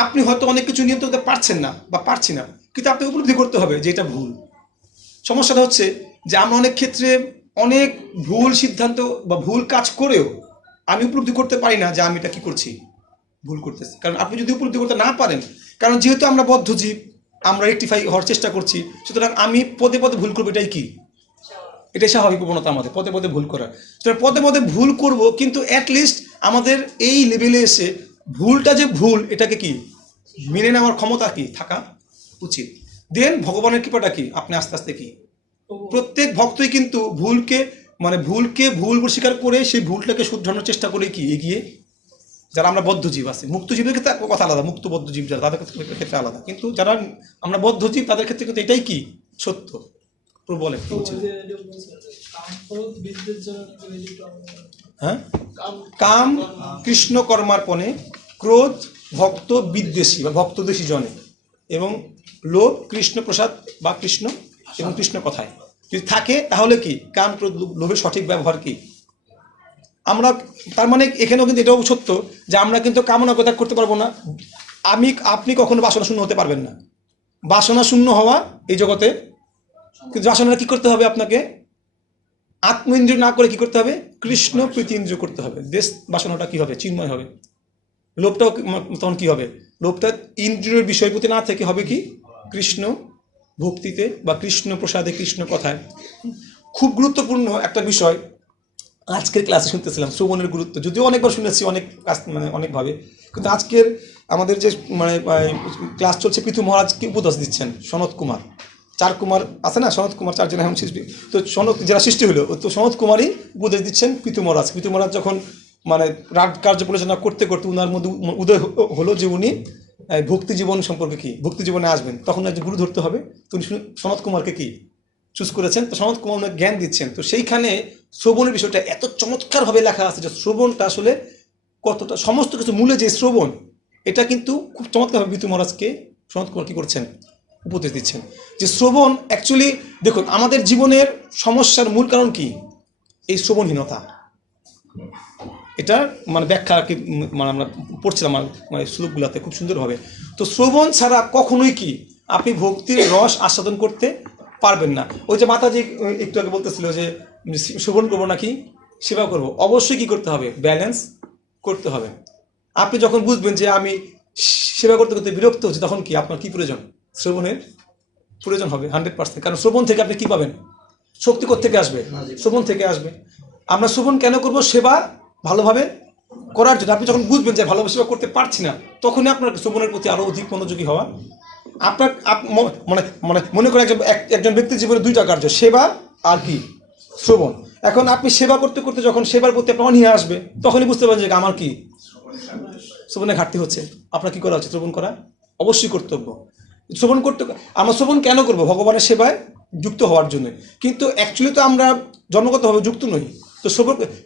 আপনি হয়তো অনেক কিছু নিয়ন্ত্রণ করতে পারছেন না বা পারছি না, কিন্তু আপনি উপলব্ধি করতে হবে যে এটা ভুল। সমস্যাটা হচ্ছে যে আমরা অনেক ক্ষেত্রে অনেক ভুল সিদ্ধান্ত বা ভুল কাজ করেও আমি উপলব্ধি করতে পারি না যে আমি এটা কী করছি, ভুল করতেছি। কারণ আপনি যদি উপলব্ধি করতে না পারেন, কারণ যেহেতু আমরা বদ্ধজীব, আমরা রেকটিফাই হওয়ার চেষ্টা করছি, সুতরাং আমি পদে পদে ভুল করবো, এটাই কি? এটাই স্বাভাবিক প্রবণতা আমাদের, পদে পদে ভুল করার। সুতরাং পদে পদে ভুল করব, কিন্তু অ্যাটলিস্ট আমাদের এই লেভেলে এসে ভুলটা যে ভুল, এটাকে কি মেনে নেওয়ার ক্ষমতা কি থাকা উচিত। দেন ভগবানের কৃপাটা কি আপনি আস্তে আস্তে কি প্রত্যেক ভক্তই কিন্তু ভুলকে ভুল স্বীকার করে সেই ভুলটাকে শুধরানোর চেষ্টা করে কি এগিয়ে। যারা আমরা বদ্ধজীব আছে, মুক্তজীবের ক্ষেত্রে কথা আলাদা, মুক্ত বদ্ধজীব যারা, তাদের ক্ষেত্রে আলাদা, কিন্তু যারা আমরা বদ্ধজীব তাদের ক্ষেত্রে কিন্তু এটাই কি সত্য। বলেন হ্যাঁ, কাম কৃষ্ণ কর্মার্পণে, ক্রোধ ভক্ত বিদ্বেষী বা ভক্তদেশী জনে, এবং লোভ কৃষ্ণ প্রসাদ বা কৃষ্ণ এবং কৃষ্ণ কথায় যদি থাকে, তাহলে কি কাম ক্রোধ লোভের সঠিক ব্যবহার কি আমরা। তার মানে এখানেও কিন্তু এটাও সত্য যে আমরা কিন্তু কামনা কথা করতে পারবো না। আপনি কখনো বাসনা শূন্য হতে পারবেন না। বাসনা শূন্য হওয়া এই জগতে, কিন্তু বাসনা কি করতে হবে? আপনাকে আত্ম ইন্দ্রিয় না করে কি করতে হবে? কৃষ্ণ প্রীতি ইন্দ্রিয় করতে হবে। দেশ বাসনাটা কি হবে? চিন্ময় হবে। লোভটাও তখন কি হবে? লোভটা ইন্দ্রিয়ের বিষয় প্রতি না থেকে হবে কি কৃষ্ণ ভক্তিতে বা কৃষ্ণ প্রসাদে, কৃষ্ণ কথায়। খুব গুরুত্বপূর্ণ একটা বিষয় আজকের ক্লাসে শুনতেছিলাম, শ্রবণের গুরুত্ব। যদিও অনেকবার শুনেছি, অনেকভাবে, কিন্তু আজকের আমাদের যে ক্লাস চলছে, পৃথু মহারাজ কি উপদেশ দিচ্ছেন? সনত কুমার, 4 কুমার আছে না, সনত কুমার 4 জন এখন সৃষ্টি, তো সনত যারা সৃষ্টি হলো, তো সনত কুমারই উপদেশ দিচ্ছেন পৃথু মহারাজ। পৃথু মহারাজ যখন রাজ কার্য পরিচালনা করতে করতে উনার মধ্যে উদয় হলো যে উনি ভক্তি জীবন সম্পর্কে কি, ভক্তি জীবনে আসবেন, তখন একজন গুরু ধরতে হবে। তুমি সনৎ কুমারকে কি চুজ করেছেন, তো সনৎ কুমার ওনাকে জ্ঞান দিচ্ছেন। তো সেইখানে শ্রবণের বিষয়টা এত চমৎকারভাবে লেখা আছে যে শ্রবণটা আসলে কতটা, সমস্ত কিছু মূলে যে শ্রবণ, এটা কিন্তু খুব চমৎকারভাবে বিতু মহারাজকে সনৎ কুমার কী করছেন, উপদেশ দিচ্ছেন যে শ্রবণ অ্যাকচুয়ালি দেখুন আমাদের জীবনের সমস্যার মূল কারণ কি, এই শ্রবণহীনতা। এটা মানে ব্যাখ্যা কি মানে আমরা পড়ছিলাম মানে শ্লোকগুলোতে খুব সুন্দরভাবে। তো শ্রবণ ছাড়া কখনোই কি আপনি ভক্তির রস আস্বাদন করতে পারবেন না। ওই যে মাতাজি একটু আগে বলতেছিল যে শ্রবণ করবো নাকি সেবা করব, অবশ্যই কি করতে হবে, ব্যালেন্স করতে হবে। আপনি যখন বুঝবেন যে আমি সেবা করতে করতে বিরক্ত হচ্ছে, তখন কি আপনার কি প্রয়োজন, শ্রবণের প্রয়োজন হবে 100%। কারণ শ্রবণ থেকে আপনি কি পাবেন, শক্তি কোত্থেকে আসবে, শ্রবণ থেকে আসবে। আমরা শ্রবণ কেন করব, সেবা ভালোভাবে করার জন্য। আপনি যখন বুঝবেন যে ভালোভাবে সেবা করতে পারছি না, তখনই আপনার শ্রবণের প্রতি আরও অধিক মনোযোগী হওয়া। আপনার মানে মানে মনে করে একজন ব্যক্তির জীবনে দুইটা কার্য, সেবা আর কি শ্রবণ। এখন আপনি সেবা করতে করতে যখন সেবার প্রতি আপনার অনীহা আসবে, তখনই বুঝতে পারবেন যে আমার কি শ্রবণের ঘাটতি হচ্ছে। আপনার কি করা উচিত, শ্রবণ করা অবশ্যই কর্তব্য। শ্রবণ করতে আমরা শ্রবণ কেন করব, ভগবানের সেবায় যুক্ত হওয়ার জন্য। কিন্তু অ্যাকচুয়ালি তো আমরা জন্মগতভাবে যুক্ত নই। তো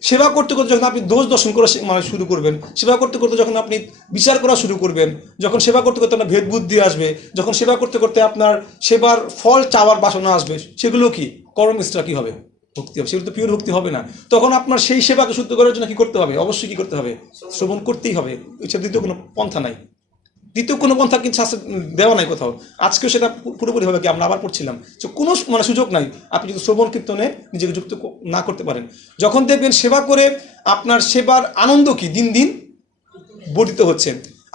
সেবা করতে করতে যখন আপনি দোষ দর্শন করা মানে শুরু করবেন, সেবা করতে করতে যখন আপনি বিচার করা শুরু করবেন, যখন সেবা করতে করতে আপনার ভেদ বুদ্ধি আসবে, যখন সেবা করতে করতে আপনার সেবার ফল চাওয়ার বাসনা আসবে, সেগুলো কি কর্মনিষ্ঠা কি হবে, ভক্তি হবে, সেগুলো তো পিওর ভক্তি হবে না। তখন আপনার সেই সেবাকে শুদ্ধ করার জন্য কি করতে হবে, অবশ্যই কি করতে হবে, শ্রবণ করতেই হবে। এছাড়া দ্বিতীয় কোনো পন্থা নাই, দ্বিতীয় কোনো পন্থা কিন্তু শাস্ত্রে দেওয়া নাই কোথাও। আজকেও সেটা পুরোপুরিভাবে কি আমরা আবার পড়ছিলাম যে কোনো মানে সুযোগ নাই আপনি যদি শ্রবণ কীর্তনে নিজেকে যুক্ত না করতে পারেন। যখন দেখবেন সেবা করে আপনার সেবার আনন্দ কি দিন দিন বর্ধিত হচ্ছে।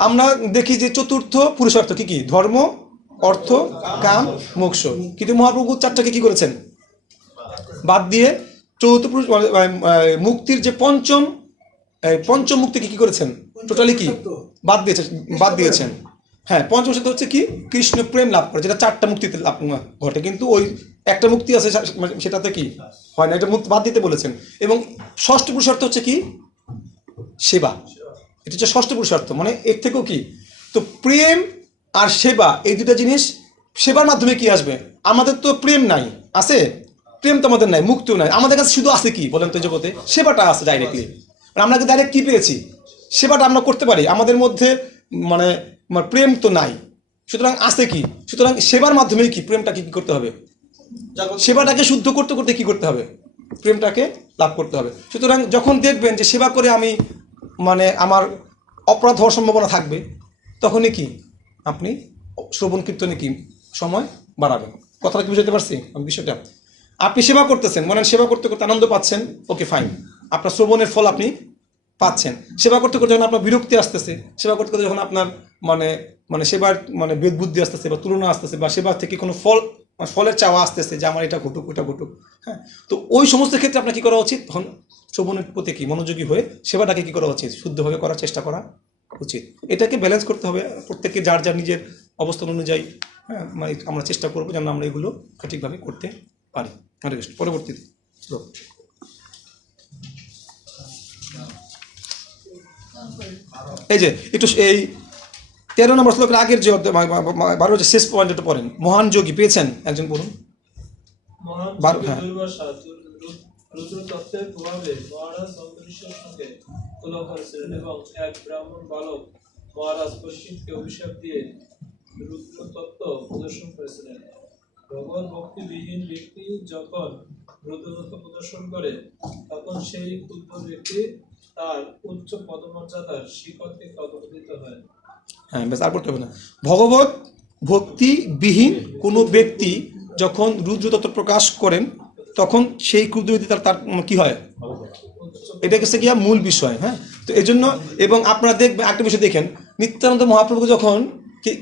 আমরা দেখি যে চতুর্থ পুরুষার্থ কি কি, ধর্ম, অর্থ, কাম, মোক্ষ, কিন্তু মহাপ্রভু চারটাকে কি করেছেন বাদ দিয়ে চতুর্থ পুরুষ মুক্তির যে পঞ্চম মুক্তিকে কি করেছেন, টোটালি কি বাদ দিয়েছেন। হ্যাঁ, পঞ্চম সত্য হচ্ছে কি, কৃষ্ণ প্রেম লাভ করে, যেটা চারটা মুক্তিতে লাভ ঘটে। কিন্তু ওই একটা মুক্তি আছে সেটাতে কি হয় না, এটা মুক্তি বাদ দিতে বলেছেন। এবং ষষ্ঠ পুরুষার্থ হচ্ছে কি, সেবা। এটা হচ্ছে ষষ্ঠ পুরুষার্থ, মানে এর থেকেও কি। তো প্রেম আর সেবা, এই দুটা জিনিস, সেবার মাধ্যমে কি আসবে, আমাদের তো প্রেম নাই, আছে প্রেম তো আমাদের নাই, মুক্তিও নাই, আমাদের কাছে শুধু আছে কি বলেন তো জগতে, সেবাটা আছে ডাইরেক্টলি। আমরা কি ডাইরেক্ট কি পেয়েছি, সেবাটা আমরা করতে পারি, আমাদের মধ্যে মানে প্রেম তো নাই, সুতরাং আছে কি, সুতরাং সেবার মাধ্যমে কি প্রেমটাকে কি করতে হবে, সেবাটাকে শুদ্ধ করতে করতে কি করতে হবে, প্রেমটাকে লাভ করতে হবে। সুতরাং যখন দেখবেন যে সেবা করে আমি মানে আমার অপরাধ হওয়ার সম্ভাবনা থাকবে, তখনই কি আপনি শ্রবণ কীর্তনে কি সময় বাড়াবেন। কথাটা কি বুঝতে পারছি আমি বিষয়টা? আপনি সেবা করতেছেন, মনে সেবা করতে করতে আনন্দ পাচ্ছেন, ওকে ফাইন, আপনার শ্রবণের ফল আপনি পাচ্ছেন। সেবা করতে করতে যখন আপনার বিরক্তি আসতেছে, সেবা করতে করতে যখন আপনার মানে সেবার মানে বেদ বুদ্ধি আসতেছে বা তুলনা আসতেছে, বা সেবা থেকে কোনো ফলের চাওয়া আসতেছে যে আমার এটা ঘটুক ওটা ঘটুক, হ্যাঁ, তো ওই সমস্ত ক্ষেত্রে আপনার কী করা উচিত, তখন শ্রবণের প্রতি কি মনোযোগী হয়ে সেবাটাকে কী করা উচিত, শুদ্ধভাবে করার চেষ্টা করা উচিত। এটাকে ব্যালেন্স করতে হবে, প্রত্যেককে যার যার নিজের অবস্থান অনুযায়ী। হ্যাঁ, মানে আমরা চেষ্টা করবো যেন আমরা এগুলো সঠিকভাবে করতে পারি। পরবর্তীতে এই যে একটু এই 13 নম্বর শ্লোকের আগের যে 12 যে শেষ পয়েন্ট একটু পড়েন। মহান যোগী পেয়েছেন একজন, বলুন। রুদ্রতত্ত্বের প্রভাবে মহারাজ অম্বরীশের সঙ্গে তুলনা করেছিলেন এবং এক ব্রাহ্মণ বালক মহারাজ পরীক্ষিতকে অভিশাপ দিয়ে রুদ্রতত্ত্ব প্রদর্শন করেছিলেন। ভগবত ভক্তিবিহীন ব্যক্তি যখন রুদ্রতত্ত্ব প্রদর্শন করে, তখন সেই ক্ষুদ্র ব্যক্তি তার উচ্চ পদমর্যাদার শিখর থেকে অবহেলিত হয়। হ্যাঁ, বেশ আর করতে হবে না। ভগবত ভক্তিবিহীন কোনো ব্যক্তি যখন রুদ্রতত্ত্ব প্রকাশ করেন, তখন সেই ক্ষুদ্র ব্যক্তি তার কি হয়, এটা হচ্ছে গিয়া মূল বিষয়। হ্যাঁ, তো এই জন্য এবং আপনারা দেখবেন একটা বিষয় দেখেন, নিত্যানন্দ মহাপ্রভু যখন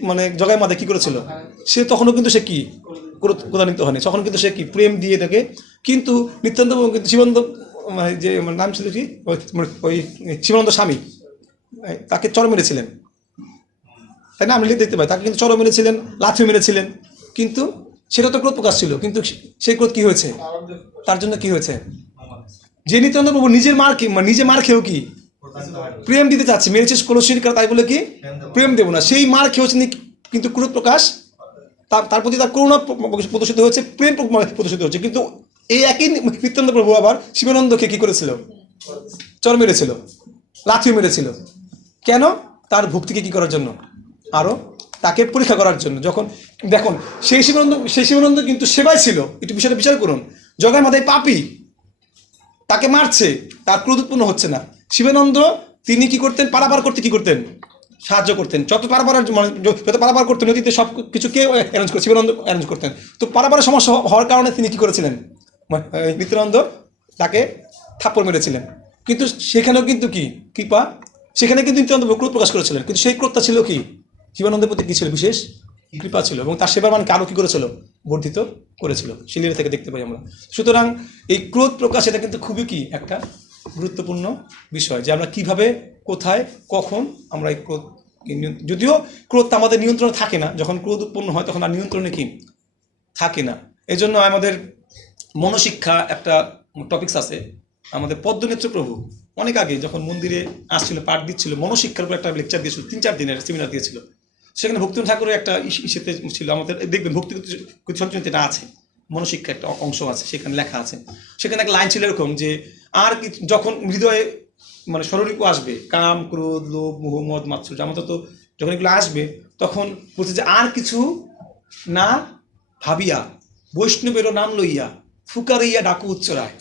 মানে জগায় মাঝে কি করেছিল, সে তখনও কিন্তু সে কি প্রদানিত হয়নি, তখন কিন্তু সে কি প্রেম দিয়ে থাকে। কিন্তু নিত্যানন্দ কিন্তু শিবানন্দ যে নাম ছিল কি, ওই শিবানন্দ স্বামী, তাকে চর মেরেছিলেন, তাই না, আমরা দেখতে পাই, তাকে কিন্তু চর মেরেছিলেন, লাথি মেরেছিলেন, কিন্তু সেটা তো ক্রোধ প্রকাশ ছিল। কিন্তু সেই ক্রোধ কি হয়েছে, তার জন্য কি হয়েছে, যে নিত্যানন্দ প্রভু নিজে মার খেয়েও কি প্রেম দিতে চাচ্ছি, মেরেছিস কলসির কারণ তাই বলে কি প্রেম দেবো না। সেই মার খেয়ে হচ্ছে কিন্তু ক্রোধ প্রকাশ, তার প্রতি তার করুণা প্রদর্শিত হয়েছে, প্রেম প্রদর্শিত হচ্ছে। কিন্তু এই একই নিত্যানন্দ প্রভু আবার শিবানন্দকে কি করেছিল? চর মেরেছিল, লাথি মেরেছিল। কেন? তার ভক্তিকে কি করার জন্য? আরো তাকে পরীক্ষা করার জন্য। যখন দেখুন সেই শিবানন্দ কিন্তু সেবায় ছিল, একটু বিষয়টা বিচার করুন। জগায় মাথায় পাপী, তাকে মারছে, তার ক্রোধ উৎপন্ন হচ্ছে না। শিবানন্দ তিনি কি করতেন? পারাপার করতে কি করতেন? সাহায্য করতেন। যত পারাপার করতেন নদীতে সব কিছু কে অ্যারেঞ্জ করে? শিবানন্দ অ্যারেঞ্জ করতেন। তো পারাপারের সমস্যা হওয়ার কারণে তিনি কি করেছিলেন? নিত্যানন্দ তাকে থাপ্পড় মেরেছিলেন। কিন্তু সেখানেও কিন্তু কি কৃপা, সেখানে কিন্তু নিত্যানন্দ ক্রোধ প্রকাশ করেছিলেন, কিন্তু সেই ক্রোধটা ছিল কি? শিবানন্দের প্রতি কি ছিল? বিশেষ কৃপা ছিল, এবং তার সেবার মানকে আরও কি করেছিল? বর্ধিত করেছিল। শিলির থেকে দেখতে পাই আমরা। সুতরাং এই ক্রোধ প্রকাশ এটা কিন্তু খুবই কি একটা গুরুত্বপূর্ণ বিষয়, যে আমরা কিভাবে, কোথায়, কখন আমরা এই ক্রোধ, যদিও ক্রোধটা আমাদের নিয়ন্ত্রণে থাকে না, যখন ক্রোধ উৎপন্ন হয় তখন আর নিয়ন্ত্রণে কি থাকে না। এই জন্য আমাদের মনশিক্ষা একটা টপিকস আছে, আমাদের পদ্মনেত্র প্রভু অনেক আগে যখন মন্দিরে আসছিল, পাঠ দিচ্ছিল, মনশিক্ষার উপর একটা লেকচার দিয়েছিল, 3-4 দিনের সেমিনার দিয়েছিল। সেখানে ভক্তিনাথ ঠাকুরের একটা ইসেতে ছিল, আমাদের দেখবেন ভক্তি সঞ্চয় এটা আছে, মনশিক্ষা একটা অংশ আছে, সেখানে লেখা আছে। সেখানে একটা লাইন ছিল এরকম যে, আর যখন হৃদয়ে মানে ষড়রিপু আসবে, কাম, ক্রোধ, লোভ, মোহ, মদ, মাৎসর্য, আমাদের তো যখন এগুলো আসবে তখন বলছে যে, আর কিছু না ভাবিয়া বৈষ্ণবেরও নাম লইয়া ফুকারিয়া ডাকু উচ্চরায়।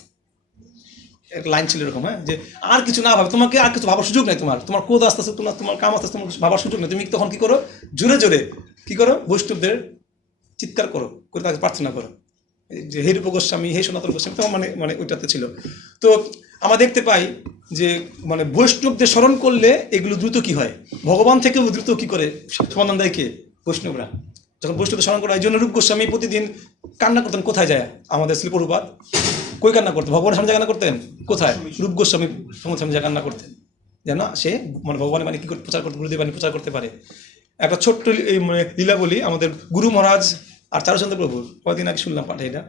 একটা লাইন ছিল এরকম, হ্যাঁ, যে আর কিছু না ভাবে, তোমাকে আর কিছু ভাবার সুযোগ নেই, তোমার ক্রোধ আসতে আসতে, তোমার কাম আসতে আসতে, তোমার ভাবার সুযোগ নেই। তুমি তখন কি করো? জোরে জোরে কি করো? বৈষ্ণবদের চিৎকার করো, করে তাকে প্রার্থনা করো, যে হে রূপ গোস্বামী, হে সনাতন গোস্বামী, তখন মানে ওইটাতে ছিল। তো আমরা দেখতে পাই যে মানে বৈষ্ণবদের স্মরণ করলে এগুলো দ্রুত কি হয়? ভগবান থেকেও দ্রুত কি করে সমাধান দেয় কে? বৈষ্ণবরা। যখন বৈষ্ণবদের স্মরণ করা, এই জন্য রূপ গোস্বামী প্রতিদিন কান্না করতেন। কোথায় যায়? আমাদের শ্রী প্রভুপাদ কই কান্না করতেন? ভগবানের সামনে কান্না করতেন। কোথায়? রূপ গোস্বামী সামনে যা কান্না করতেন, যেন সে মানে ভগবানের মানে কি করে প্রচার করতে, গুরুদেব বাণী প্রচার করতে পারে। একটা ছোট্ট মানে লীলা বলি, আমাদের গুরু মহারাজ আর চারুচন্দ্র প্রভুর, কয়েকদিন আগে শুনলাম পাঠে এটা।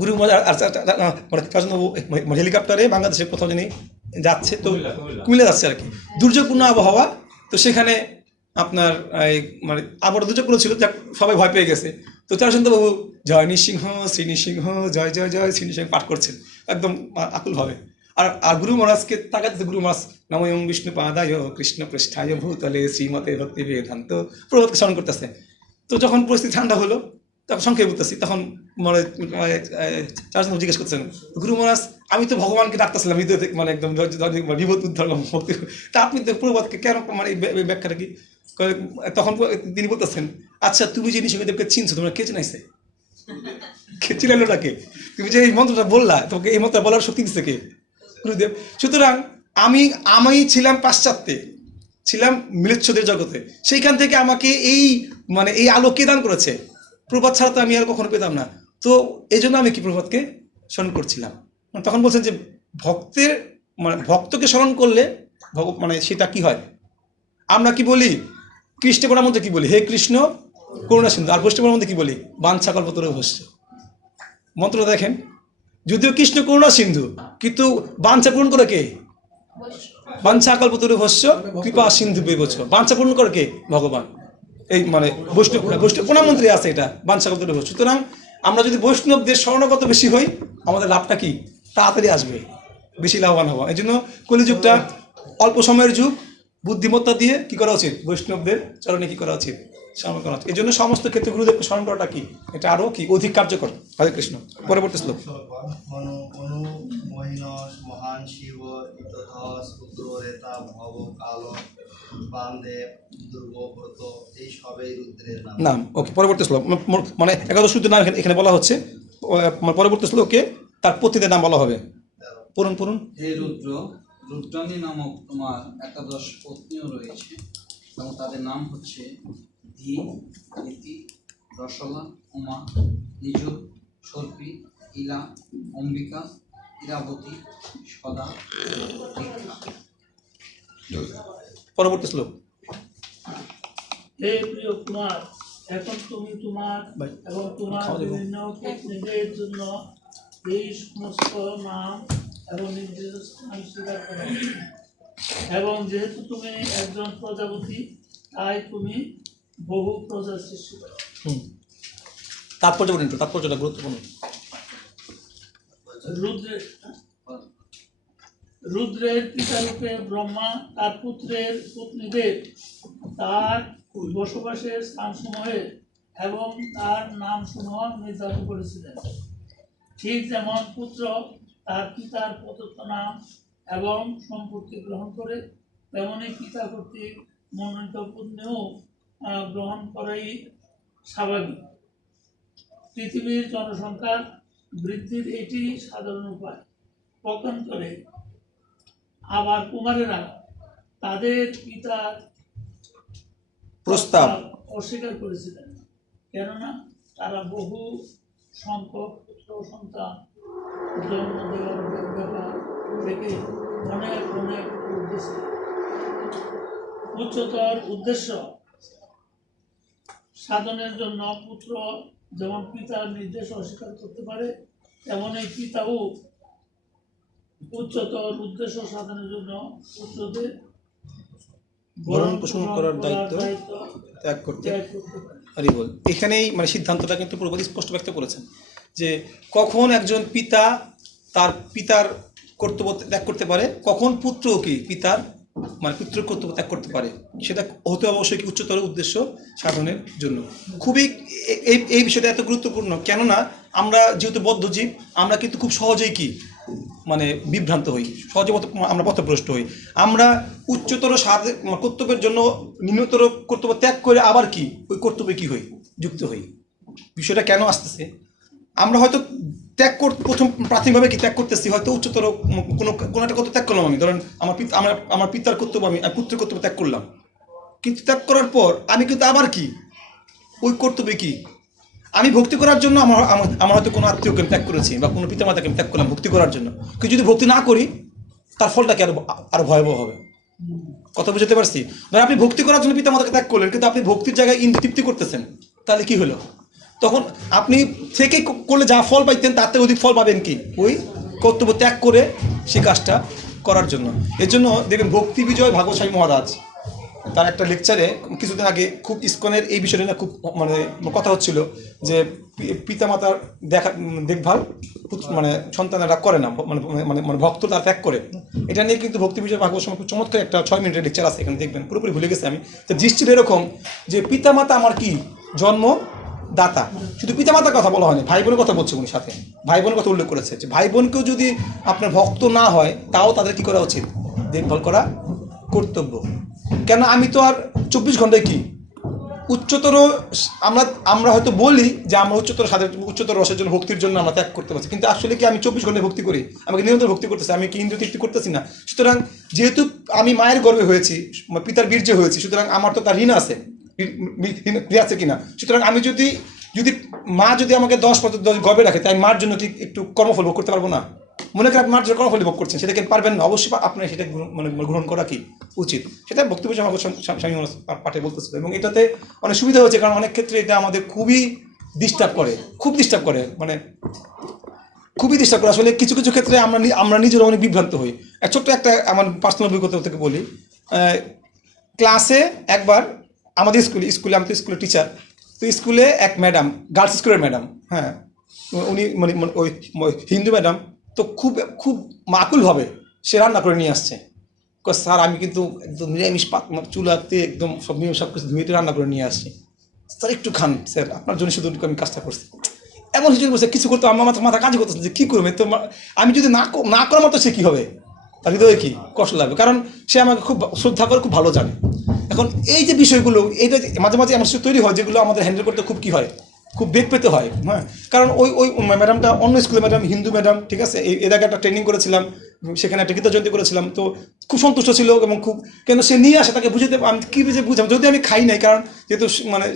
গুরু মহারাজ আর চারুচন্দ্র প্রভু হেলিকপ্টারে বাংলাদেশে কোথাও যিনি যাচ্ছে, তো কুমিল্লা যাচ্ছে আর কি, দুর্যোগপূর্ণ আবহাওয়া। তো সেখানে আপনার মানে আবার দুর্যোগপূর্ণ ছিল, যা সবাই ভয় পেয়ে গেছে। তো চারুচন্দ্র বাবু জয় নৃসিংহ শ্রী নৃসিংহ, জয় জয় জয় শ্রী নৃসিংহ পাঠ করছেন একদম আকুলভাবে। আর গুরু মহারাজকে তাকাতে, গুরু মহারাজ নমঃ বিষ্ণু পাদায় কৃষ্ণ পৃষ্ঠায় ভূতলে শ্রীমতে ভক্তি বেদান্ত প্রভুকে স্মরণ করতেছে। তো যখন পরিস্থিতি ঠান্ডা হলো, তখন সংক্ষেপে বলতেছি, তখন মানে চারুচন্দ্র জিজ্ঞেস করছেন, গুরু মহারাজ আমি তো ভগবানকে ডাকতেছিলাম হৃদয় থেকে, মানে একদম বিভূত উদ্ধার ভক্তি, তা আপনি তো প্রভুকে কেন, মানে এই ব্যাখ্যাটা কি? তখন তিনি বলতেছেন, আচ্ছা তুমি যে নৃসিংহদেবকে চিনছো, তোমরা কে চিনাইছে? কে চিনাইলো নাকি? তুমি যে এই মন্ত্রটা বললা, তোমাকে এই মন্ত্রটা বলার শক্তি দিচ্ছে কে? গুরুদেব। সুতরাং আমি ছিলাম পাশ্চাত্যে, ছিলাম মিলেচ্ছদের জগতে, সেইখান থেকে আমাকে এই মানে এই আলো কে দান করেছে? প্রভাত ছাড়া তো আমি আর কখনো পেতাম না। তো এই জন্য আমি কি প্রভাতকে স্মরণ করছিলাম। তখন বলছেন যে ভক্তের মানে ভক্তকে স্মরণ করলে মানে সেটা কি হয়? আমরা কি বলি? কৃষ্ণ করার মধ্যে কি বলি? হে কৃষ্ণ করুণা সিন্ধু। আর বৈষ্ণবের মধ্যে কি বলি? বাঞ্ছা কল্পতরু ভস্য। মন্ত্রটা দেখেন, যদিও কৃষ্ণ করুণা সিন্ধু, কিন্তু বাঞ্ছা পূরণ করে কে? বাঞ্ছা কল্পতরু ভস্য কৃপা সিন্ধু বিবচ। বাঞ্ছা পূরণ করে কে? ভগবান। এই মানে বৈষ্ণব কোন মন্ত্রে আছে এটা, বাঞ্ছা কল্পতরু ভস্য। সুতরাং আমরা যদি বৈষ্ণবদের স্মরণগত বেশি হই, আমাদের লাভটা কি? তাড়াতাড়ি আসবে, বেশি লাভবান হবো। এই জন্য কলিযুগটা অল্প সময়ের যুগ, বুদ্ধিমত্তা দিয়ে কি করা উচিত? বৈষ্ণবদের চরণে কি করা উচিত? স্মরণ করা উচিত। এই জন্য সমস্ত ক্ষেত্রে গুরুদেবকে স্মরণ করাটা কি? এটা আরো কি অধিক কার্যকর। হরে কৃষ্ণ। পরবর্তী শ্লোক। মহান শিব ইতধস পুত্র রেতা ভব কাল বামদেব দুর্গব্রত, এই সবই রুদ্রের নাম। ওকে, পরবর্তী শ্লোক মানে একাদশ রুদ্রের নাম এখানে বলা হচ্ছে। পরবর্তী শ্লোকে তার পত্নীদের নাম বলা হবে। পড়ুন। হে রুদ্র, রুদ্রাণী নামক তোমার একাদশ পত্নীও রয়েছে, এবং তাদের নাম হচ্ছে ধি, নীতি, রসলা, উমা, নিজু, সর্পী, ইলা, অম্বিকা, ইরাবতী, সদা, পরবর্তী শ্লোক। হে প্রিয় কুমার, এখন তুমি তোমার এবং তোমার বিভিন্ন পত্নীদের জন্য এই সমস্ত নাম এবং নির্দিষ্ট স্থান স্বীকার করো। এবং যেহেতু তুমি একজন প্রজাপতি তাই তুমি বহু প্রজা সৃষ্টি করো। তাৎপর্যটা গুরুত্বপূর্ণ। রুদ্রের পিতারূপে ব্রহ্মা তার পুত্রের পত্নীদের তার বসবাসের স্থানসমূহে এবং তার নামসমূহ নির্ধারণ করেছিলেন। ঠিক যেমন পুত্র তার পিতার প্রদত্ত নাম এবং সম্পত্তি গ্রহণ করে, তেমনি পিতা কর্তৃক মনোনীত পত্নীও গ্রহণ করাই স্বাভাবিক। পৃথিবীর জনসংখ্যার বৃদ্ধির এটি সাধারণ উপায়। পক্ষান্তরে আবার কুমারেরা তাদের পিতার প্রস্তাব অস্বীকার করেছিলেন, কেননা তারা বহু সংখ্যক পুত্র সন্তান জন্ম দেওয়ার ব্যাপার থেকে অনেক অনেক উদ্দেশ্য উচ্চতর উদ্দেশ্য সাধনের জন্য পুত্র যেমন পিতার নির্দেশ অস্বীকার করতে পারে, তেমনই পিতাও উচ্চতর উদ্দেশ্য সাধনের জন্য পুত্রদের ভরণ পোষণ করার দায়িত্ব ত্যাগ করতে পারে। এখানেই মানে সিদ্ধান্তটা কিন্তু পুরোপুরি স্পষ্ট ব্যক্ত করেছেন যে কখন একজন পিতা তার পিতার কর্তব্য ত্যাগ করতে পারে, কখন পুত্র কি পিতার মানে পিতৃ কর্তব্য ত্যাগ করতে পারে, সেটা হতে অবশ্যই কি উচ্চতর উদ্দেশ্য সাধনের জন্য। খুবই এই বিষয়টা এত গুরুত্বপূর্ণ, কেননা আমরা যেহেতু বদ্ধজীব, আমরা কিন্তু খুব সহজেই কি মানে বিভ্রান্ত হই, সহজে আমরা পথভ্রষ্ট হই। আমরা উচ্চতর কর্তব্যের জন্য নিম্নতর কর্তব্য ত্যাগ করে আবার কি ওই কর্তব্যে কি হই, যুক্ত হই। বিষয়টা কেন আসতেছে, আমরা হয়তো ত্যাগ প্রথম প্রাথমিকভাবে কি ত্যাগ করতেছি, হয়তো উচ্চতর কোনো একটা কর্তব্য ত্যাগ করলাম আমি, ধরেন আমার পিতার কর্তব্য আমি পুত্রের কর্তব্য ত্যাগ করলাম, কিন্তু ত্যাগ করার পর আমি কিন্তু আবার কি ওই কর্তব্যে কি আমি ভক্তি করার জন্য আমার হয়তো কোনো আত্মীয়কে ত্যাগ করেছি বা কোনো পিতামাতাকে ত্যাগ করলাম ভক্তি করার জন্য, কিন্তু যদি ভক্তি না করি তার ফলটা কি আরো ভয়াবহ হবে। কথা বুঝতে পারছি? ধরেন আপনি ভক্তি করার জন্য পিতামাতাকে ত্যাগ করলেন, কিন্তু আপনি ভক্তির জায়গায় ইন্দ্রিয় তৃপ্তি করতেছেন, তাহলে কি হলো? তখন আপনি থেকে করলে যা ফল পাইতেন তার থেকে অধিক ফল পাবেন কি ওই কর্তব্য ত্যাগ করে সেই কাজটা করার জন্য। এর জন্য দেখবেন ভক্তি বিজয় ভাগবত স্বামী মহারাজ তার একটা লেকচারে কিছুদিন আগে খুব ইসকনের এই বিষয়টা না খুব মানে কথা হচ্ছিল যে পিতামাতার দেখভাল মানে সন্তানেরা করে না, মানে মানে মানে ভক্ত তার ত্যাগ করে। এটা নিয়ে কিন্তু ভক্তি বিজয় ভাগবত স্বামী খুব চমৎকার একটা 6 মিনিটের লেকচার আছে, এখানে দেখবেন, পুরোপুরি ভুলে গেছি আমি। তো দৃষ্টির এরকম যে পিতামাতা আমার কি জন্ম দাতা, শুধু পিতামাতার কথা বলা হয়নি, ভাই বোনের কথা বলছে উনি, সাথে ভাই বোনের কথা উল্লেখ করেছে যে ভাই বোনকেও যদি আপনার ভক্ত না হয় তাও তাদের কি করা উচিত, দেখভাল করা কর্তব্য। কেন আমি তো আর 24 ঘন্টায় কি উচ্চতর আমরা হয়তো বলি যে আমরা উচ্চতর রসের জন্য ভক্তির জন্য আমরা ত্যাগ করতে পারছি, কিন্তু আসলে কি আমি 24 ঘন্টায় ভক্তি করি, আমাকে নিরন্তর ভক্তি করতেছি, আমি কি ইন্দ্রিয় তৃপ্তি করতেছি না। সুতরাং যেহেতু আমি মায়ের গর্ভে হয়েছি, পিতার বীর্যে হয়েছি, সুতরাং আমার তো তার ঋণ আছে কিনা। সুতরাং আমি যদি মা যদি আমাকে 10 বছর গর্ভে রাখে, তাই মার জন্য ঠিক একটু কর্মফল ভোগ করতে পারবো না? মনে করেন মার জন্য কর্মফল ভোগ করছেন, সেটাকে পারবেন না, অবশ্যই আপনার সেটা মানে গ্রহণ করা কি উচিত, সেটা বক্তব্য স্বামী পাঠে বলতেছিল। এবং এটাতে অনেক সুবিধা হয়েছে, কারণ অনেক ক্ষেত্রে এটা আমাদের খুবই ডিস্টার্ব করে, মানে খুবই ডিস্টার্ব করে। আসলে কিছু কিছু ক্ষেত্রে আমরা নিজেরা অনেক বিভ্রান্ত হই। ছোট্ট একটা আমার পার্সোনাল অভিজ্ঞতা থেকে বলি। ক্লাসে একবার আমাদের স্কুলে আমি তো স্কুলের টিচার, তো স্কুলে এক ম্যাডাম, গার্লস স্কুলের ম্যাডাম, হ্যাঁ উনি মানে ওই হিন্দু ম্যাডাম, তো খুব মাকুলভাবে সে রান্না করে নিয়ে আসছে। স্যার আমি কিন্তু একদম নিরামিষ চুলাতে একদম সব কিছু ধুয়ে রান্না করে নিয়ে আসছি, স্যার একটু খান স্যার, আপনার জন্য শুধু আমি কাজটা করছি। এমন হিসেবে বলছে কিছু করতে আমার মাথা কাজই করতেছে যে কী করবে, তো আমি যদি না করার মতো সে কী হবে, তার হৃদয়ে কি কষ্ট লাগবে, কারণ সে আমাকে খুব শ্রদ্ধা করে, খুব ভালো জানে। এখন এই যে বিষয়গুলো, এইটা মাঝে মাঝে এমন তৈরি হয় যেগুলো আমাদের হ্যান্ডেল করতে খুব কী হয়, খুব বেগ পেতে হয়। হ্যাঁ, কারণ ওই ম্যাডামটা অন্য স্কুলের ম্যাডাম, হিন্দু ম্যাডাম, ঠিক আছে, এর আগে একটা ট্রেনিং করেছিলাম, সেখানে একটা গীতা জয়ন্তী করেছিলাম, তো খুব সন্তুষ্ট ছিল এবং খুব কেন সে নিয়ে আসে, তাকে বুঝাতে আমি কী বুঝে বুঝাম, যদি আমি খাই নাই, কারণ যেহেতু মানে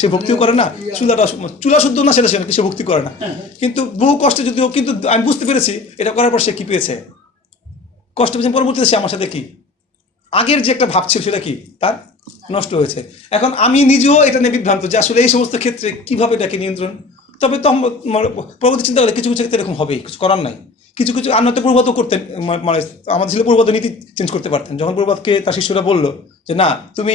সে ভক্তিও করে না, চুলা শুদ্ধ না সেটা সে ভক্তি করে না, কিন্তু বহু কষ্টে যদিও, কিন্তু আমি বুঝতে পেরেছি এটা করার পর সে কী পেয়েছে, কষ্ট পেয়েছে। পরবর্তীতে সে আমার সাথে কি আগের যে একটা ভাব ছিল সেটা কি তার নষ্ট হয়েছে। এখন আমি নিজেও এটা নিয়ে বিভ্রান্ত যে আসলে এই সমস্ত ক্ষেত্রে কীভাবে এটাকে নিয়ন্ত্রণ তবে তো মানে পরবর্তী চিন্তা করলে কিছু কিছু ক্ষেত্রে এরকম হবেই, কিছু করার নাই। কিছু কিছু আর নয়তো প্রবাদও করতেন, মানে আমাদের ছিল প্রবাদ নীতি চেঞ্জ করতে পারতেন। যখন প্রবাদকে তার শিষ্যরা বললো যে না তুমি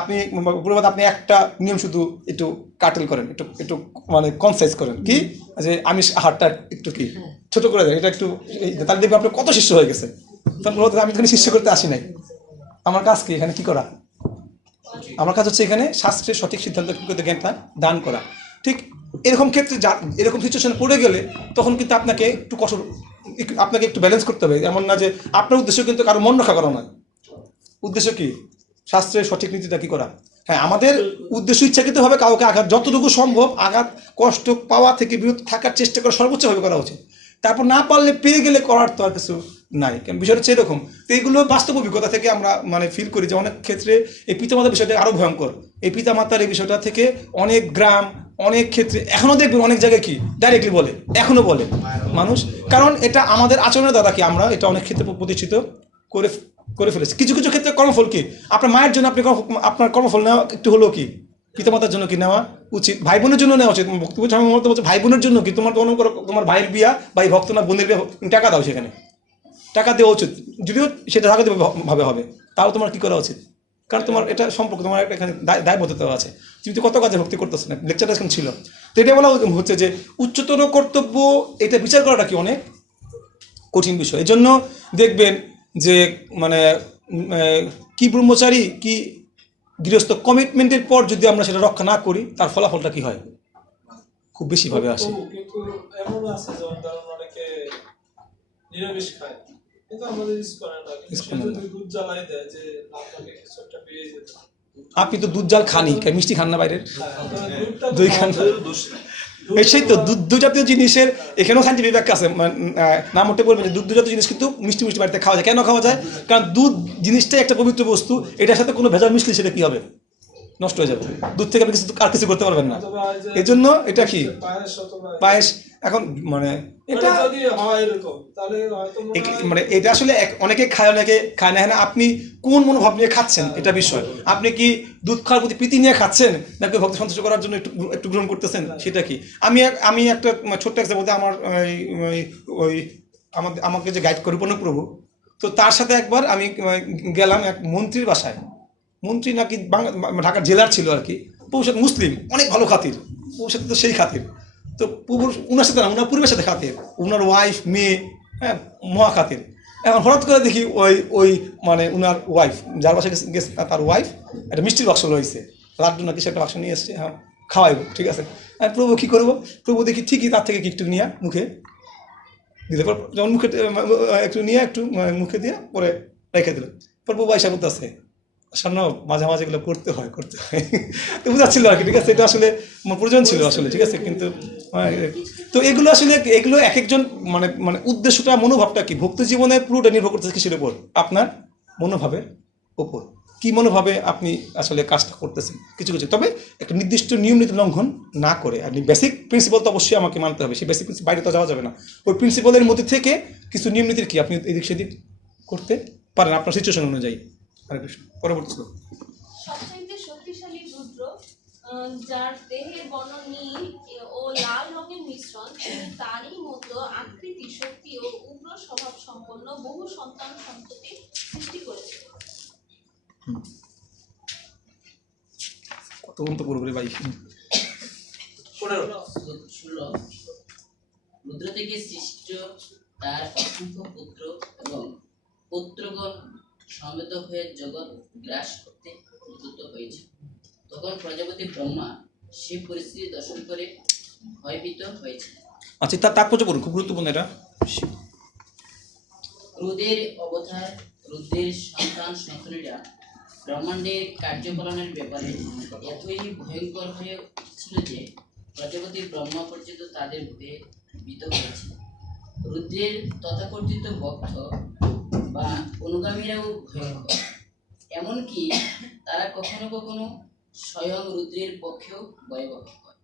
আপনি প্রবাদ আপনি একটা নিয়ম শুধু একটু কাটেল করেন, একটু একটু মানে কনসাইজ করেন, কি যে আমিষ আহারটা একটু কি ছোট করে দেন, এটা একটু তাহলে দেখবে আপনার কত শিষ্য হয়ে গেছে। তখন প্রবাদ আমি এখানে শিষ্য করতে আসি নাই, আমার কাজ কি এখানে কি করা, আমার কাজ হচ্ছে এখানে শাস্ত্রের সঠিক সিদ্ধান্ত জ্ঞানটা দান করা। ঠিক এরকম ক্ষেত্রে এরকম সিচুয়েশনে পড়ে গেলে তখন কিন্তু আপনাকে একটু কঠোর, আপনাকে একটু ব্যালেন্স করতে হবে। এমন না যে আপনার উদ্দেশ্য কিন্তু কারো মন রক্ষা করা নয়, উদ্দেশ্য কি শাস্ত্রের সঠিক নীতিটা কি করা। হ্যাঁ, আমাদের উদ্দেশ্য ইচ্ছাকৃতভাবে কাউকে আঘাত, যতটুকু সম্ভব আঘাত কষ্ট পাওয়া থেকে বিরত থাকার চেষ্টা করা সর্বোচ্চভাবে করা উচিত। তারপর না পারলে পেয়ে গেলে করার তো আর কিছু নাই, কারণ বিষয়টা হচ্ছে এরকম। তো এইগুলো বাস্তব অভিজ্ঞতা থেকে আমরা মানে ফিল করি যে অনেক ক্ষেত্রে এই পিতামাতার বিষয়টা আরও ভয়ঙ্কর। এই পিতামাতার এই বিষয়টা থেকে অনেক গ্রাম, অনেক ক্ষেত্রে এখনও দেখবেন অনেক জায়গায় কি ডাইরেক্টলি বলে, এখনও বলে মানুষ, কারণ এটা আমাদের আচরণের দ্বারা কি আমরা এটা অনেক ক্ষেত্রে প্রতিষ্ঠিত করে ফেলেছি। কিছু কিছু ক্ষেত্রে কর্মফল কি আপনার মায়ের জন্য আপনি আপনার কর্মফল নেওয়া একটু হলেও কি পিতামাতার জন্য কি নেওয়া উচিত, ভাই বোনের জন্য নেওয়া উচিত। বক্তব্য মতো বলছে ভাই বোনের জন্য কি তোমার কোনো তোমার ভাইয়ের বিয়া, ভাই ভক্ত না বোনের বিয়া, টাকা দাও, সেখানে টাকা দেওয়া উচিত, যদিও সেটা টাকা দেবে ভাবে হবে, তাও তোমার কি করা উচিত, কারণ তোমার এটা সম্পর্ক, তোমার একটা এখানে দায়বদ্ধতা আছে, তুমি তো কত কাজে ভক্তি করতেছো না। লেকচারটা এখন ছিল তো এটা বলা হচ্ছে যে উচ্চতর কর্তব্য এটা বিচার করাটা কি অনেক কঠিন বিষয়। এই জন্য দেখবেন যে মানে কি ব্রহ্মচারী কি গৃহস্থ কমিটমেন্টের পর যদি আমরা সেটা রক্ষা না করি তার ফলাফলটা কি হয়, খুব বেশিভাবে আসে। কিন্তু এমন আছে যেমন ধরুন অনেকে নিরামিষ খায় কিন্তু আমাদের ইউজ করে না, কিন্তু সে যদি দুধ জ্বালাই দেয় যে আপনাকে কিছু একটা পেয়ে যেতে, আপনি তো দুধ জাল খানি, মিষ্টি খান না বাইরের, দই খান না, সেই তো দুধ জাতীয় জিনিসের এখানেও সাইন্টিফিক ব্যাখ্যা আছে। নাম উঠে বলবেন যে দুধ জাতীয় জিনিস কিন্তু মিষ্টি মিষ্টি বাড়িতে খাওয়া যায়। কেন খাওয়া যায়? কারণ দুধ জিনিসটাই একটা পবিত্র বস্তু, এটার সাথে কোনো ভেজাল মিশলে সেটা কি হবে, নষ্ট হয়ে যাবে। দুধ থেকে আপনি আর কিছু করতে পারবেন না। এই জন্য এটা কি পায়েস এখন মানে এটা যদি হয় এরকম তাহলে হয়তো মানে এটা আসলে অনেকে খায় অনেকে খায় না। আপনি কোন মনোভাব নিয়ে খাচ্ছেন এটা বিষয়। আপনি কি দুধ খাওয়ার প্রতি প্রীতি নিয়ে খাচ্ছেন নাকি ভক্তি সন্তুষ্ট করার জন্য একটু গ্রহণ করতেছেন, সেটা কি। আমি একটা ছোট্ট একটা বলতে আমার আমাকে যে গাইড করে প্রভু, তো তার সাথে একবার আমি গেলাম এক মন্ত্রীর বাসায়। মন্ত্রী নাকি ঢাকার জেলার ছিল আর কি, পৌষাত মুসলিম, অনেক ভালো খাতির, পৌষাতে তো সেই খাতির। তো উনার সাথে না, উনার পরিবেশের সাথে খাতির, উনার ওয়াইফ মেয়ে, হ্যাঁ মহা খাতির। এখন হঠাৎ করে দেখি ওই মানে উনার ওয়াইফ, যার বাসায় গেছে তার ওয়াইফ একটা মিষ্টির বাক্স লইছে, লাড্ডু নাকি সে একটা বাক্স নিয়ে এসছে, হ্যাঁ খাওয়াইবো, ঠিক আছে। প্রভু কী করবো, প্রভু দেখি ঠিকই তার থেকে কি একটু নিয়ে মুখে দিলে, যখন মুখে একটু নিয়ে একটু মুখে দিয়ে পরে রেখে দিল। পর প্রভু আইসা বলতে আছে সামনে মাঝে মাঝে এগুলো করতে হয় তো বুঝাচ্ছিল আর কি, ঠিক আছে। এটা আসলে প্রয়োজন ছিল আসলে, ঠিক আছে। কিন্তু তো এগুলো আসলে এগুলো এক একজন মানে মানে উদ্দেশ্যটা মনোভাবটা কি, ভক্তি জীবনে পুরোটা নির্ভর করতেছে কিসের উপর, আপনার মনোভাবের ওপর, কি মনোভাবে আপনি আসলে কাজটা করতেছেন কিছু কিছু। তবে একটা নির্দিষ্ট নিয়ম নীতি লঙ্ঘন না করে আপনি বেসিক প্রিন্সিপাল তো অবশ্যই আমাকে মানতে হবে, সেই বেসিক প্রিন্সিপাল বাইরে তো যাওয়া যাবে না। ওই প্রিন্সিপালের মধ্যে থেকে কিছু নিয়ম নীতির কি আপনি এদিক সেদিক করতে পারেন আপনার সিচুয়েশন অনুযায়ী। পরবর্তী সবচেয়ে শক্তিশালী রুদ্র, যার দেহের বর্ণ নীল ও লাল রঙের মিশ্রণ, তিনি তারই মতো আকৃতি, শক্তি ও উগ্র স্বভাব সম্পন্ন বহু সন্তান সন্ততি সৃষ্টি করেছেন। কত পুরোপুরি ভাই 16 রুদ্র থেকে সৃষ্ট তার অসংখ্য পুত্র এবং পুত্রগণ সমবেত হয়ে জগৎ গ্রাস করতে উদ্যত হয়েছে। তখন প্রজাপতি ব্রহ্মা সেই পরিস্থিতি দর্শন করে ভয়ভীত হয়েছে। আচ্ছা, তার তাৎপর্য বলুন, খুব গুরুত্বপূর্ণ এটা। রুদ্রের অবতার, রুদ্রের সন্তান সন্ততিরা ব্রহ্মাণ্ডের কার্যপালনের ব্যাপারে এতই ভয়ঙ্কর হয়ে উঠেছিল যে প্রজাপতি ব্রহ্মা পর্যন্ত তাদের ভয়ে ভীত হয়েছে। রুদ্রের তথাকথিত ভক্ত বা অনুগামীরাও ভয়ঙ্কর, এমনকি তারা কখনো কখনো স্বয়ং রুদ্রের পক্ষেও ভয়াবহ হয়।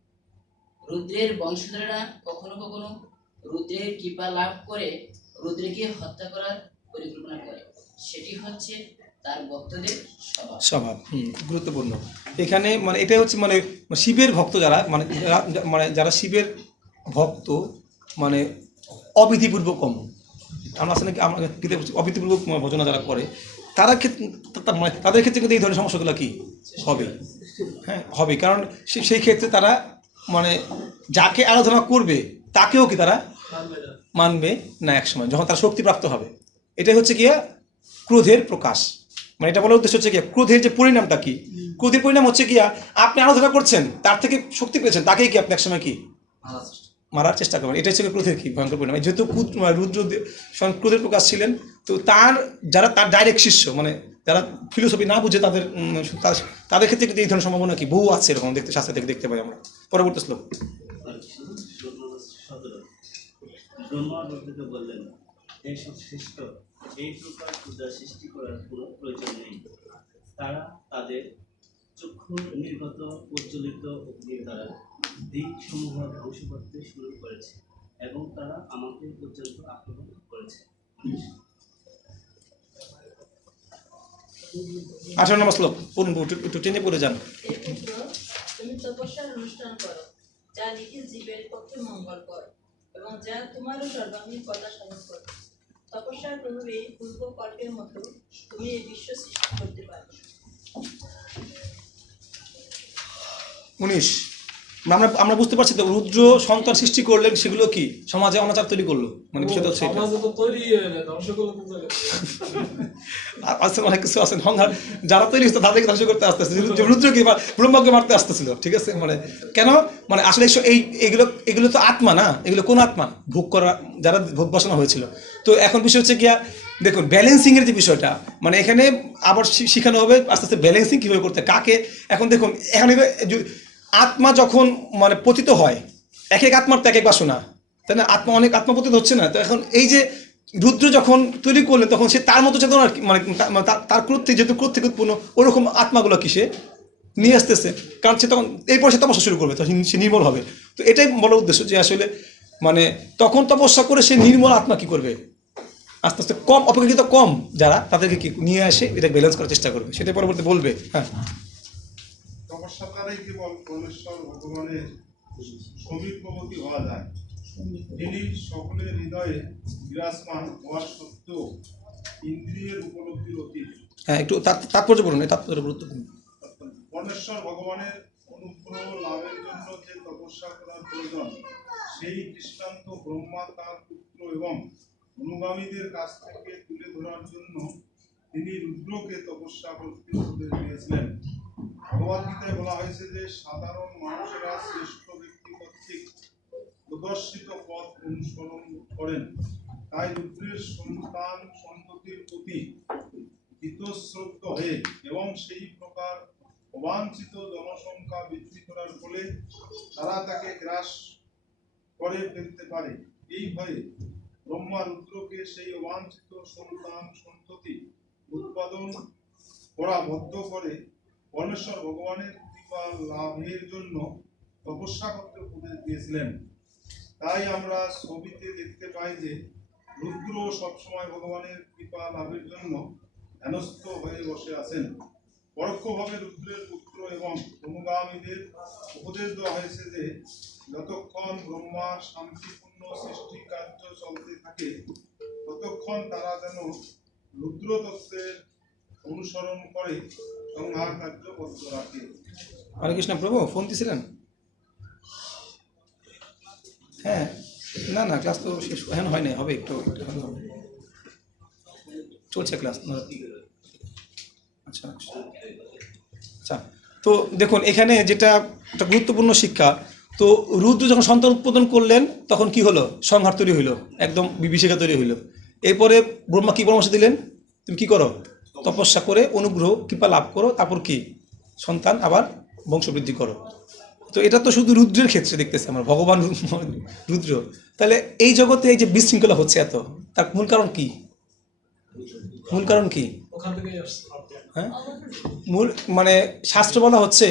রুদ্রের বংশধরেরা কখনো কখনো রুদ্রের কৃপা লাভ করে রুদ্রকে হত্যা করার পরিকল্পনা করে। সেটি হচ্ছে তার ভক্তদের স্বভাব। স্বভাব খুব গুরুত্বপূর্ণ এখানে, মানে এটা হচ্ছে মানে শিবের ভক্ত যারা, মানে যারা শিবের ভক্ত, মানে অবিধিপূর্বকম, আমরা আসলে কি আমরা অবিধিপূর্বক ভজনা যারা করে তারা মানে তাদের ক্ষেত্রে কিন্তু এই ধরনের সমস্যাগুলো কি হবে, হ্যাঁ হবে, কারণ সেই ক্ষেত্রে তারা মানে যাকে আরাধনা করবে তাকেও কি তারা মানবে না এক সময়, যখন তারা শক্তিপ্রাপ্ত হবে। এটাই হচ্ছে গিয়া ক্রোধের প্রকাশ, মানে এটা বলার উদ্দেশ্য হচ্ছে গিয়া ক্রোধের যে পরিণামটা কি, ক্রোধের পরিণাম হচ্ছে গিয়া আপনি আরাধনা করছেন, তার থেকে শক্তি পেয়েছেন, তাকেই কি আপনি এক সময় কি মারার চেষ্টা করবেন। এটা হচ্ছে ক্রোধের কি ভয়ঙ্কর পরিণাম। যেহেতু রুদ্র ক্রোধের প্রকাশ ছিলেন, তো যারা তার ডাইরেক্ট শিষ্য, মানে যারা ফিলোসফি না বুঝে তাদের ক্ষেত্রে কিন্তু এই ধরনের সম্ভাবনা কি বহু আছে, এরকম দেখতে শাস্ত্র থেকে দেখতে পাই আমরা। পরবর্তী শ্লোক। ব্রহ্মা ব্রহ্মকে বললেন, এইসব শ্রেষ্ঠ, এই প্রকার পূজা সৃষ্টি করার কোনো প্রয়োজন নেই। তারা তাদের চক্ষু নির্গত প্রজ্বলিত অগ্নির দ্বারা দিক সমূহ ধ্বংস করতে শুরু করেছে এবং তারা আমাকে পর্যন্ত আক্রমণ করেছে। 18 নম্বর শ্লোক একটু টেনে পড়ে যান। তুমি তপস্যার অনুষ্ঠান করো, যা নিখিল জীবের পক্ষে মঙ্গলকর এবং যা তোমারও সর্বাঙ্গীন কল্যাণ সাধন করে। তপস্যার প্রভাবে পূর্ব কল্পের মতো তুমি এই বিশ্ব সৃষ্টি করতে পারো। 19 আমরা বুঝতে পারছি তো, রুদ্র সন্তান সৃষ্টি করলেন, সেগুলো কি সমাজে অনাচার তৈরি করলো, মানে বিষয়টা হচ্ছে এটা। আছে অনেক কিছু আছে, যারা তৈরি হচ্ছে তাদেরকে ধ্বংস করতে আসতেছে, রুদ্রকে ব্রহ্মাকে মারতে আসতেছিল, ঠিক আছে। মানে কেন, মানে আসলে এগুলো তো আত্মা না, এগুলো কোন আত্মা ভোগ করা, যারা ভোগ বাসনা হয়েছিল। তো এখন বিষয় হচ্ছে গিয়া দেখুন ব্যালেন্সিং এর যে বিষয়টা, মানে এখানে আবার শিখানো হবে আস্তে আস্তে ব্যালেন্সিং কিভাবে করতে কাকে। এখন দেখুন এখানে আত্মা যখন মানে পতিত হয়, এক এক আত্মার তো এক এক বাসনা, তাই না, আত্মা অনেক আত্মা পতিত হচ্ছে না। তো এখন এই যে রুদ্র যখন তৈরি করলেন, তখন সে তার মতো চেতনা মানে তার ক্রোধ থেকে, যেহেতু ক্রোধ থেকে উৎপন্ন, ওরকম আত্মাগুলো কি সে নিয়ে আসতেছে, কারণ সে তখন এরপর সে তপস্যা শুরু করবে, তখন সে নির্মল হবে। তো এটাই বলার উদ্দেশ্য যে আসলে মানে তখন তপস্যা করে সে নির্মল আত্মা কি করবে, আস্তে আস্তে কম অপেক্ষাকৃত কম যারা, তাদেরকে কি নিয়ে আসে এটা ব্যালেন্স করার চেষ্টা করবে, সেটাই পরবর্তী বলবে। হ্যাঁ, তপস্যা দ্বারাই কেবল পরমেশ্বর ভগবানের সমীপবর্তী হওয়া যায়, যিনি সকলের হৃদয়ে বিরাজমান হওয়ার সত্ত্বেও ইন্দ্রিয়ের উপলব্ধির অতীত। হ্যাঁ, একটু তাৎপর্য বলুন, এই তাৎপর্য গুরুত্বপূর্ণ। পরমেশ্বর ভগবানের অনুগ্রহ লাভের জন্য যে তপস্যা করার প্রয়োজন, সেই দৃষ্টান্ত ব্রহ্মা তার পুত্র এবং অনুগামীদের কাছ থেকে তুলে ধরার জন্য তিনি রুদ্রকে তপস্যা করতে উপদেশ দিয়েছিলেন। ভগবদ্গীতায় বলা হয়েছে যে সাধারণ মানুষেরা শ্রেষ্ঠ ব্যক্তি কর্তৃক প্রদর্শিত পথ অনুসরণ করেন, তাই রুদ্রের সন্তান সন্ততির প্রতি বীতশ্রদ্ধ হয়ে এবং সেই প্রকার অবাঞ্ছিত জনসংখ্যা বৃদ্ধি করার ফলে তারা তাকে গ্রাস করে ফেলতে পারে, এই ভয়ে ব্রহ্মা রুদ্রকে সেই অবাঞ্ছিত সন্তান সন্ততি উৎপাদন করা বদ্ধ করে পরমেশ্বর ভগবানের কৃপা লাভের জন্য তপস্যা করতে উপদেশ দিয়েছিলেন। তাই আমরা ছবিতে দেখতে পাই যে রুদ্র সবসময় ভগবানের কৃপা লাভের জন্য ধ্যানস্থ হয়ে বসে আছেন। পরোক্ষভাবে রুদ্রের পুত্র এবং অনুগামীদের উপদেশ দেওয়া হয়েছে যে যতক্ষণ ব্রহ্মার শান্তিপূর্ণ সৃষ্টি কার্য চলতে থাকে, ততক্ষণ তারা যেন রুদ্র তত্ত্বের অনুসরণ করে সংহার কার্য বন্ধ রাখে। হরে কৃষ্ণ। প্রভু ফোন দিয়েছিলেন? হ্যাঁ, না ক্লাস তো শেষ এখন হয় নাই, হবে একটু চলছে ক্লাস। আচ্ছা আচ্ছা, তো দেখুন এখানে যেটা একটা গুরুত্বপূর্ণ শিক্ষা, তো রুদ্র যখন সন্তান উৎপাদন করলেন তখন কি হলো, সংহার তৈরি হইলো, একদম বিভীষিকা তৈরি হইলো। এরপরে ব্রহ্মা কি পরামর্শ দিলেন, তুমি কি করো, তপস্যা করে অনুগ্রহ কৃপা লাভ করো, তারপর কি সন্তান আবার বংশবৃদ্ধি করো। তো এটা তো শুধু রুদ্রের ক্ষেত্রে দেখতেছি আমরা, ভগবান রুদ্র। তাহলে এই জগতে এই যে বিশৃঙ্খলা হচ্ছে এত, তার মূল কারণ কি, মূল কারণ কি? হ্যাঁ, মূল মানে শাস্ত্র বলা হচ্ছে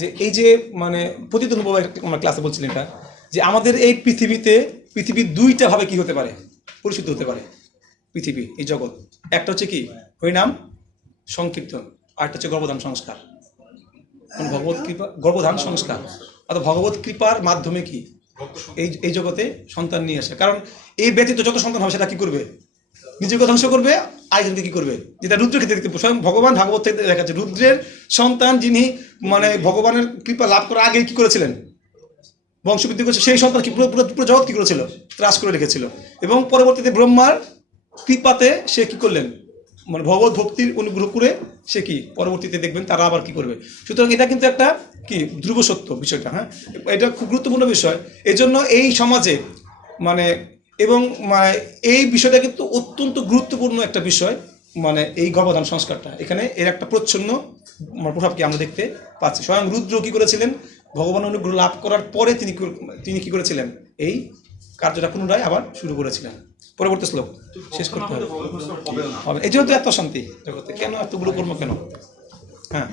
যে এই যে মানে পতিত অনুভব, আমরা ক্লাসে বলছিলাম এটা, যে আমাদের এই পৃথিবী দুইটা ভাবে কি হতে পারে, পরিশুদ্ধ হতে পারে পৃথিবী, এই জগৎ। একটা হচ্ছে কি হরিনাম সংকীর্তন, আরেকটা হচ্ছে গর্ভধান সংস্কার। মানে ভগবত কৃপা, গর্ভধান সংস্কার অর্থাৎ ভগবত কৃপার মাধ্যমে কি এই জগতে সন্তান নিয়ে আসে। কারণ এই ব্যতীত যত সন্তান হবে সেটা কি করবে, নিজেকে ধ্বংস করবে, আরেকজনকে কি করবে। যেটা রুদ্রের ক্ষেত্রে দেখতে স্বয়ং ভগবান ভাগবত থেকে দেখা যাচ্ছে, রুদ্রের সন্তান যিনি মানে ভগবানের কৃপা লাভ করার আগে কি করেছিলেন, বংশবৃদ্ধি করেছে, সেই সন্তান কি পুরো পুরো পুরো জগৎ কি করেছিল, ত্রাস করে রেখেছিল। এবং পরবর্তীতে ব্রহ্মার কৃপাতে সে কি করলেন, মানে ভগবত ভক্তির অনুগ্রহ করে সে কি পরবর্তীতে দেখবেন তারা আবার কি করবে। সুতরাং এটা কিন্তু একটা কি ধ্রুব সত্য বিষয়টা। হ্যাঁ, এটা খুব গুরুত্বপূর্ণ বিষয়। এই জন্য এই সমাজে মানে এবং মানে এই বিষয়টা কিন্তু অত্যন্ত গুরুত্বপূর্ণ একটা বিষয়, মানে এই গর্ভধান সংস্কারটা। এখানে এর একটা প্রচ্ছন্ন প্রভাব কি আমরা দেখতে পাচ্ছি। স্বয়ং রুদ্র কি করেছিলেন, ভগবান অনুগ্রহ লাভ করার পরে তিনি কি করেছিলেন, এই কার্যটা পুনরায় আবার শুরু করেছিলেন। পরবর্তী শ্লোক শেষ করতে হবে। এই জন্য তো এত শান্তি জগতে, কেন এতগুলো কর্ম কেন? হ্যাঁ,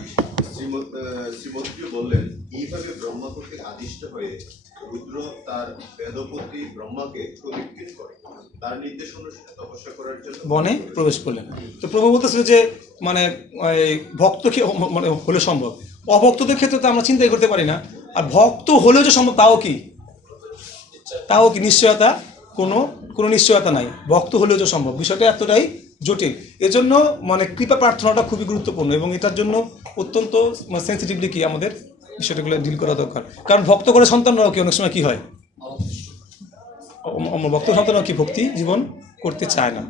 শ্রীমতী বললেন এইভাবে ব্রহ্মা কর্তৃক আদিষ্ট হয়ে রুদ্র তার বেদপতি ব্রহ্মাকে প্রদীক্ষিত করে তার নির্দেশ অনুসারে তপস্যা করার জন্য বনে প্রবেশ করলেন। তো প্রভু বলতেছিল যে মানে ভক্ত কি মানে হলে সম্ভব, অভক্তদের ক্ষেত্রে তো আমরা চিন্তাই করতে পারি না। আর ভক্ত হলেও যে সম্ভব তাও কি নিশ্চয়তা, কোনো নিশ্চয়তা নাই। ভক্ত হলেও যে সম্ভব, বিষয়টা এতটাই জটিল। এজন্য মানে কৃপা প্রার্থনাটা খুবই গুরুত্বপূর্ণ এবং এটার জন্য অত্যন্ত সেন্সিটিভলি কি আমাদের বিষয়টাগুলো ডিল করা দরকার। কারণ ভক্ত করে সন্তানরাও কি অনেক সময় কি হয়, ভক্ত সন্তানরাও কি ভক্তি জীবন করতে চায় না।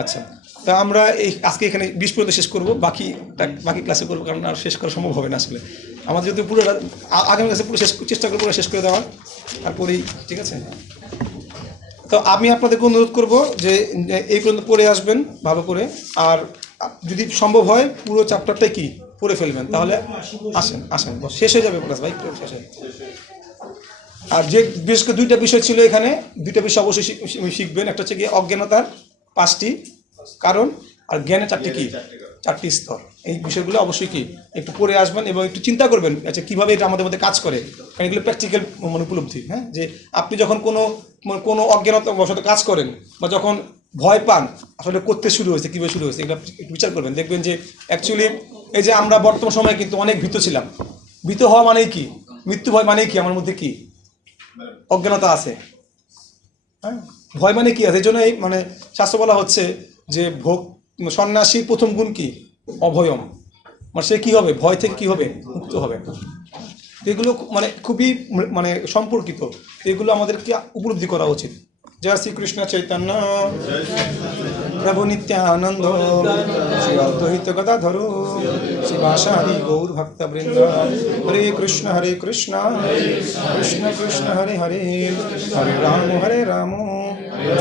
আচ্ছা, তা আমরা আজকে এখানে 20 পর্যন্ত শেষ করবো, বাকি ক্লাসে করবো, কারণ আর শেষ করা সম্ভব হবে না আসলে। আমাদের যদি পুরো আগামী ক্লাসে পুরো চেষ্টা করবো পুরো শেষ করে দেওয়ার, তারপরেই ঠিক আছে। তো আমি আপনাদেরকে অনুরোধ করব যে এই পর্যন্ত পড়ে আসবেন ভালো করে, আর যদি সম্ভব হয় পুরো চ্যাপ্টারটাই কি পড়ে ফেলবেন, তাহলে আসেন শেষ হয়ে যাবে ক্লাস ভাই, শেষ হয়ে। আর যে বিশেষ করে 2টা বিষয় ছিল এখানে, 2টা বিষয় অবশ্যই শিখবেন। একটা হচ্ছে গিয়ে অজ্ঞানতার 5টি কারণ, আর জ্ঞানের 4টি স্তর। এই বিষয়গুলো অবশ্যই কি একটু পড়ে আসবেন এবং একটু চিন্তা করবেন আচ্ছা কীভাবে এটা আমাদের মধ্যে কাজ করে। কারণ এগুলো প্র্যাকটিক্যাল মানে উপলব্ধি। হ্যাঁ, যে আপনি যখন কোনো অজ্ঞানতা বশত কাজ করেন বা যখন ভয় পান, আসলে করতে শুরু হয়েছে, কীভাবে শুরু হয়েছে, এগুলো একটু বিচার করবেন। দেখবেন যে অ্যাকচুয়ালি এই যে আমরা বর্তমান সময়ে কিন্তু অনেক ভীত ছিলাম। ভীত হওয়া মানেই কি, মৃত্যু ভয় মানেই কি, আমার মধ্যে কি অজ্ঞানতা আছে। হ্যাঁ, ভয় মানে কি আছে। এই জন্য এই মানে শাস্ত্র বলা হচ্ছে যে সন্ন্যাসীর প্রথম গুণ কি, অভয়ম। মানে সে কী হবে, ভয় থেকে কী হবে, মুক্ত হবে। এগুলো মানে খুবই মানে সম্পর্কিত, এগুলো আমাদেরকে উপলব্ধি করা উচিত। জয় শ্রীকৃষ্ণ চৈতন্য প্রভু নিত্যানন্দ শ্রী অদ্বৈত গদাধর শিবাসাদি গৌর ভক্তবৃন্দ। হরে কৃষ্ণ কৃষ্ণ কৃষ্ণ হরে হরে, হরে রাম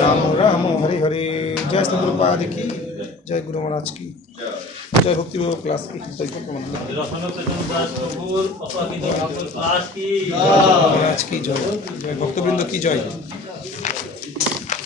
রাম রাম হরে হরে। জয় শ্রী গুরুপাদ কি জয়, গুরু মহারাজ কি জয়, ভক্তি ক্লাস কি জয়, ভক্তবৃন্দ কি জয়।